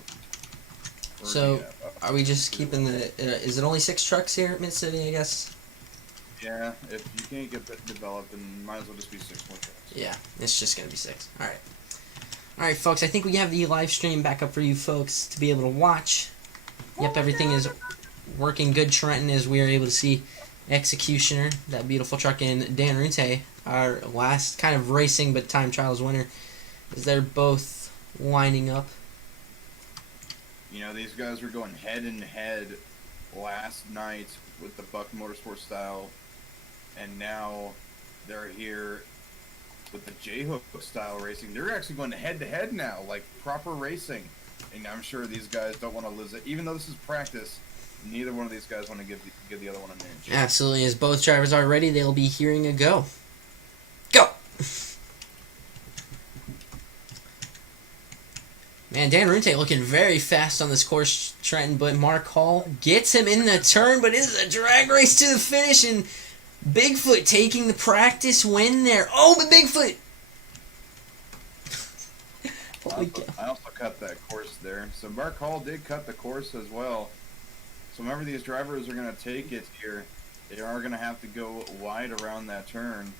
Or So, DNF. are we just keeping the... is it only 6 trucks here at Mid-City, I guess? Yeah, if you can't get that developed, then might as well just be 6 more trucks. Yeah, it's just going to be 6. Alright. Alright, folks, I think we have the live stream back up for you folks to be able to watch. Yep, everything is working good, Trenton, as we are able to see Executioner, that beautiful truck, and Dan Rute, our last kind of racing but time trials winner, as they're both lining up. You know, these guys were going head and head last night with the Buck Motorsport style, and now they're here with the J-Hook style racing. They're actually going head to head now, like proper racing. And I'm sure these guys don't want to lose it, even though this is practice. Neither one of these guys want to give the other one an inch. Absolutely, as both drivers are ready, they'll be hearing a go. Go! Man, Dan Rute looking very fast on this course, Trenton, but Mark Hall gets him in the turn, but it is a drag race to the finish, and Bigfoot taking the practice win there. Oh, but Bigfoot! I also cut that course there. So Mark Hall did cut the course as well. So whenever these drivers are going to take it here, they are going to have to go wide around that turn.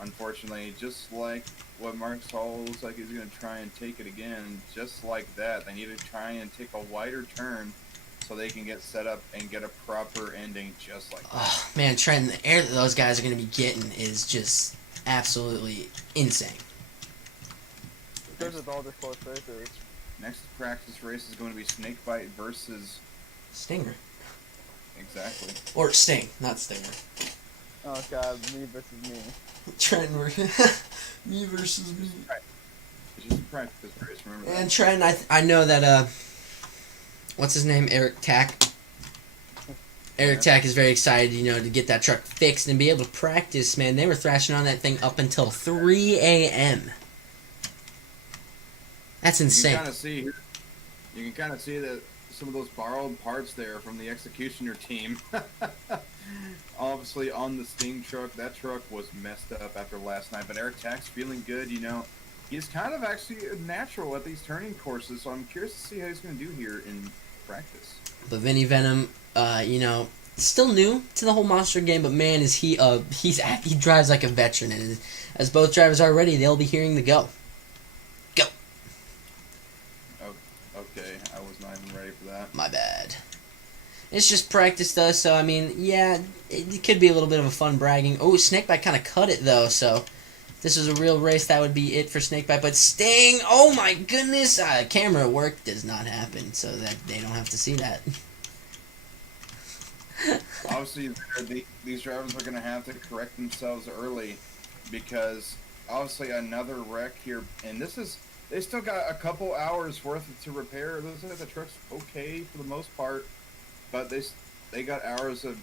Unfortunately, just like what Mark Hall looks like he's going to try and take it again, just like that. They need to try and take a wider turn so they can get set up and get a proper ending just like that. Oh, man, Trenton, the air that those guys are going to be getting is just absolutely insane. Good with all the close races. Next practice race is going to be Snakebite versus... Stinger. Exactly. Or Sting, not Stinger. Oh god, me versus me. Trenton, me versus me. It's just a practice race, remember that. And Trenton, I know that, what's his name? Eric Tack. Eric Tack is very excited, to get that truck fixed and be able to practice, man. They were thrashing on that thing up until 3 a.m. That's insane. You can kind of see that some of those borrowed parts there from the Executioner team. Obviously on the Sting truck, that truck was messed up after last night, but Eric Tack's feeling good, He's kind of actually a natural at these turning courses, so I'm curious to see how he's going to do here in practice. But Vinny Venom, still new to the whole monster game, but man, is he drives like a veteran, and as both drivers are ready, they'll be hearing the go. Go. Oh, okay, I was not even ready for that. My bad. It's just practice, though, so, I mean, yeah, it could be a little bit of a fun bragging. Oh, Snakebite kind of cut it, though, so If this was a real race, that would be it for Snakebite. But Sting, oh my goodness, camera work does not happen, so that they don't have to see that. Obviously, these drivers are going to have to correct themselves early because obviously another wreck here, and they still got a couple hours worth to repair. Looks like the truck's okay for the most part, but they got hours of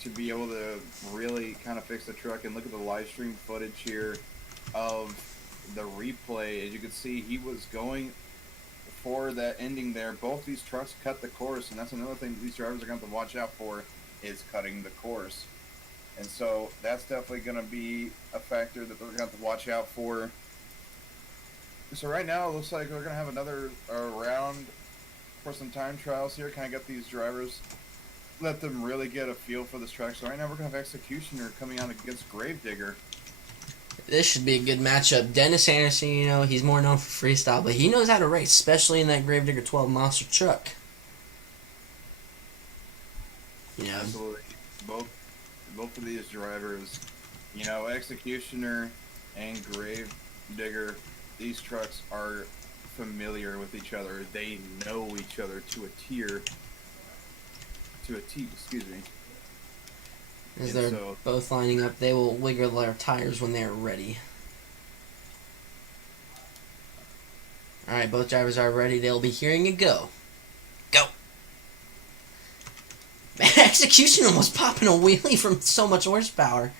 to be able to really kind of fix the truck. And look at the live stream footage here of the replay. As you can see, he was going for that ending there. Both these trucks cut the course, and that's another thing these drivers are going to have to watch out for, is cutting the course. And so that's definitely going to be a factor that they're going to have to watch out for. So right now it looks like we're going to have another round for some time trials here, kind of get these drivers, let them really get a feel for this track. So right now we're going to have Executioner coming out against Gravedigger. This should be a good matchup. Dennis Anderson, you know, he's more known for freestyle, but he knows how to race, especially in that Gravedigger 12 monster truck. You know, Absolutely. Both of these drivers, you know, Executioner and Gravedigger, these trucks are familiar with each other. They know each other to a T, excuse me. as And they're so- both lining up, they will wiggle their tires when they're ready. Alright, both drivers are ready. They'll be hearing a go. Go! Man, Execution almost popping a wheelie from so much horsepower.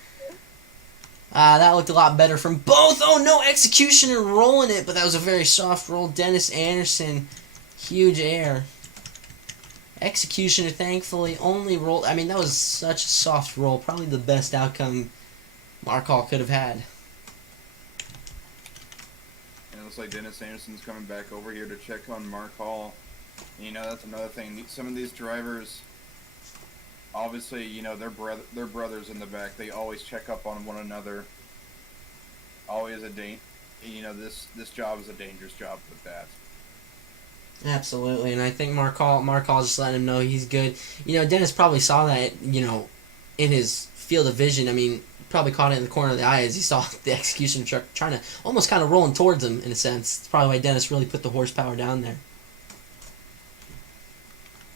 That looked a lot better from both. Oh no, Executioner rolling it, but that was a very soft roll. Dennis Anderson, huge air. Executioner thankfully only rolled. I mean, that was such a soft roll. Probably the best outcome Mark Hall could have had. And it looks like Dennis Anderson's coming back over here to check on Mark Hall. And, you know, that's another thing. Some of these drivers, obviously, you know, they're brothers in the back. They always check up on one another. Always you know, this job is a dangerous job with that. Absolutely, and I think Mark Hall just letting him know he's good. You know, Dennis probably saw that, you know, in his field of vision. I mean, probably caught it in the corner of the eye as he saw the Execution truck trying to, almost kind of rolling towards him, in a sense. It's probably why Dennis really put the horsepower down there.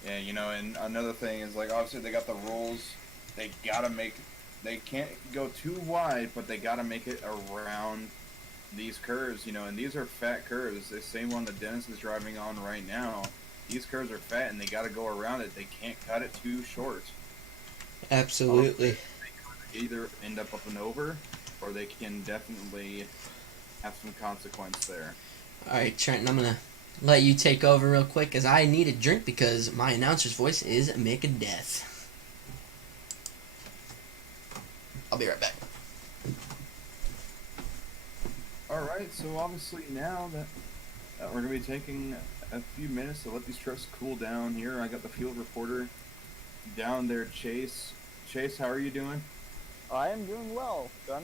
Yeah, you know, and another thing is, like, obviously they got the rules. They can't go too wide, but they gotta make it around these curves, you know, and these are fat curves. The same one that Dennis is driving on right now. These curves are fat, and they gotta go around it. They can't cut it too short. Absolutely. They either end up and over, or they can definitely have some consequence there. Alright, Trenton, I'm going to let you take over real quick, as I need a drink because my announcer's voice is Megadeth. I'll be right back. Alright, so obviously now that we're going to be taking a few minutes to let these trucks cool down here, I got the field reporter down there, Chase. Chase, how are you doing? I am doing well, son.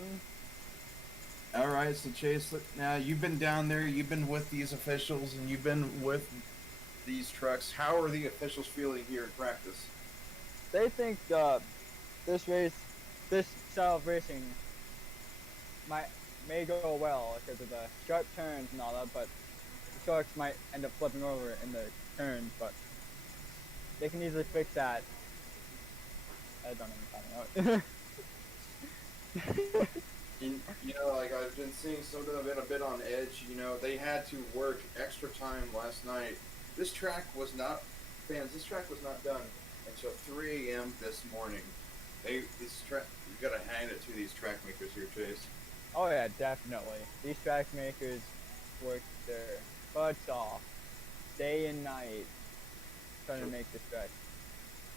Alright, so Chase, look, now you've been down there, you've been with these officials, and you've been with these trucks. How are the officials feeling here in practice? They think this style of racing may go well because of the sharp turns and all that, but the trucks might end up flipping over in the turns, but they can easily fix that. I don't know what I'm talking about. And, you know, like, I've been seeing some of them have been a bit on edge. You know, they had to work extra time last night. This track was not done until 3 a.m. this morning. You gotta hand it to these track makers here, Chase. Oh yeah, definitely. These track makers work their butts off, day and night, trying to make this track.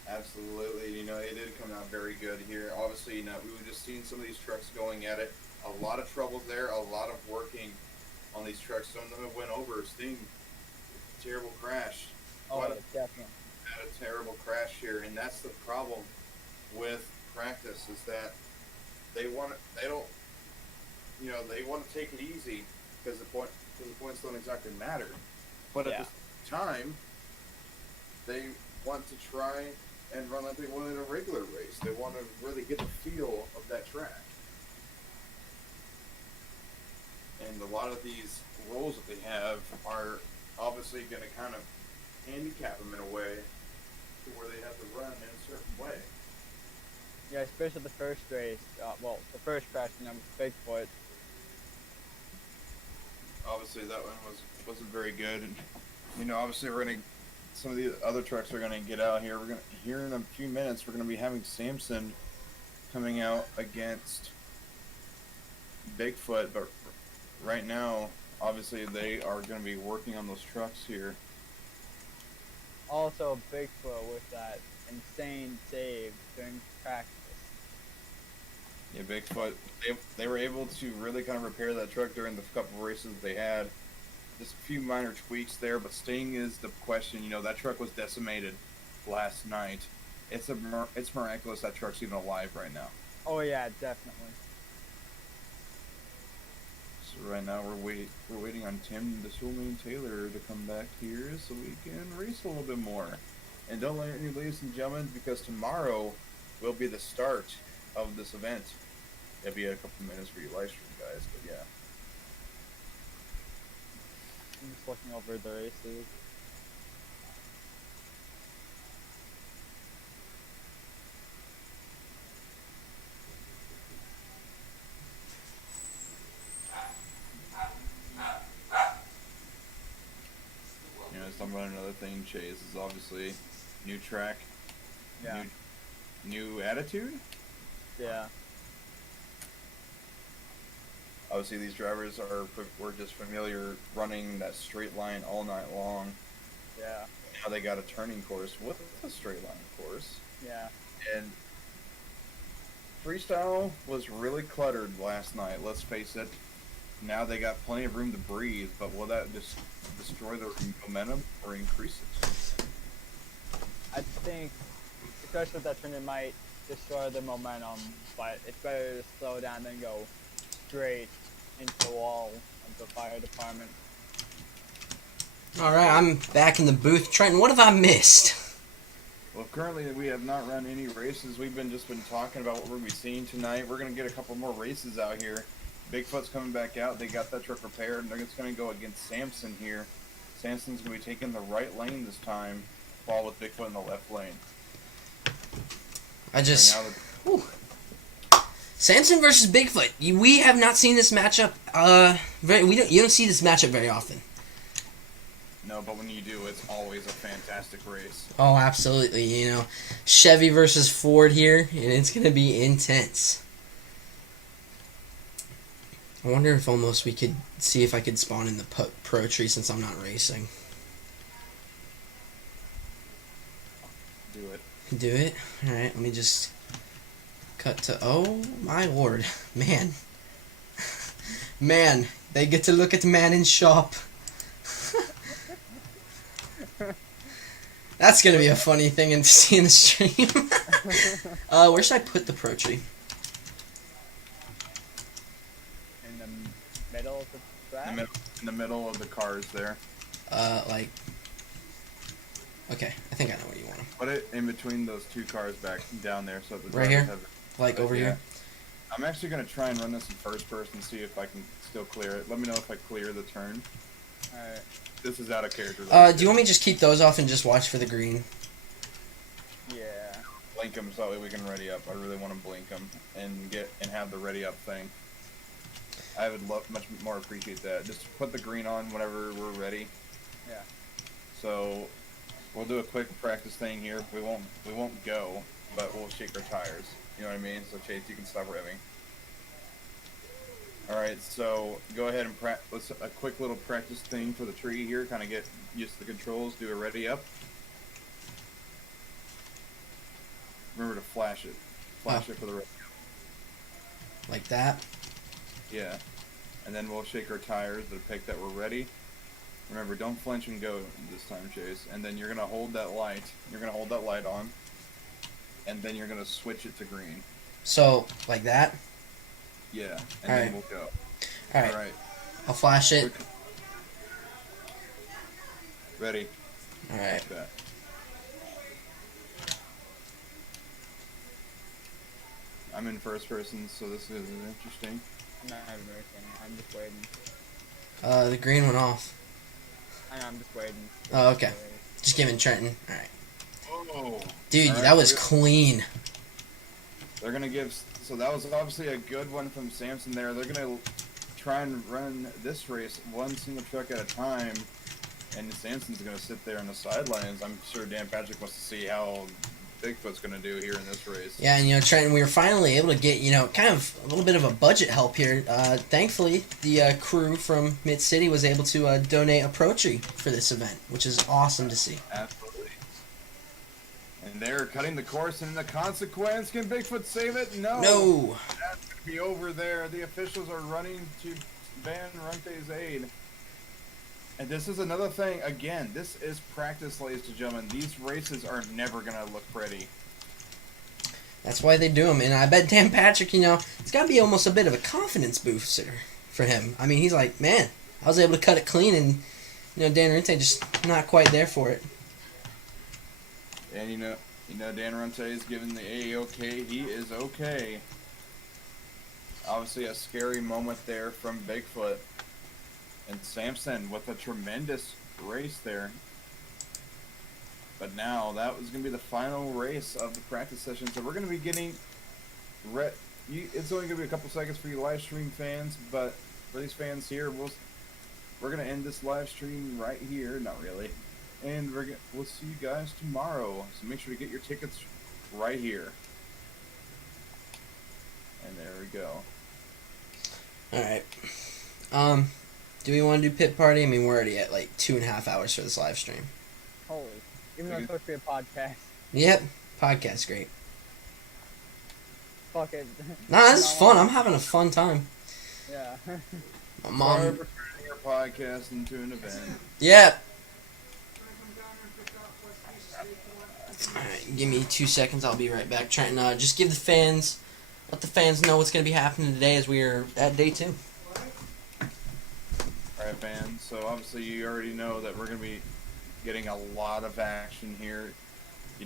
Absolutely, you know, it did come out very good here. Obviously, you know, we were just seeing some of these trucks going at it. A lot of trouble there, a lot of working on these trucks. Some of them went over. Sting, terrible crash. Oh, What yeah, definitely. Had a terrible crash here, and that's the problem with practice, is that they want to take it easy because the points don't exactly matter. But at the time, they want to try and run like they would in a regular race. They want to really get the feel of that track. And a lot of these roles that they have are obviously going to kind of handicap them in a way to where they have to run in a certain way. Yeah, especially the first race. Well, the first crash, with Bigfoot. Obviously, that one wasn't very good. And, obviously, some of the other trucks are gonna get out here. Here in a few minutes, we're gonna be having Samson coming out against Bigfoot, but right now, obviously, they are gonna be working on those trucks here. Also, Bigfoot with that insane save during practice. Yeah, Bigfoot. They were able to really kind of repair that truck during the couple of races they had. Just a few minor tweaks there, but Sting is the question. That truck was decimated last night. It's miraculous that truck's even alive right now. Oh yeah, definitely. So right now we're waiting on Tim the Soulman Taylor to come back here so we can race a little bit more. And don't let any, ladies and gentlemen, because tomorrow will be the start of this event. It'll be a couple minutes for you live stream guys, but yeah. I'm just looking over the races. So I'm running another thing, Chase, is obviously new track, Yeah. new attitude. Yeah. Obviously, these drivers were just familiar running that straight line all night long. Yeah. Now they got a turning course with a straight line course. Yeah. And freestyle was really cluttered last night. Let's face it. Now they got plenty of room to breathe, but will that just destroy their momentum or increase it? I think, especially with that turn, it might destroy the momentum, but it's better to slow down than go straight into the wall of the fire department. Alright, I'm back in the booth. Trenton, what have I missed? Well, currently we have not run any races. We've just been talking about what we're going to be seeing tonight. We're going to get a couple more races out here. Bigfoot's coming back out. They got that truck repaired, and they're just going to go against Samson here. Samson's going to be taking the right lane this time, while with Bigfoot in the left lane. Whew. Samson versus Bigfoot. We have not seen this matchup. You don't see this matchup very often. No, but when you do, it's always a fantastic race. Oh, absolutely. Chevy versus Ford here, and it's going to be intense. I wonder if almost we could see if I could spawn in the pro tree since I'm not racing. Do it. Do it? Alright, let me just cut to... Oh, my lord. Man. Man, they get to look at the man in shop. That's going to be a funny thing to see in the stream. Where should I put the pro tree? Middle of the track? In the middle of the cars there. Okay, I think I know where you want them. Put it in between those two cars back down there so that the Right drivers here? have Over here? I'm actually going to try and run this in first person, see if I can still clear it. Let me know if I clear the turn. Alright. This is out of character. Do you want me to just keep those off and just watch for the green? Yeah. Blink them so that way we can ready up. I really want to blink them and have the ready up thing. I would much more appreciate that. Just put the green on whenever we're ready. Yeah. So we'll do a quick practice thing here. We won't go, but we'll shake our tires. You know what I mean? So Chase, you can stop revving. All right. So go ahead and let's a quick little practice thing for the tree here. Kind of get used to the controls. Do a ready up. Remember to flash it. Flash it for the ready up. Like that? Yeah, and then we'll shake our tires to pick that we're ready. Remember, don't flinch and go this time, Chase. And then you're gonna hold that light. You're gonna hold that light on, and then you're gonna switch it to green. So, like that? Yeah, and then we'll go. All right. I'll flash it. Ready. All right. Like that. I'm in first person, so this is interesting. I'm not even racing. I'm just waiting. The green went off. I know, I'm just waiting. Oh, okay. Just giving Trenton. All right, Oh, dude, All right, that was so clean. they're gonna give. So that was obviously a good one from Samson there. They're gonna try and run this race one single truck at a time, and Samson's gonna sit there on the sidelines. I'm sure Dan Patrick wants to see how Bigfoot's gonna do here in this race. Yeah, and Trenton, we were finally able to get kind of a little bit of a budget help here. Thankfully, the crew from Mid City was able to donate a Pro Tree for this event, which is awesome to see. Absolutely. And they're cutting the course, and the consequence, can Bigfoot save it? No. No. That's going to be over there. The officials are running to Van Runte's aid. And this is another thing. Again, this is practice, ladies and gentlemen. These races are never going to look pretty. That's why they do them. And I bet Dan Patrick, it's got to be almost a bit of a confidence booster for him. I mean, he's like, man, I was able to cut it clean, and, Dan Rente just not quite there for it. And Dan Runte is giving the A-OK. He is okay. Obviously a scary moment there from Bigfoot. And Samson with a tremendous race there. But now that was going to be the final race of the practice session. So we're going to be getting... It's only going to be a couple seconds for you live stream fans. But for these fans here, we're going to end this live stream right here. Not really. And we'll see you guys tomorrow. So make sure to get your tickets right here. And there we go. Alright. Do we want to do pit party? I mean, we're already at like 2.5 hours for this live stream. Holy. Even though it's supposed to be a podcast. Yep. Podcast's great. Fuck it. Nah, this is fun. I'm having a fun time. Yeah. My Sorry mom... for turning your podcast into an event. Yeah. Alright, give me 2 seconds. I'll be right back. Trying to just let the fans know what's going to be happening today as we are at day 2. Alright, fans. So obviously you already know that we're going to be getting a lot of action here.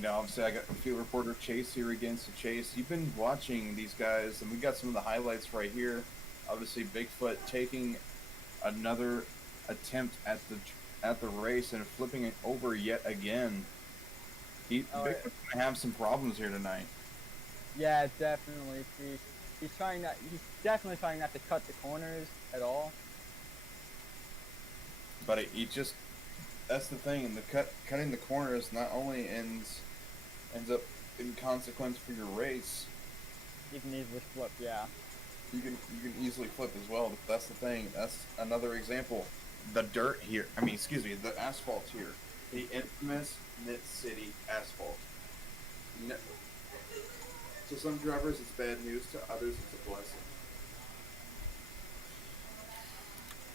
Obviously I got field reporter Chase here again. So Chase, you've been watching these guys, and we got some of the highlights right here. Obviously Bigfoot taking another attempt at the race and flipping it over yet again. Bigfoot's going to have some problems here tonight. Yeah, definitely. He's definitely trying not to cut the corners at all. But that's the thing. Cutting the corners not only ends up in consequence for your race. You can easily flip, yeah. You can easily flip as well. But that's the thing. That's another example. The asphalt here. The infamous Mid City asphalt. To some drivers, it's bad news. To others, it's a blessing.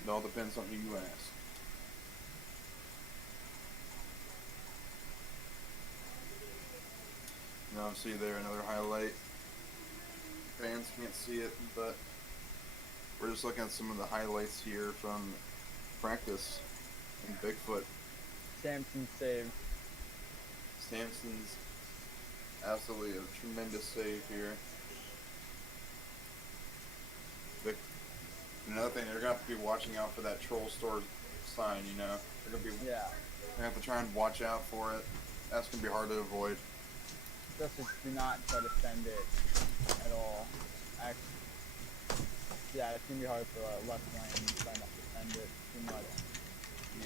It all depends on who you ask. Now, see there another highlight. Fans can't see it, but we're just looking at some of the highlights here from practice in Bigfoot. Samson saved. Samson's absolutely a tremendous save here. Another thing, they're going to have to be watching out for that troll store sign, They're going to be... Yeah. They have to try and watch out for it. That's going to be hard to avoid. Just do not try to send it at all. Yeah, it's going to be hard for left lane to try not to send it too much.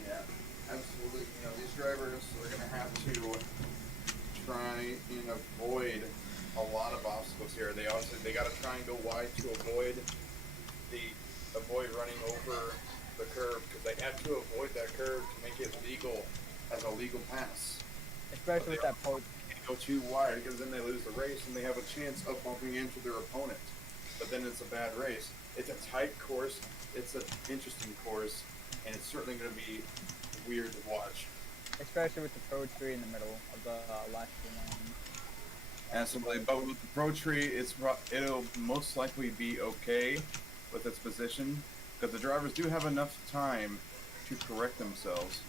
Yeah, absolutely. These drivers are going to have to try and avoid a lot of obstacles here. They got to try and go wide to avoid running over the curb, because they have to avoid that curb to make it legal as a legal pass. Especially with that post. Go too wide, because then they lose the race and they have a chance of bumping into their opponent. But then it's a bad race. It's a tight course, it's an interesting course, and it's certainly going to be weird to watch. Especially with the Pro Tree in the middle of the last two lanes. Absolutely, but with the Pro Tree, it'll most likely be okay with its position, because the drivers do have enough time to correct themselves.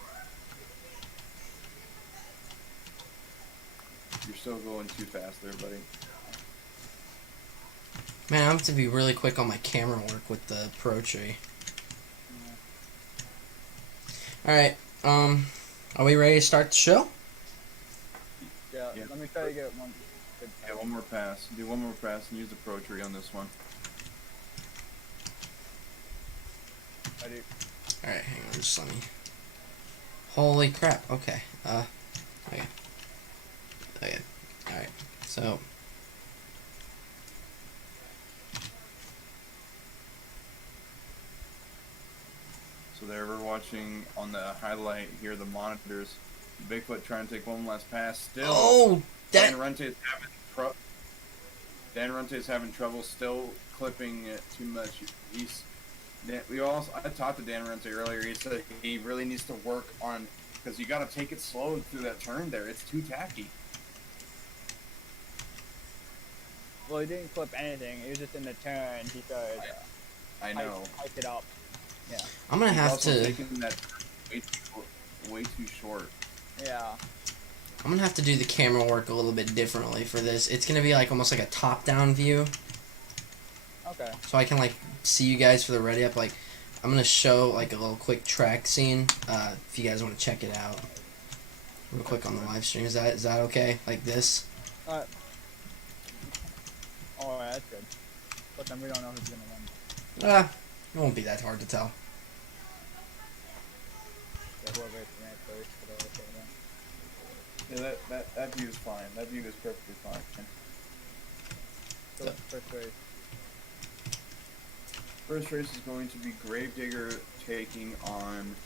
You're still going too fast there, buddy. Man, I'm going to be really quick on my camera work with the Pro Tree. Alright, are we ready to start the show? Yeah, Yeah. let me try to get one good Yeah, one more pass. Do one more pass and use the Pro Tree on this one. Ready? Alright, hang on, just let me... Holy crap, okay, okay. Okay, alright, so... So there we're watching on the highlight here, the monitors. Bigfoot trying to take one last pass. Still, Oh! Dan That... Runte's having trouble still clipping it too much. I talked to Dan Runte earlier. He said he really needs to work on, because you got to take it slow through that turn there. It's too tacky. Well, he didn't clip anything. He was just in the turn. He started I know. hike it up. Yeah. I'm gonna He's have also to... taking that way too short. Yeah. I'm gonna have to do the camera work a little bit differently for this. It's gonna be like almost like a top-down view, Okay. so I can like see you guys for the ready up. Like, I'm gonna show like a little quick track scene. If you guys want to check it out, real quick on the live stream. Is that okay? Like this? Alright. Alright, that's good. But then we don't know who's gonna win. It won't be that hard to tell. So whoever ran first, whatever they win. Yeah, that view is fine. That view is perfectly fine. So what's the first race? First race is going to be Gravedigger taking on,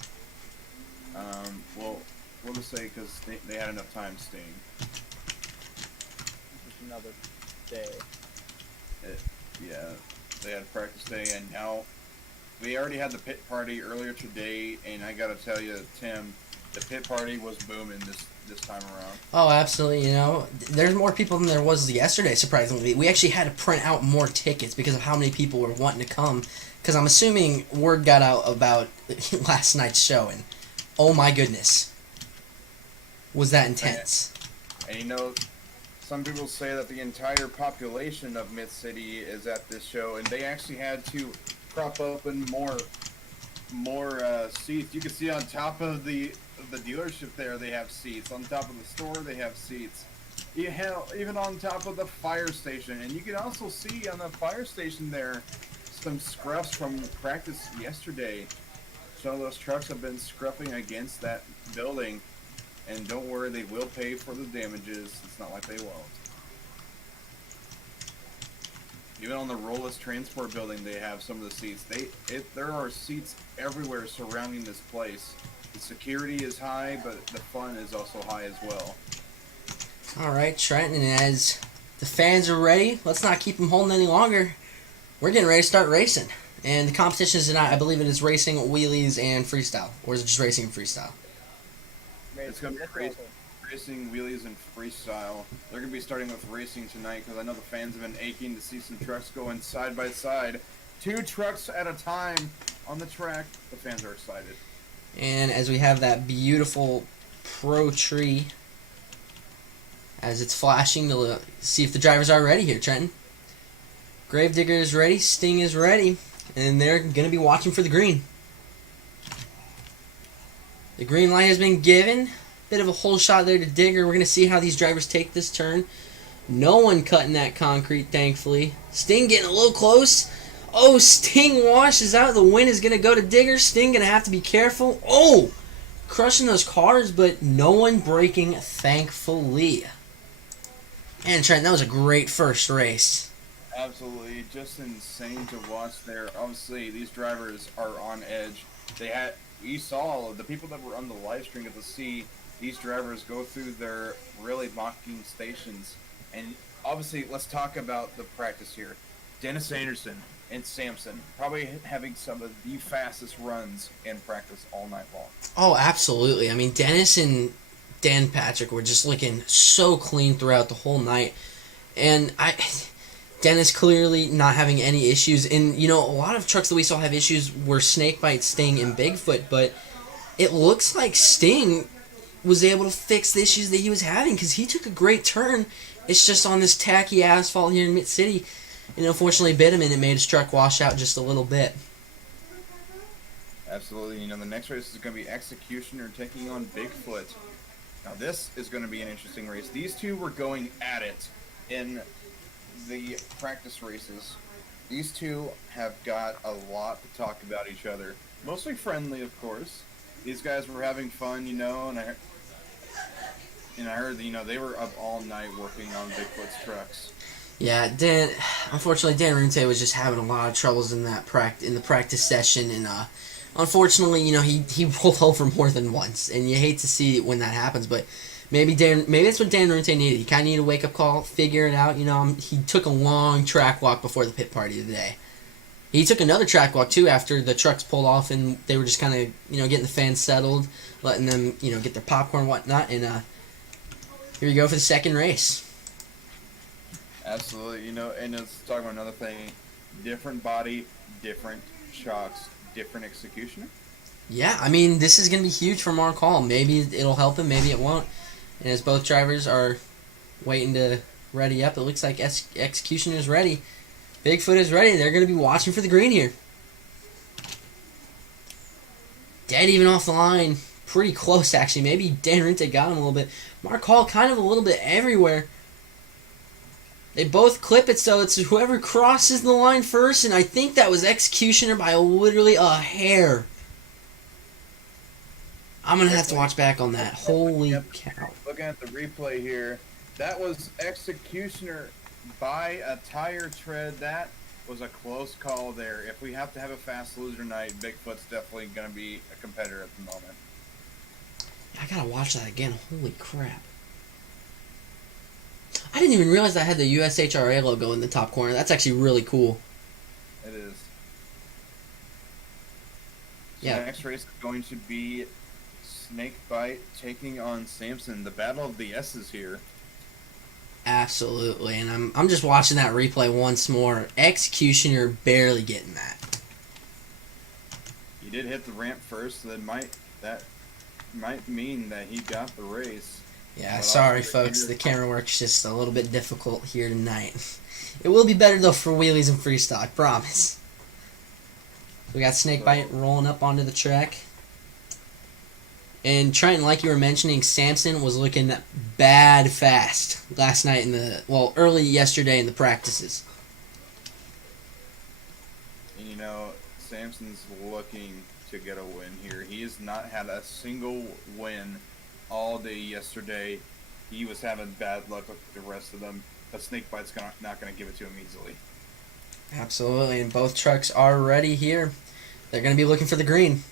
well, we'll just say because they had enough time, Sting. Just another day. Yeah, they had practice day, and now we already had the pit party earlier today, and I gotta tell you, Tim, the pit party was booming this time around. Oh, absolutely. You know, there's more people than there was yesterday. Surprisingly, we actually had to print out more tickets because of how many people were wanting to come. Because I'm assuming word got out about last night's show, and oh my goodness, was that intense? And you know, some people say that the entire population of Mid City is at this show, and they actually had to prop open more seats. You can see on top of the dealership there, they have seats. On top of the store, they have seats. Even on top of the fire station, and you can also see on the fire station there some scruffs from practice yesterday. Some of those trucks have been scruffing against that building, and don't worry, they will pay for the damages. It's not like they won't. Even on the Rollis Transport building, they have some of the seats. There are seats everywhere surrounding this place. The security is high, but the fun is also high as well. All right, Trent, and as the fans are ready, let's not keep them holding any longer. We're getting ready to start racing. And the competition is tonight, I believe it is racing, wheelies, and freestyle. Or is it just racing and freestyle? It's going to be racing, wheelies, and freestyle. They're going to be starting with racing tonight because I know the fans have been aching to see some trucks going side by side. 2 trucks at a time on the track. The fans are excited. And as we have that beautiful Pro Tree, as it's flashing to see if the drivers are ready here, Trenton. Gravedigger is ready, Sting is ready, and they're going to be watching for the green. The green light has been given. Bit of a hole shot there to Digger. We're going to see how these drivers take this turn. No one cutting that concrete, thankfully. Sting getting a little close. Oh, Sting washes out. The win is going to go to Digger. Sting going to have to be careful. Oh, crushing those cars, but no one breaking, thankfully. And Trent, that was a great first race. Absolutely, just insane to watch there. Obviously, these drivers are on edge. We saw the people that were on the live stream get to see these drivers go through their really mocking stations. And obviously, let's talk about the practice here. Dennis Anderson and Samson probably having some of the fastest runs in practice all night long. Oh, absolutely. I mean, Dennis and Dan Patrick were just looking so clean throughout the whole night. And Dennis clearly not having any issues. And, you know, a lot of trucks that we saw have issues were Snakebite, Sting, and Bigfoot. But it looks like Sting was able to fix the issues that he was having because he took a great turn. It's just on this tacky asphalt here in Mid-City. and unfortunately bit him, and it made his truck wash out just a little bit. Absolutely. You know, the next race is going to be Executioner taking on Bigfoot. Now, this is going to be an interesting race. These two were going at it in the practice races. These two have got a lot to talk about each other. Mostly friendly, of course. These guys were having fun, you know, and I heard that, you know, they were up all night working on Bigfoot's trucks. Yeah, unfortunately, Dan Runte was just having a lot of troubles in the practice session, and unfortunately, you know, he rolled over more than once, and you hate to see it when that happens, but maybe that's what Dan Runte needed. He kind of needed a wake-up call, figure it out, you know. He took a long track walk before the pit party today. He took another track walk, too, after the trucks pulled off, and they were just kind of, you know, getting the fans settled, letting them, you know, get their popcorn and whatnot, and here we go for the second race. Absolutely, you know, and let's talk about another thing. Different body, different shocks, different executioner. Yeah, I mean, this is going to be huge for Mark Hall. Maybe it'll help him, maybe it won't. And as both drivers are waiting to ready up, it looks like Executioner's ready. Bigfoot is ready. They're going to be watching for the green here. Dead even off the line. Pretty close, actually. Maybe Dan Rinte got him a little bit. Mark Hall kind of a little bit everywhere. They both clip it, so it's whoever crosses the line first, and I think that was Executioner by literally a hair. I'm going to have to watch back on that. Holy cow. Looking at the replay here, that was Executioner by a tire tread. That was a close call there. If we have to have a fast loser night, Bigfoot's definitely going to be a competitor at the moment. I got to watch that again. Holy crap. I didn't even realize I had the USHRA logo in the top corner. That's actually really cool. It is. So Yeah. The next race is going to be Snakebite taking on Samson. The battle of the S's here. Absolutely, and I'm just watching that replay once more. Executioner barely getting that. He did hit the ramp first, so that might mean that he got the race. Yeah, But sorry also folks, the camera work's just a little bit difficult here tonight. It will be better though for wheelies and freestock, promise. We got Snakebite rolling up onto the track. And Trenton, like you were mentioning, Samson was looking bad fast last night early yesterday in the practices. And you know, Samson's looking to get a win here. He has not had a single win all day yesterday. He was having bad luck with the rest of them, but Snakebite's not going to give it to him easily. Absolutely, and both trucks are ready here. They're going to be looking for the green.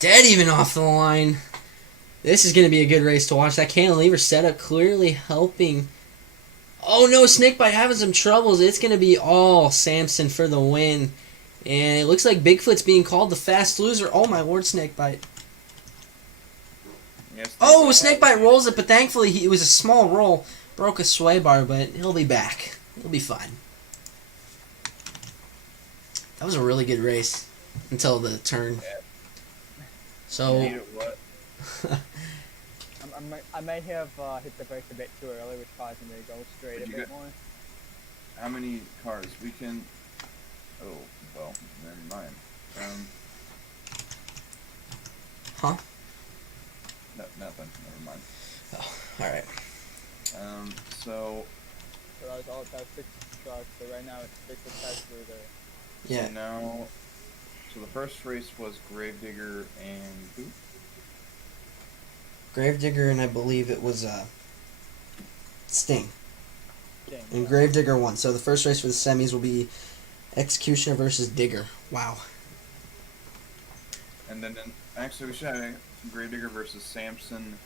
Dead even off the line. This is going to be a good race to watch. That cantilever setup clearly helping. Oh no, Snakebite having some troubles. It's going to be all Samson for the win. And it looks like Bigfoot's being called the fast loser. Oh my lord, Snakebite. Yes, Oh, Snakebite rolls it, but thankfully it was a small roll. Broke a sway bar, but he'll be back. He'll be fine. That was a really good race until the turn. So, I may have hit the brakes a bit too early, which caused me to go straight a bit more. how many cars? We can... Oh, well, never mind. Huh? Nothing. Never mind. Oh, alright. So So that was 6 trucks, so right now it's 6 attached through there. Yeah. So now, the first race was Gravedigger and who? Gravedigger, and I believe it was Sting. Dang, And yeah. Gravedigger won. So the first race for the semis will be Executioner versus Digger. Wow. And then actually we should have Gravedigger versus Samson,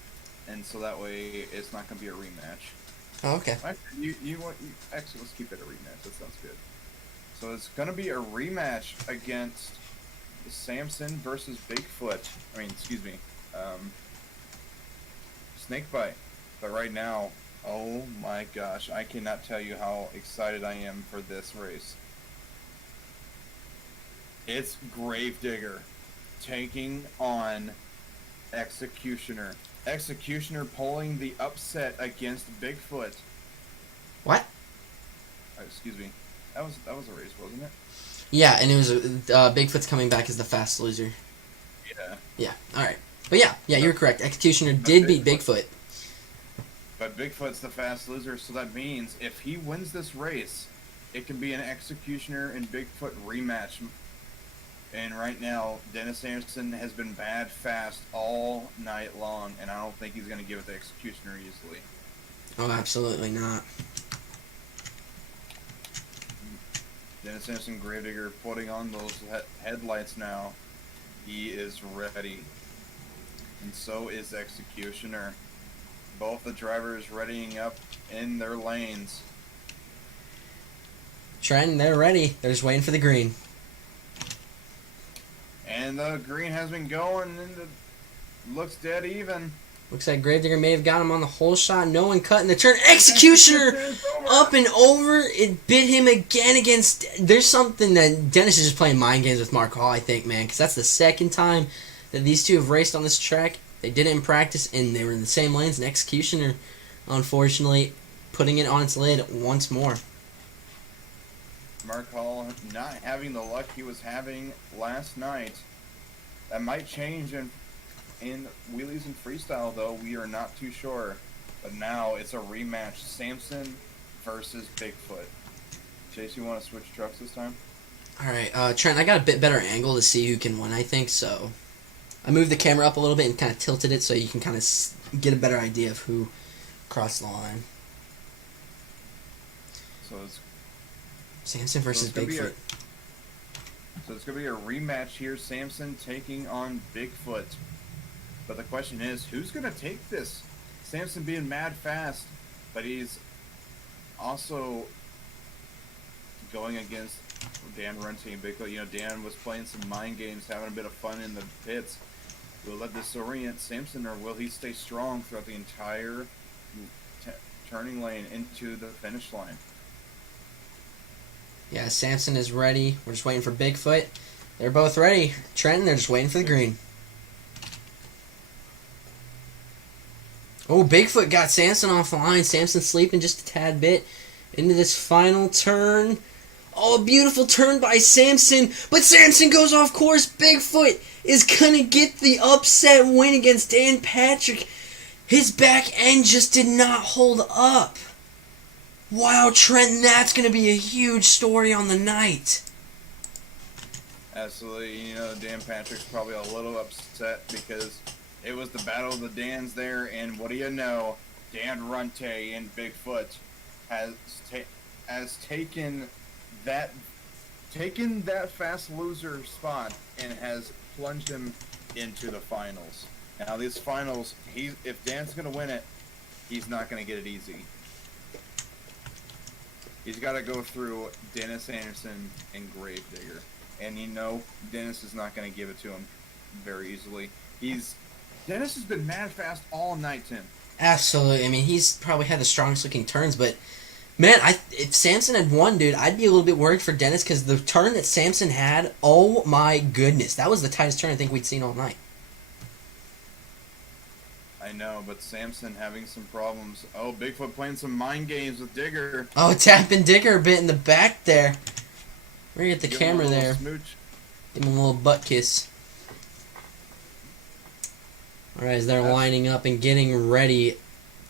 and so that way it's not going to be a rematch. Oh, okay. Actually, actually, let's keep it a rematch. That sounds good. So it's going to be a rematch against Samson versus Bigfoot. Snakebite. But right now, oh my gosh, I cannot tell you how excited I am for this race. It's Gravedigger taking on Executioner. Executioner pulling the upset against Bigfoot. What? Excuse me. That was a race, wasn't it? Yeah, and it was Bigfoot's coming back as the fast loser. Yeah. Yeah. All right. But yeah, you're correct. Executioner did beat Bigfoot. But Bigfoot's the fast loser, so that means if he wins this race, it can be an Executioner and Bigfoot rematch. And right now, Dennis Anderson has been bad fast all night long, and I don't think he's going to give it to Executioner easily. Oh, absolutely not. Dennis Anderson, Gravedigger, putting on those headlights now. He is ready. And so is Executioner. Both the drivers readying up in their lanes. Trenton, they're ready. They're just waiting for the green. And the green has been going, and it looks dead even. Looks like Gravedigger may have got him on the whole shot. No one cutting the turn. Executioner up and over. It bit him again against... There's something that Dennis is just playing mind games with Mark Hall, I think, man. Because that's the second time that these two have raced on this track. They did it in practice, and they were in the same lanes. And Executioner, unfortunately, putting it on its lid once more. Mark Hall not having the luck he was having last night. That might change in wheelies and freestyle, though. We are not too sure. But now it's a rematch. Samson versus Bigfoot. Chase, you want to switch trucks this time? Alright, Trent, I got a bit better angle to see who can win, I think, so... I moved the camera up a little bit and kind of tilted it so you can kind of get a better idea of who crossed the line. So it's Samson versus Bigfoot. So it's going to be a rematch here. Samson taking on Bigfoot. But the question is, who's going to take this? Samson being mad fast, but he's also going against Dan Runte and Bigfoot. You know, Dan was playing some mind games, having a bit of fun in the pits. Will let this orient Samson, or will he stay strong throughout the entire turning lane into the finish line? Yeah, Samson is ready. We're just waiting for Bigfoot. They're both ready. Trenton, they're just waiting for the green. Oh, Bigfoot got Samson off the line. Samson sleeping just a tad bit into this final turn. Oh, a beautiful turn by Samson. But Samson goes off course. Bigfoot is going to get the upset win against Dan Patrick. His back end just did not hold up. Wow, Trenton, that's going to be a huge story on the night. Absolutely. You know, Dan Patrick's probably a little upset because it was the battle of the Dans there, and what do you know? Dan Runte and Bigfoot has taken that fast loser spot and has plunged him into the finals. Now these finals, if Dan's going to win it, he's not going to get it easy. He's got to go through Dennis Anderson and Gravedigger. And you know, Dennis is not going to give it to him very easily. Dennis has been mad fast all night, Tim. Absolutely. I mean, he's probably had the strongest looking turns, but man, if Samson had won, dude, I'd be a little bit worried for Dennis because the turn that Samson had, oh my goodness, that was the tightest turn I think we'd seen all night. I know, but Samson having some problems. Oh, Bigfoot playing some mind games with Digger. Oh, tapping Digger a bit in the back there. We're going to get the Give him a camera little there. Smooch. Give him a little butt kiss. Alright, as they're lining up and getting ready,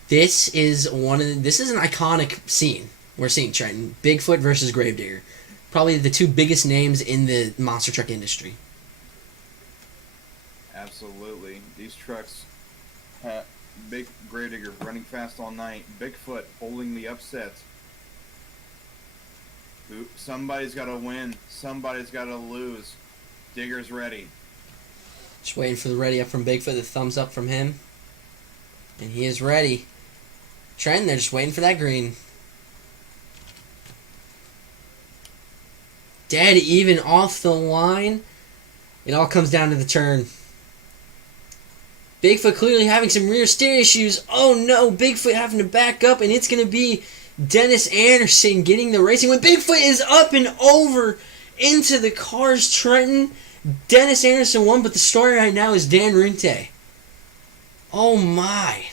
this is an iconic scene we're seeing, Trenton. Bigfoot versus Gravedigger. Probably the two biggest names in the monster truck industry. Absolutely. These trucks, Big Gravedigger running fast all night. Bigfoot holding the upset. Somebody's got to win. Somebody's got to lose. Digger's ready. Just waiting for the ready up from Bigfoot, the thumbs up from him. And he is ready. Trenton, they're just waiting for that green. Dead even off the line. It all comes down to the turn. Bigfoot clearly having some rear steer issues. Oh no, Bigfoot having to back up, and it's going to be Dennis Anderson getting the racing win. Bigfoot is up and over into the cars, Trenton. Dennis Anderson won, but the story right now is Dan Runte. Oh my.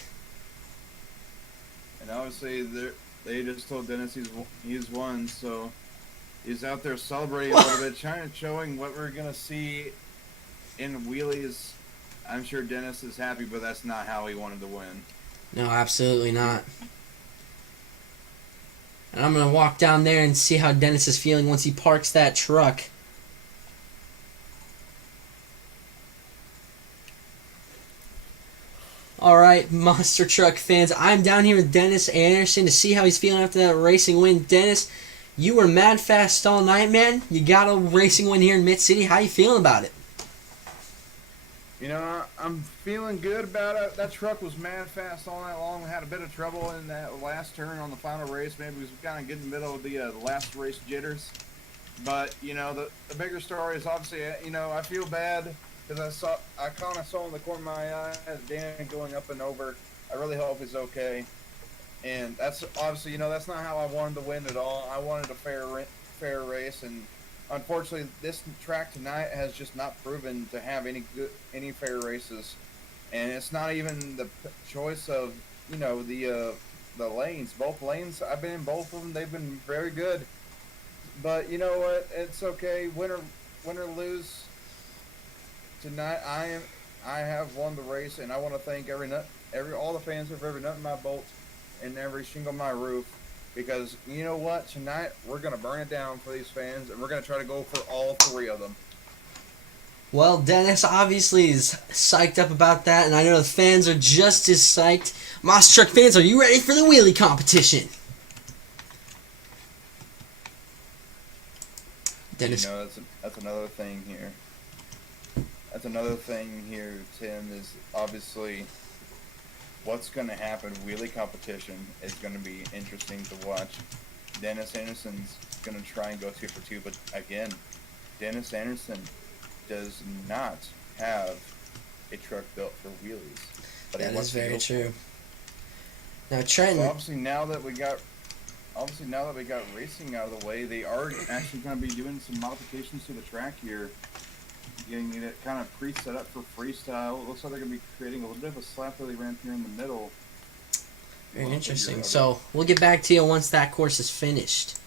And obviously, they just told Dennis he's won, so he's out there celebrating a little bit, trying to showing what we're gonna see in wheelies. I'm sure Dennis is happy, but that's not how he wanted to win. No, absolutely not. And I'm gonna walk down there and see how Dennis is feeling once he parks that truck. Alright, Monster Truck fans, I'm down here with Dennis Anderson to see how he's feeling after that racing win. Dennis, you were mad fast all night, man. You got a racing win here in Mid-City. How you feeling about it? You know, I'm feeling good about it. That truck was mad fast all night long. We had a bit of trouble in that last turn on the final race. Maybe we was kind of getting in the middle of the last race jitters. But, you know, the bigger story is obviously, you know, I feel bad because I kind of saw in the corner of my eye Dan going up and over. I really hope he's okay. And that's obviously, you know, that's not how I wanted to win at all. I wanted a fair race, and unfortunately, this track tonight has just not proven to have any fair races. And it's not even the choice of, you know, the lanes. Both lanes, I've been in both of them. They've been very good. But you know what? It's okay. Win or lose tonight, I have won the race, and I want to thank all the fans for every nut in my bolt and every shingle on my roof, because you know what? Tonight we're gonna burn it down for these fans, and we're gonna try to go for all 3 of them. Well, Dennis obviously is psyched up about that, and I know the fans are just as psyched. Monster Truck fans, are you ready for the wheelie competition? Dennis. You know, that's another thing here. That's another thing here, Tim, is obviously what's going to happen. Wheelie competition is going to be interesting to watch. Dennis Anderson's going to try and go 2 for 2, but again, Dennis Anderson does not have a truck built for wheelies. But That he wants is to very go true. for it. Now, Trenton. So obviously now that we got racing out of the way, they are actually going to be doing some modifications to the track here, getting it kind of pre-set up for freestyle. It looks like they're going to be creating a little bit of a slap wheelie ramp here in the middle. Very interesting. So we'll get back to you once that course is finished.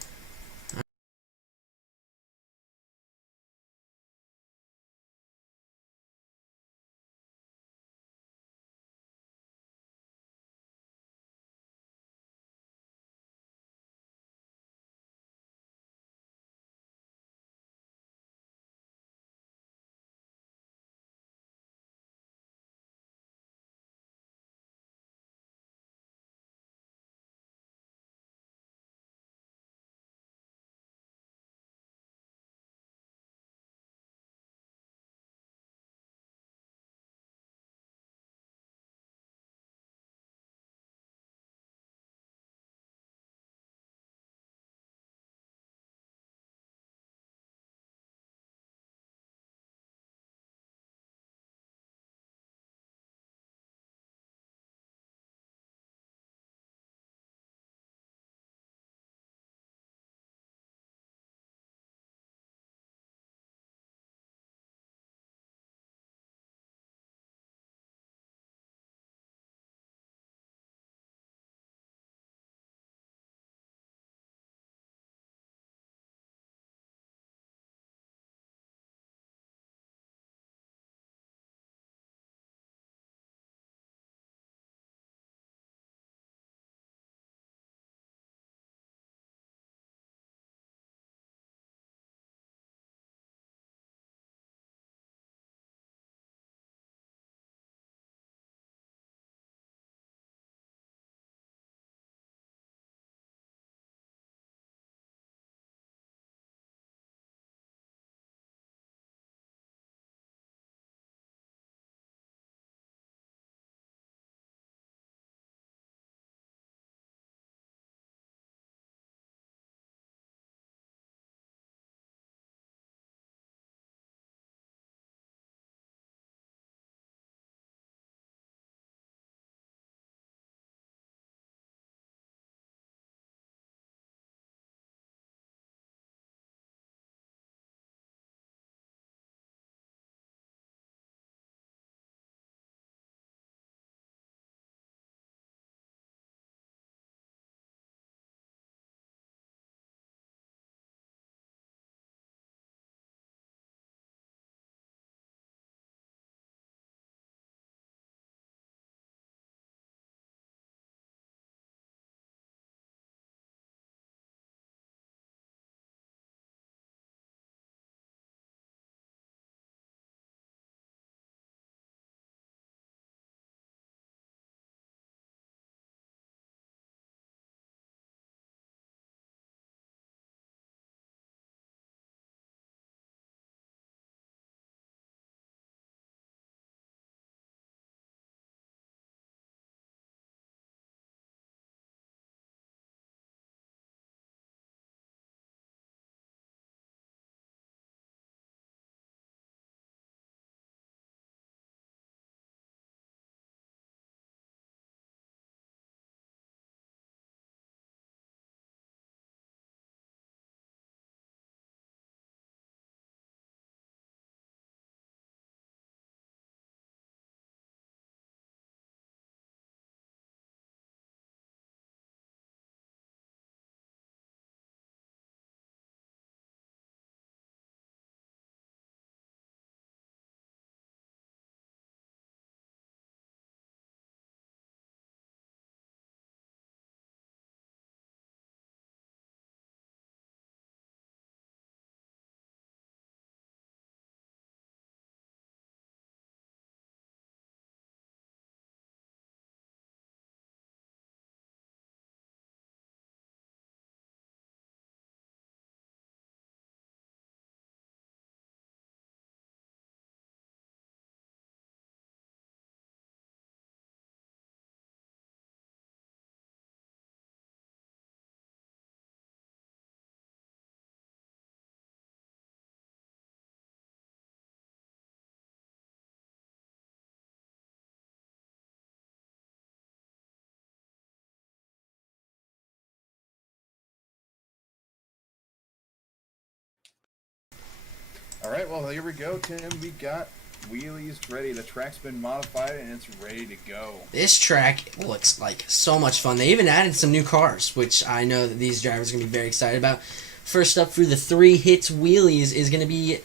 All right, well, here we go, Tim. We got wheelies ready. The track's been modified, and it's ready to go. This track looks like so much fun. They even added some new cars, which I know that these drivers are going to be very excited about. First up through the 3 hits wheelies is going to be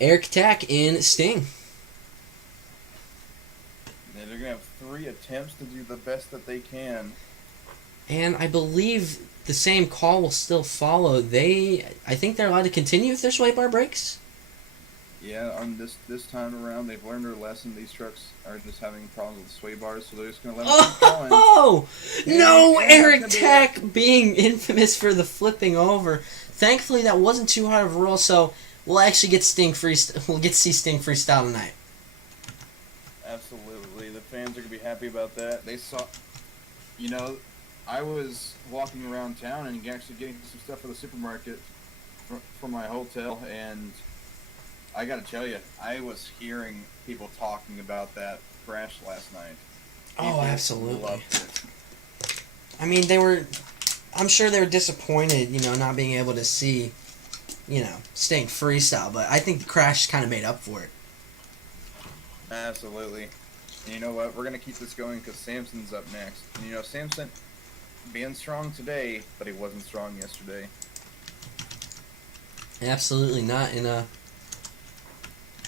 Eric Tack and Sting. And they're going to have 3 attempts to do the best that they can. And I believe the same call will still follow. I think they're allowed to continue if their sway bar breaks. Yeah, on this time around, they've learned their lesson. These trucks are just having problems with sway bars, so they're just going to let them keep going. Oh! No! Yeah, Eric it's Tack being infamous for the flipping over. Thankfully, that wasn't too hard of a roll, so we'll actually get we'll get to see Sting freestyle tonight. Absolutely. The fans are going to be happy about that. They saw... You know, I was walking around town and actually getting some stuff for the supermarket for my hotel, and I gotta tell you, I was hearing people talking about that crash last night. Oh, People absolutely. loved it. I mean, I'm sure they were disappointed, not being able to see, Sting freestyle, but I think the crash kind of made up for it. Absolutely. And you know what? We're gonna keep this going because Samson's up next. And Samson being strong today, but he wasn't strong yesterday. Absolutely not.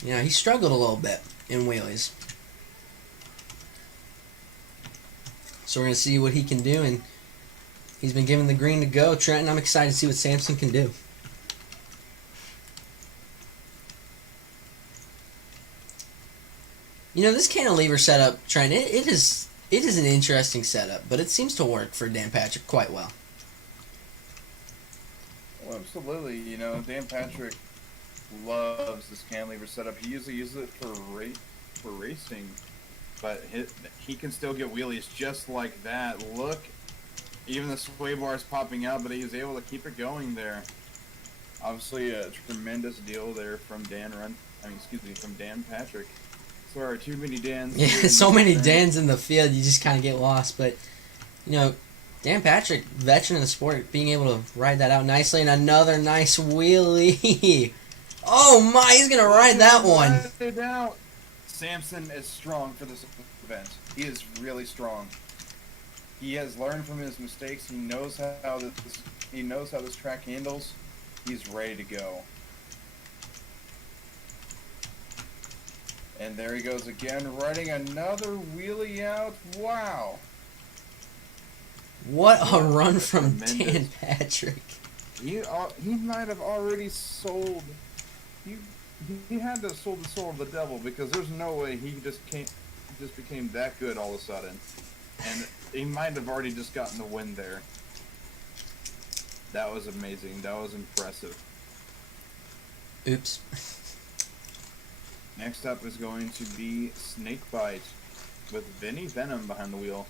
He struggled a little bit in wheelies. So we're going to see what he can do, and he's been given the green to go. Trenton, I'm excited to see what Samson can do. This cantilever setup, Trent, it is an interesting setup, but it seems to work for Dan Patrick quite well. Well, absolutely. Dan Patrick loves this cantilever setup. He usually uses it for racing, but he can still get wheelies just like that. Look, even the sway bar is popping out, but he was able to keep it going there. Obviously, a tremendous deal there from Dan Patrick. Sorry, too many Dans. Yeah, so many Dans in the field, you just kind of get lost. But, Dan Patrick, veteran of the sport, being able to ride that out nicely, and another nice wheelie. Oh my, he's going to ride that one. Samson is strong for this event. He is really strong. He has learned from his mistakes. He knows how this track handles. He's ready to go. And there he goes again, riding another wheelie out. Wow. What a run from Tremendous. Dan Patrick. He might have already sold. He had to have sold the soul of the devil, because there's no way he just became that good all of a sudden. And he might have already just gotten the win there. That was amazing. That was impressive. Oops. Next up is going to be Snakebite with Vinny Venom behind the wheel.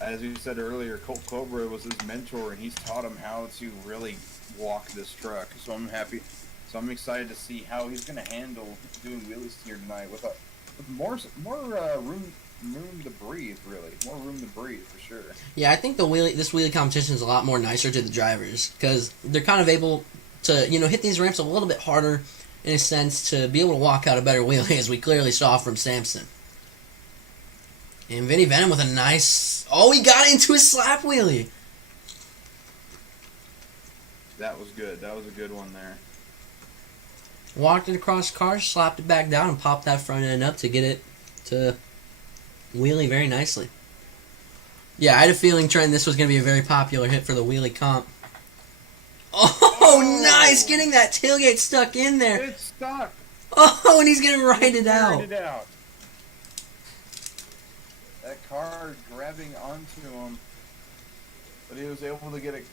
As you said earlier, Colt Cobra was his mentor, and he's taught him how to really walk this truck. So I'm happy. So I'm excited to see how he's going to handle doing wheelies here tonight with more room to breathe. Really, more room to breathe for sure. Yeah, I think this wheelie competition is a lot more nicer to the drivers, because they're kind of able to hit these ramps a little bit harder, in a sense, to be able to walk out a better wheelie, as we clearly saw from Samson. And Vinny Venom with a nice... Oh, he got into his slap wheelie! That was good. That was a good one there. Walked it across cars, slapped it back down, and popped that front end up to get it to wheelie very nicely. Yeah, I had a feeling, Trent, this was going to be a very popular hit for the wheelie comp. Oh, nice! Getting that tailgate stuck in there. It's stuck. Oh, and he's going to ride it out. That car grabbing onto him, but he was able to get it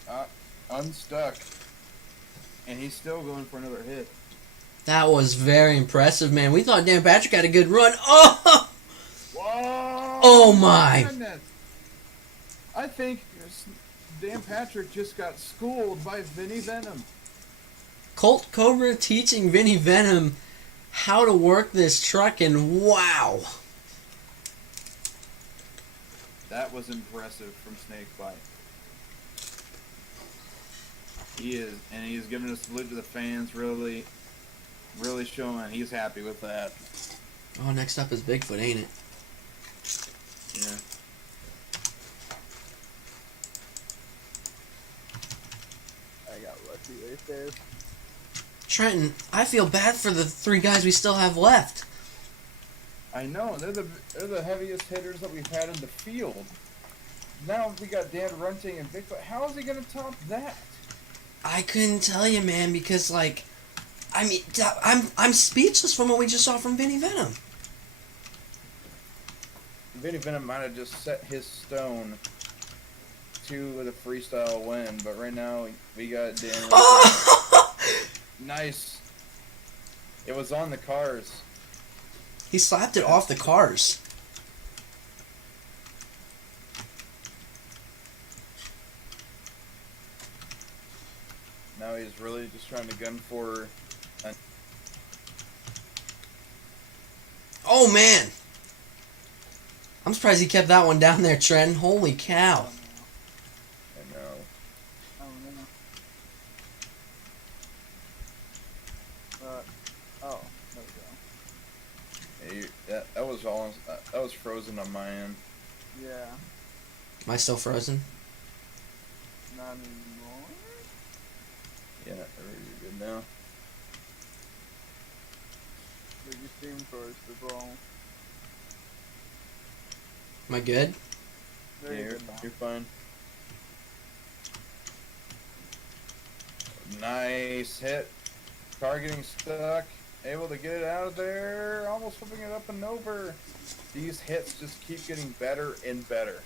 unstuck, and he's still going for another hit. That was very impressive, man. We thought Dan Patrick had a good run. Oh! Whoa! Oh, my. Goodness. I think Dan Patrick just got schooled by Vinny Venom. Colt Cobra teaching Vinny Venom how to work this truck, and wow. That was impressive from Snakebite. He is, and he's giving a salute to the fans. Really, really showing he's happy with that. Oh, next up is Bigfoot, ain't it? Yeah. I got lucky right there. Trenton, I feel bad for the 3 guys we still have left. I know they're the heaviest hitters that we've had in the field. Now we got Dan Runting and Bigfoot. How is he gonna top that? I couldn't tell you, man, because like, I mean, I'm speechless from what we just saw from Vinny Venom. Vinny Venom might have just set his stone to the freestyle win, but right now we got Dan Runting. Oh! Nice. It was on the cars. He slapped it off the cars. Now he's really just trying to gun for. Oh man, I'm surprised he kept that one down there, Trent. Holy cow! I know. Oh no. Oh, there we go. Yeah, that was all. That was frozen on my end. Yeah, Am I still frozen? not anymore. Yeah, you're good now. But you stream first as well. Am I good? There Yeah, you you're, go now. you're fine. Nice hit. Car getting stuck. Able to get it out of there. Almost flipping it up and over. These hits just keep getting better and better.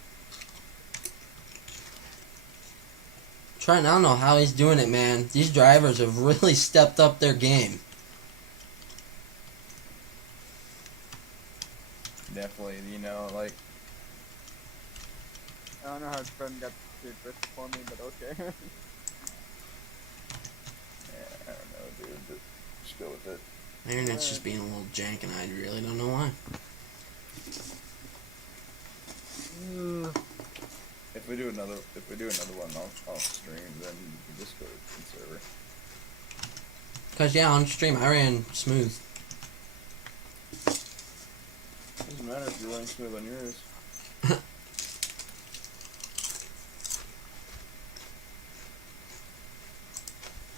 Trent, I don't know how he's doing it, man. These drivers have really stepped up their game. Definitely, you know, like, I don't know how Trent got to first for me, but okay. yeah, I don't know, dude, but just go with it. My internet's just being a little jank, and I really don't know why. If we do another one off stream, then you can just go to the server. Cause yeah, on stream I ran smooth. Doesn't matter if you're running smooth on yours.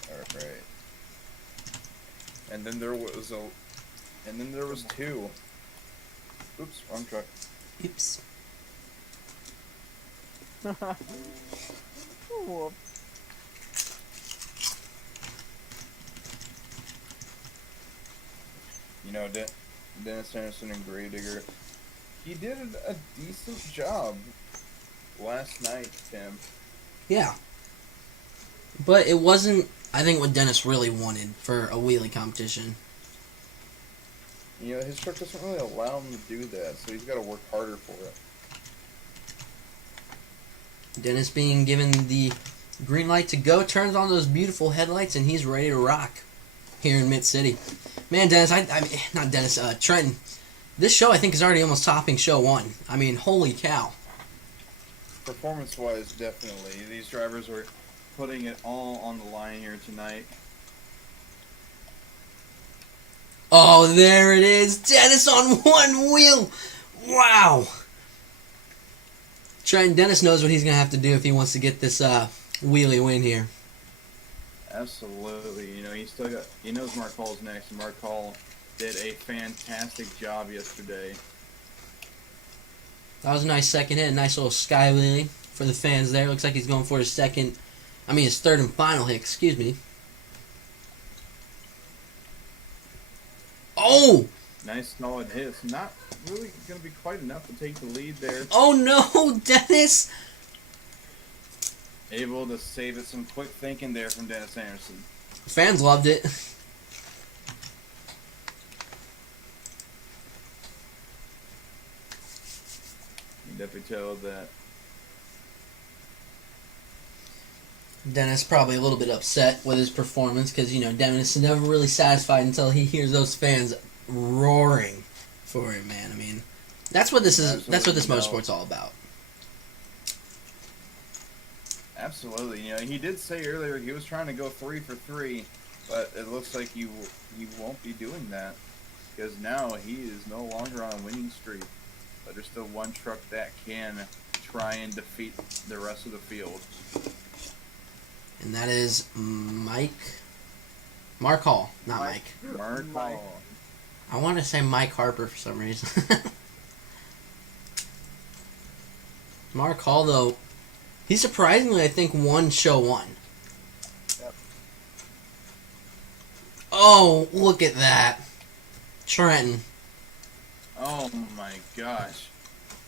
Alright. And then there was two. Oops, wrong truck. Oops. Whoop. You know, Dennis Anderson and Gravedigger, he did a decent job last night, Tim. Yeah. But it wasn't, I think, what Dennis really wanted for a wheelie competition. You know, his truck doesn't really allow him to do that, so he's got to work harder for it. Dennis being given the green light to go, turns on those beautiful headlights, and he's ready to rock here in Mid-City. Man, Dennis, I mean, not Dennis, Trenton, this show I think is already almost topping show 1. I mean, holy cow. Performance-wise, definitely. These drivers are putting it all on the line here tonight. Oh, there it is. Dennis on one wheel. Wow. Trent, Dennis knows what he's going to have to do if he wants to get this wheelie win here. Absolutely. You know, he knows Mark Hall's next, and Mark Hall did a fantastic job yesterday. That was a nice second hit. A nice little sky wheelie for the fans there. Looks like he's going for his his third and final hit, excuse me. Oh! Nice solid hits. Not really going to be quite enough to take the lead there. Oh no, Dennis! Able to save it. Some quick thinking there from Dennis Anderson. Fans loved it. You can definitely tell that. Dennis probably a little bit upset with his performance because, you know, Dennis is never really satisfied until he hears those fans roaring for him, man. I mean, that's what this is. That's what this Absolutely. motorsport's all about. Absolutely. You know, he did say earlier he was trying to go 3 for 3, but it looks like he won't be doing that because now he is no longer on a winning streak. But there's still one truck that can try and defeat the rest of the field. And that is Mark Hall, not Mike. Mark Mike. Hall. I want to say Mike Harper for some reason. Mark Hall, though, he surprisingly, I think, won show 1. Yep. Oh, look at that. Trenton. Oh my gosh.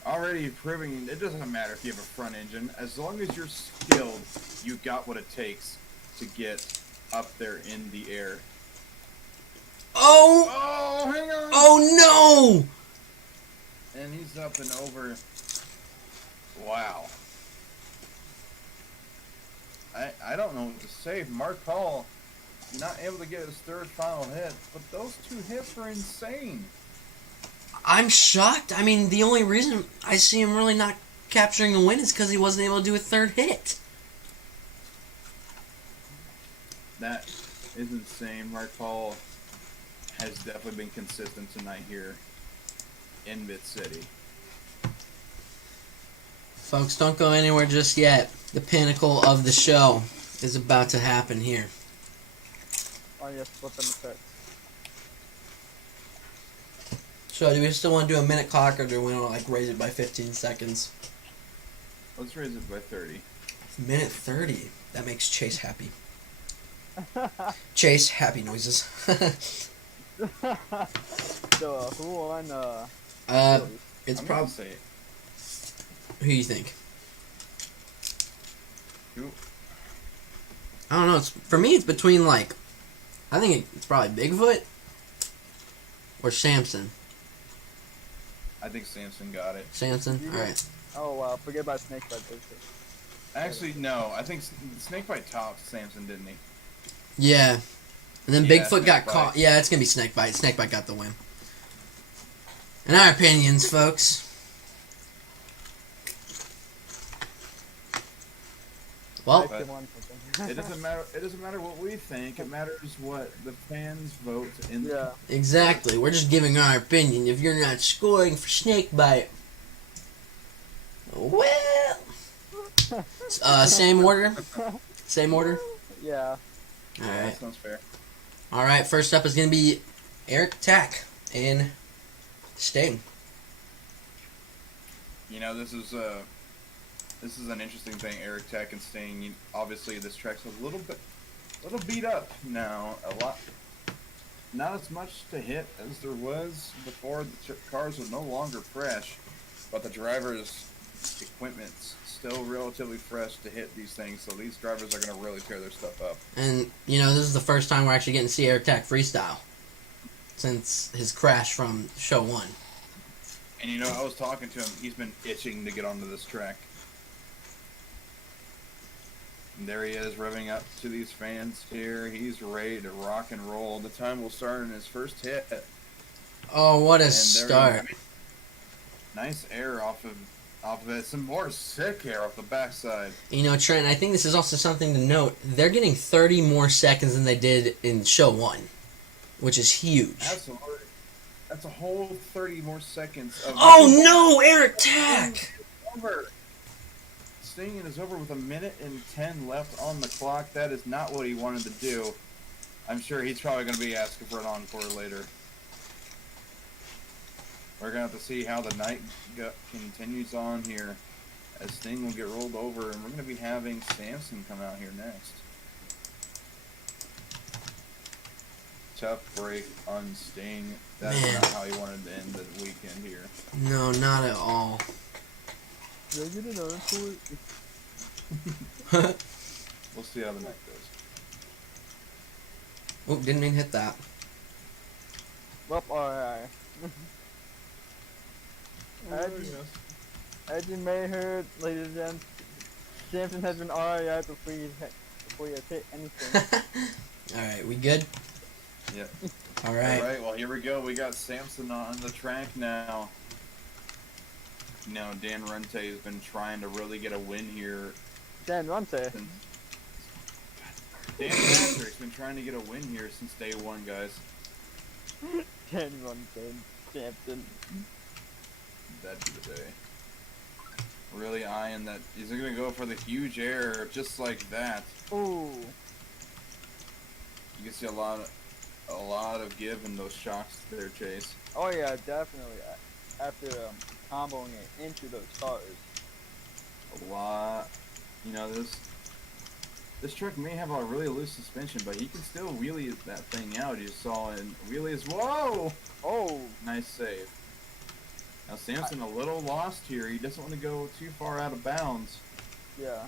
Already proving it doesn't matter if you have a front engine. As long as you're skilled, you got what it takes to get up there in the air. Oh! Oh, hang on! Oh, no! And he's up and over. Wow. I don't know what to say. Mark Hall not able to get his third final hit, but those 2 hits were insane. I'm shocked. I mean, the only reason I see him really not capturing a win is because he wasn't able to do a third hit. That is insane. Mark Hall has definitely been consistent tonight here in Mid-City. Folks, don't go anywhere just yet. The pinnacle of the show is about to happen here. Oh, yes, flip in the pits. So, do we still want to do a minute clock, or do we want to like raise it by 15 seconds? Let's raise it by 30. Minute 30. That makes Chase happy. Chase, happy noises. So, who won, It's I'm gonna probably. say Who do you think? who? I don't know. It's for me. It's between like, I think it's probably Bigfoot or Samson. I think Samson got it. Samson. You All right. Oh, forget about Snakebite, basically. Actually, no. I think Snakebite topped Samson, didn't he? Yeah. And then Yeah, Bigfoot got Snakebite. caught. Yeah, it's gonna be Snakebite. Snakebite got the win. In our opinions, folks. Well, I actually won something. It doesn't matter. It doesn't matter what we think. It matters what the fans vote in. Yeah. exactly. We're just giving our opinion. If you're not scoring for Snakebite, well, same order. Same order. Yeah. All Yeah, right. that sounds fair. All right. First up is gonna be Eric Tack and Sting. You know, this is an interesting thing. Eric Tech and Sting. Obviously, this track's a little beat up now. A lot, not as much to hit as there was before. The cars are no longer fresh, but the drivers' equipment's still relatively fresh to hit these things. So these drivers are going to really tear their stuff up. And, you know, this is the first time we're actually getting to see Eric Tack freestyle since his crash from show 1. And you know, I was talking to him. He's been itching to get onto this track. And there he is, revving up to these fans here. He's ready to rock and roll. The time will start in his first hit. Oh, what a And there you start. have it. Nice air off of it. Some more sick air off the backside. You know, Trent, I think this is also something to note. They're getting 30 more seconds than they did in show 1, which is huge. Absolutely. That's a whole 30 more seconds of... Oh, no, Eric Tack! Over. Sting is over with 1:10 left on the clock. That is not what he wanted to do. I'm sure he's probably going to be asking for an encore later. We're going to have to see how the night continues on here as Sting will get rolled over, and we're going to be having Samson come out here next. Tough break on Sting. That's Man. not how he wanted to end the weekend here. No, not at all. Did I get an encore? We'll see how the night goes. Oh, didn't mean to hit that. Well, alright. As you may heard, ladies and gents, Samson has been RII before you hit anything. Alright, we good? Yep. Alright. Alright, well here we go. We got Samson on the track now. You know, Dan Rente has been trying to really get a win here Dan Runte. Dan Patrick's been trying to get a win here since day one, guys. Dan Runte. Champion. That'd be the day. Really eyeing that. He's gonna go for the huge air just like that. Ooh. You can see a lot of give in those shocks there, Chase. Oh yeah, definitely. After comboing it into those stars. A lot. You know, this truck may have a really loose suspension, but he can still wheelie that thing out. You saw in wheelies. Whoa! Oh. Nice save. Now Samson a little lost here. He doesn't want to go too far out of bounds. Yeah.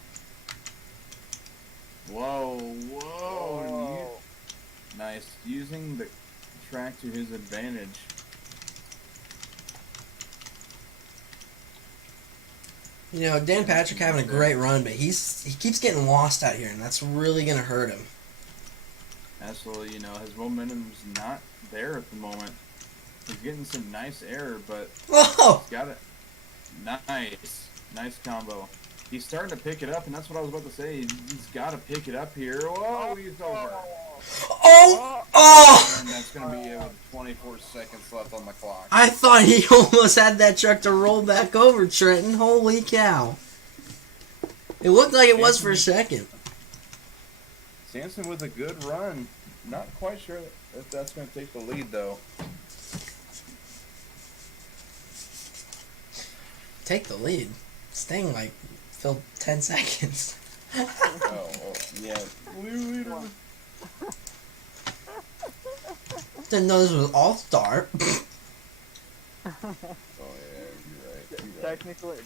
Whoa, whoa! Oh. Nice. Using the track to his advantage. You know, Dan Patrick having a great run, but he keeps getting lost out here, and that's really gonna hurt him. Absolutely, you know, his momentum's not there at the moment. He's getting some nice air, but Whoa! he's got it. Nice combo. He's starting to pick it up, and that's what I was about to say. He's got to pick it up here. Whoa, he's over. Oh! Oh! And that's going to be 24 seconds left on the clock. I thought he almost had that truck to roll back over, Trenton. Holy cow. It looked like it was for a second. Samson with a good run. Not quite sure if that's going to take the lead, though. Take the lead. This thing, like, filled 10 seconds. Oh, yeah. Leader. Didn't know this was All-Star. Oh, yeah, you're right.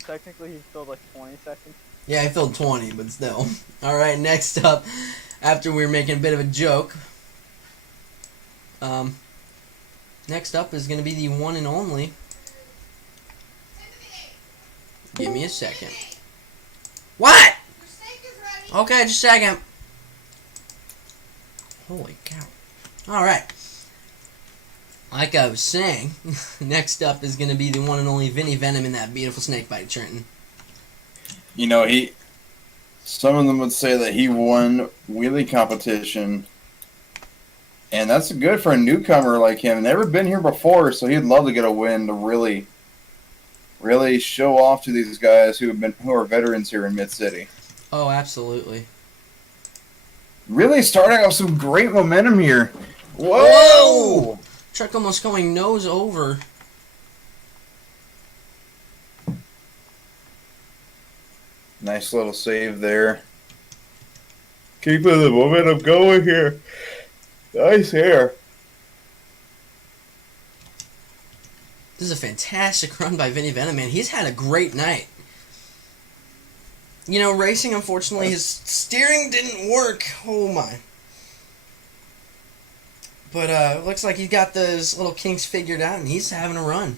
Technically, he's still like 20 seconds. Yeah, I filled 20, but still. Alright, next up, after we were making a bit of a joke, next up is going to be the one and only. Give me a second. What? Okay, just a second. Holy cow. Alright. Like I was saying, next up is going to be the one and only Vinny Venom in that beautiful snakebite, Trenton. You know, some of them would say that he won wheelie competition, and that's good for a newcomer like him. Never been here before, so he'd love to get a win to really show off to these guys who are veterans here in Mid-City. Oh, absolutely. Really starting off some great momentum here. Whoa! Whoa! Truck almost going nose over. Nice little save there. Keeping the momentum going here. Nice air. This is a fantastic run by Vinny Venom, man. He's had a great night. You know, racing, unfortunately, his steering didn't work. Oh, my. But it looks like he's got those little kinks figured out, and he's having a run.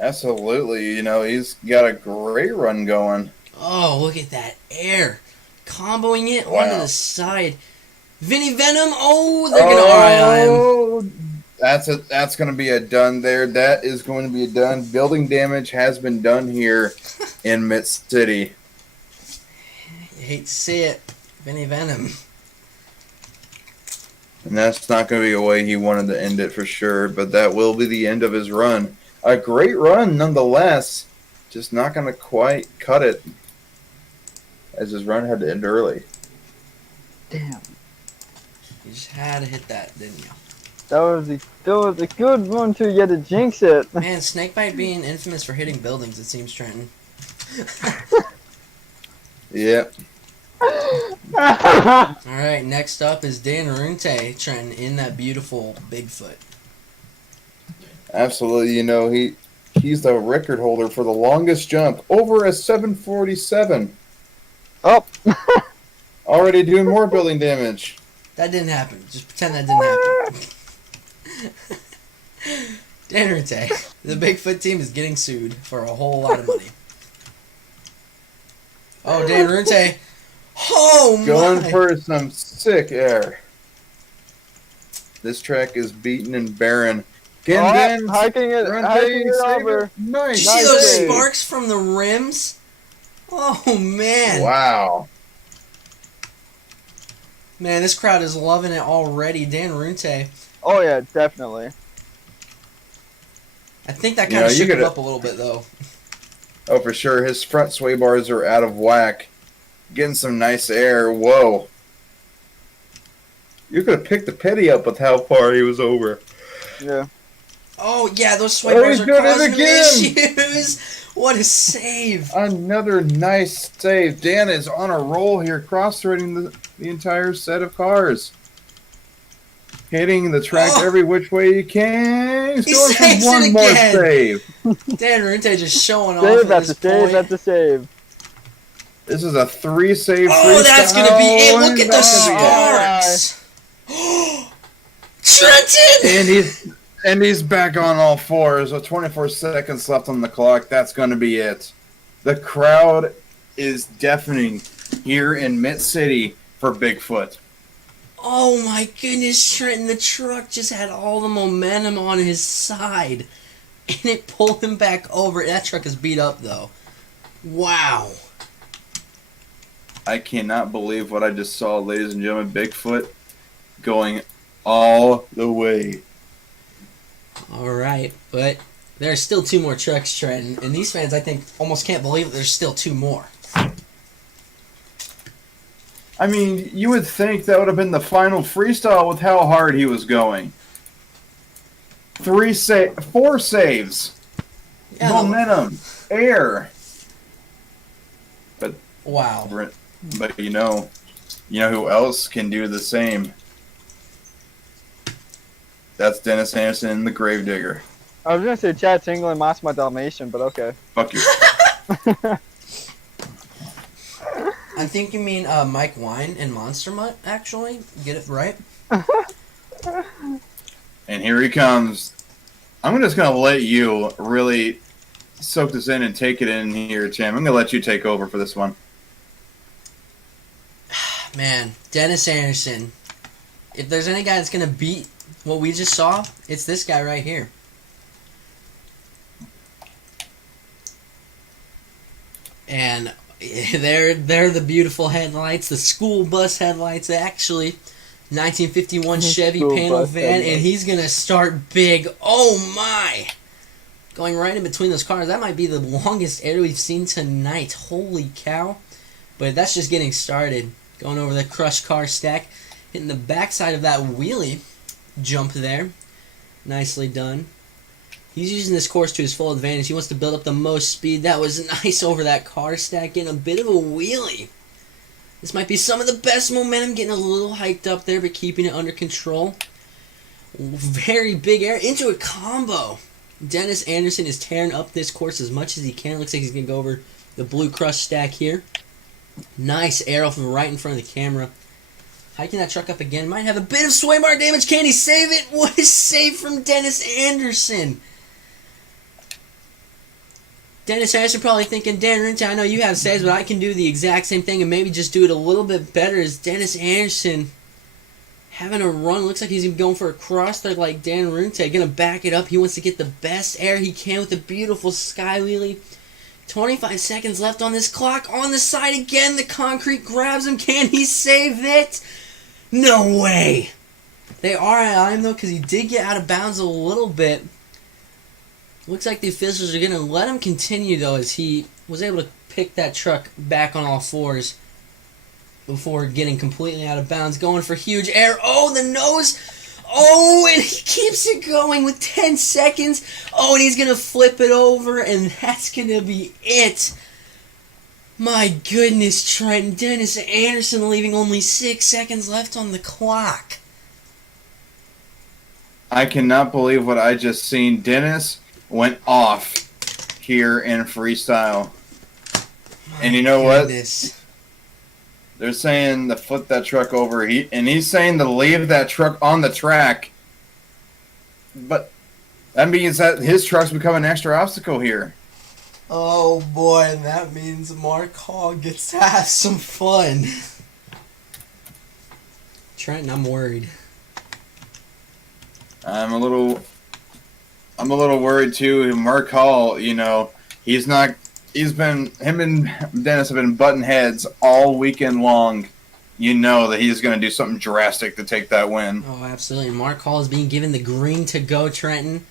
Absolutely. You know, he's got a great run going. Oh, look at that air. Comboing it Wow. onto the side. Vinny Venom, oh, they're going to RII him. That's going to be a done there. That is going to be a done. Building damage has been done here in Mid-City. You hate to see it. Vinny Venom. And that's not going to be a way he wanted to end it for sure, but that will be the end of his run. A great run nonetheless, just not going to quite cut it as his run had to end early. Damn. You just had to hit that, didn't you? That was a good one to get to jinx it. Man, Snakebite being infamous for hitting buildings, it seems, Trenton. Yep. Alright, next up is Dan Runte, Trenton, in that beautiful Bigfoot. Absolutely. You know, he's the record holder for the longest jump, over a 747. Oh. Already doing more building damage. That didn't happen. Just pretend that didn't happen. Dan Runte, the Bigfoot team is getting sued for a whole lot of money. Oh, Dan Runte. Oh, my. Going for some sick air. This track is beaten and barren. Hiking it Runte, over. Did you Nice. see those save. sparks from the rims? Oh man. Wow. Man, this crowd is loving it already. Dan Runte. Oh yeah, definitely. I think that Yeah, kind of you shook him could- up a little bit though. Oh, for sure. His front sway bars are out of whack. Getting some nice air. Whoa. You could have picked the pity up with how far he was over. Yeah. Oh yeah, those sway Oh, bars he's are doing it causing him again! issues. What a save! Another nice save. Dan is on a roll here, cross-threading the entire set of cars. Hitting the track Oh! every which way he can. He's He going for saves it one more again! save. Dan Runte just showing off Save at after this save point. after save. This is a 3-save Oh, that's gonna be it! freestyle, Look at and those that's sparks! Trenton! And he's back on all fours with 24 seconds left on the clock. That's going to be it. The crowd is deafening here in Mitt City for Bigfoot. Oh my goodness, Trenton, the truck just had all the momentum on his side. And it pulled him back over. That truck is beat up though. Wow. I cannot believe what I just saw, ladies and gentlemen. Bigfoot going all the way. Alright, but there's still 2 more trucks, Trenton. And these fans, I think, almost can't believe that there's still 2 more. I mean, you would think that would have been the final freestyle with how hard he was going. 4 saves. Yeah, Momentum. Air. wow. But you know who else can do the same? That's Dennis Anderson and the Gravedigger. I was gonna say Chad Tingle and Moss My Dalmatian, but okay. Fuck you. I think you mean Mike Wine and Monster Mutt, actually. Get it right? And here he comes. I'm just going to let you really soak this in and take it in here, Tim. I'm going to let you take over for this one. Man, Dennis Anderson. If there's any guy that's going to beat what we just saw, it's this guy right here. And they're the beautiful headlights, the school bus headlights, actually. 1951 Chevy School panel bus van, headlights. and he's going to start big. Oh, my! Going right in between those cars. That might be the longest air we've seen tonight. Holy cow. But that's just getting started. Going over the crushed car stack. Hitting the backside of that wheelie jump there. Nicely done. He's using this course to his full advantage. He wants to build up the most speed. That was nice over that car stack. Getting a bit of a wheelie. This might be some of the best momentum. Getting a little hyped up there, but keeping it under control. Very big air into a combo. Dennis Anderson is tearing up this course as much as he can. Looks like he's going to go over the blue crush stack here. Nice air off of right in front of the camera. Hiking that truck up again. Might have a bit of sway bar damage. Can he save it? What a save from Dennis Anderson. Dennis Anderson probably thinking, Dan Runte, I know you have saves, but I can do the exact same thing and maybe just do it a little bit better. As Dennis Anderson having a run. Looks like he's going for a cross there like Dan Runte. Going to back it up. He wants to get the best air he can with a beautiful sky wheelie. 25 seconds left on this clock. On the side again. The concrete grabs him. Can he save it? No way. They are on him though because he did get out of bounds a little bit. Looks like the officials are going to let him continue though as he was able to pick that truck back on all fours before getting completely out of bounds. Going for huge air. Oh, the nose. Oh, and he keeps it going with 10 seconds. Oh, and he's going to flip it over, and that's going to be it. My goodness, Trent. Dennis Anderson leaving only 6 seconds left on the clock. I cannot believe what I just seen. Dennis went off here in freestyle. And you know what? They're saying to flip that truck over. He's saying to leave that truck on the track. But that means that his truck's become an extra obstacle here. Oh boy, and that means Mark Hall gets to have some fun. Trenton, I'm worried. I'm a little worried too. Mark Hall, he's not him and Dennis have been butting heads all weekend long. You know that he's going to do something drastic to take that win. Oh, absolutely. Mark Hall is being given the green to go, Trenton.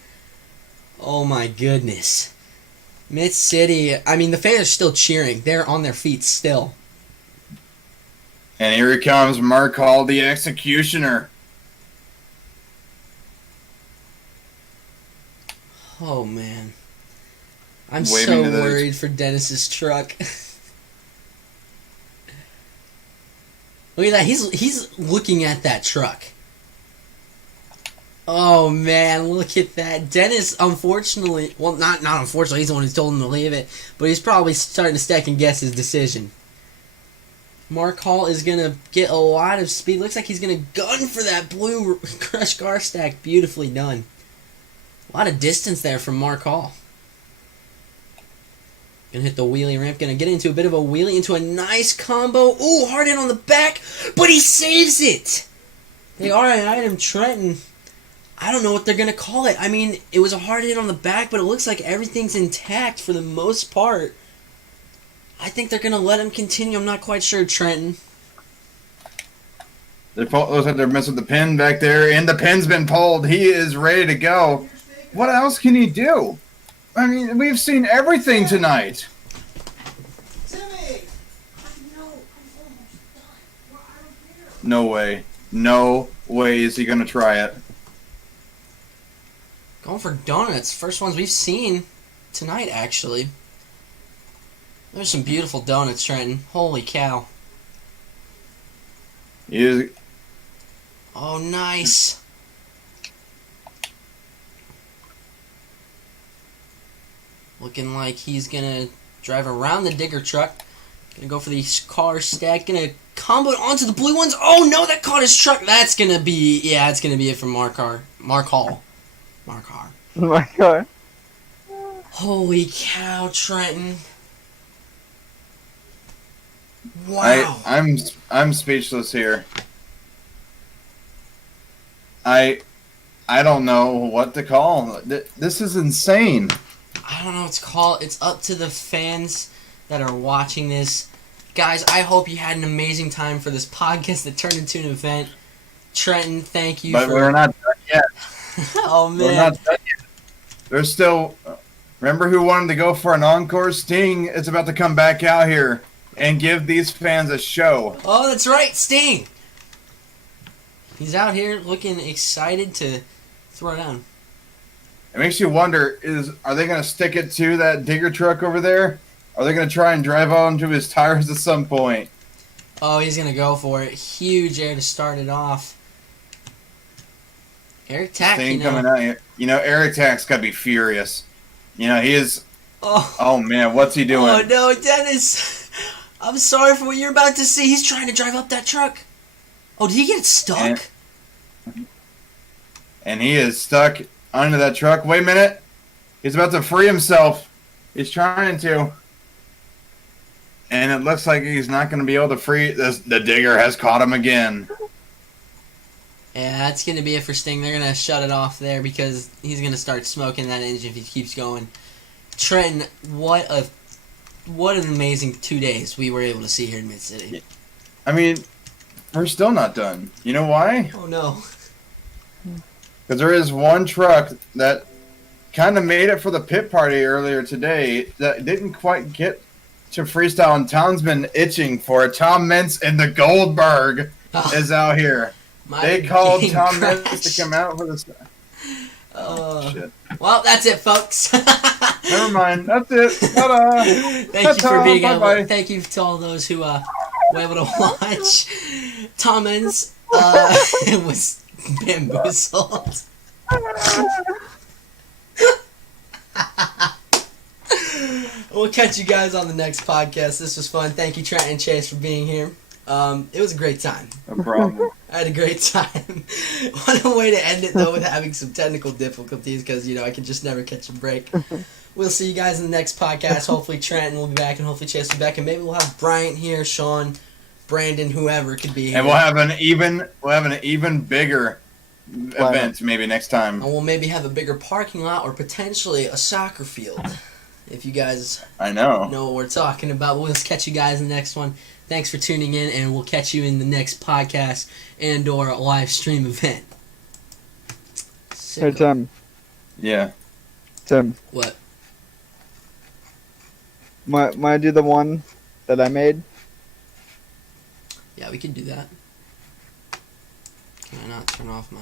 Oh, my goodness. Mid City, I mean, the fans are still cheering. They're on their feet still. And here he comes, Mark Hall, the executioner. Oh, man. I'm Waving so to the- worried for Dennis's truck. Look at that. He's looking at that truck. Oh, man, look at that. Dennis, unfortunately, well, not unfortunately, he's the one who told him to leave it, but he's probably starting to second guess his decision. Mark Hall is going to get a lot of speed. Looks like he's going to gun for that blue Crush Car Stack. Beautifully done. A lot of distance there from Mark Hall. Gonna hit the wheelie ramp. Gonna get into a bit of a wheelie, into a nice combo. Ooh, hard hit on the back, but he saves it. They are an item, Trenton. I don't know what they're gonna call it. I mean, it was a hard hit on the back, but it looks like everything's intact for the most part. I think they're gonna let him continue. I'm not quite sure, Trenton. Looks like they're messing with the pin back there, and the pin's been pulled. He is ready to go. What else can he do? I mean, we've seen everything tonight. No way. No way is he going to try it. Going for donuts. First ones we've seen tonight, actually. There's some beautiful donuts, Trenton. Holy cow. He is, Oh, nice. Looking like he's going to drive around the digger truck. Going to go for the car stack. Going to combo it onto the blue ones. Oh, no, that caught his truck. That's going to be, yeah, it's going to be it for Mark Hall. Mark Hall. Oh my god. Holy cow, Trenton. Wow. I'm speechless here. I don't know what to call. This is insane. I don't know what to call it. It's up to the fans that are watching this. Guys, I hope you had an amazing time for this podcast that turned into an event. Trenton, thank you But for... we're not done yet. Oh, We're man. not done yet. There's still... Remember who wanted to go for an encore? Sting is about to come back out here and give these fans a show. Oh, that's right, Sting. He's out here looking excited to throw down. It makes you wonder, are they going to stick it to that digger truck over there? Are they going to try and drive onto his tires at some point? Oh, he's going to go for it. Huge air to start it off. Eric Tack, Sting coming out here. You know, Eric Tack's got to be furious. You know, he is... Oh, man, what's he doing? Oh, no, Dennis. I'm sorry for what you're about to see. He's trying to drive up that truck. Oh, did he get stuck? And he is stuck under that truck. Wait a minute. He's about to free himself. He's trying to. And it looks like he's not going to be able to free. The digger has caught him again. Yeah, that's going to be it for Sting. They're going to shut it off there because he's going to start smoking that engine if he keeps going. Trenton, what an amazing 2 days we were able to see here in Mid-City. I mean, we're still not done. You know why? Oh, no. Because there is one truck that kind of made it for the pit party earlier today that didn't quite get to freestyle, and Townsman itching for it. Tom Mintz and the Goldberg is out here. They called Tom Mintz to come out for this. Oh, shit. Well, that's it, folks. Never mind. That's it. Ta-da. Thank you for being Bye-bye. able. Thank you to all those who were able to watch. Tom Mintz was bamboozled. We'll catch you guys on the next podcast. This was fun. Thank you, Trent and Chase, for being here. It was a great time. No problem. I had a great time. What a way to end it, though, with having some technical difficulties, because, I can just never catch a break. We'll see you guys in the next podcast. Hopefully Trenton will be back, and hopefully Chase will be back, and maybe we'll have Bryant here, Sean, Brandon, whoever could be here. And we'll have an even bigger event maybe next time. And we'll maybe have a bigger parking lot or potentially a soccer field. If you guys I know. know what we're talking about, we'll catch you guys in the next one. Thanks for tuning in, and we'll catch you in the next podcast and/or live stream event. Hey, Tim. Yeah. Tim, What? might I do the one that I made? Yeah, we can do that. Can I not turn off my...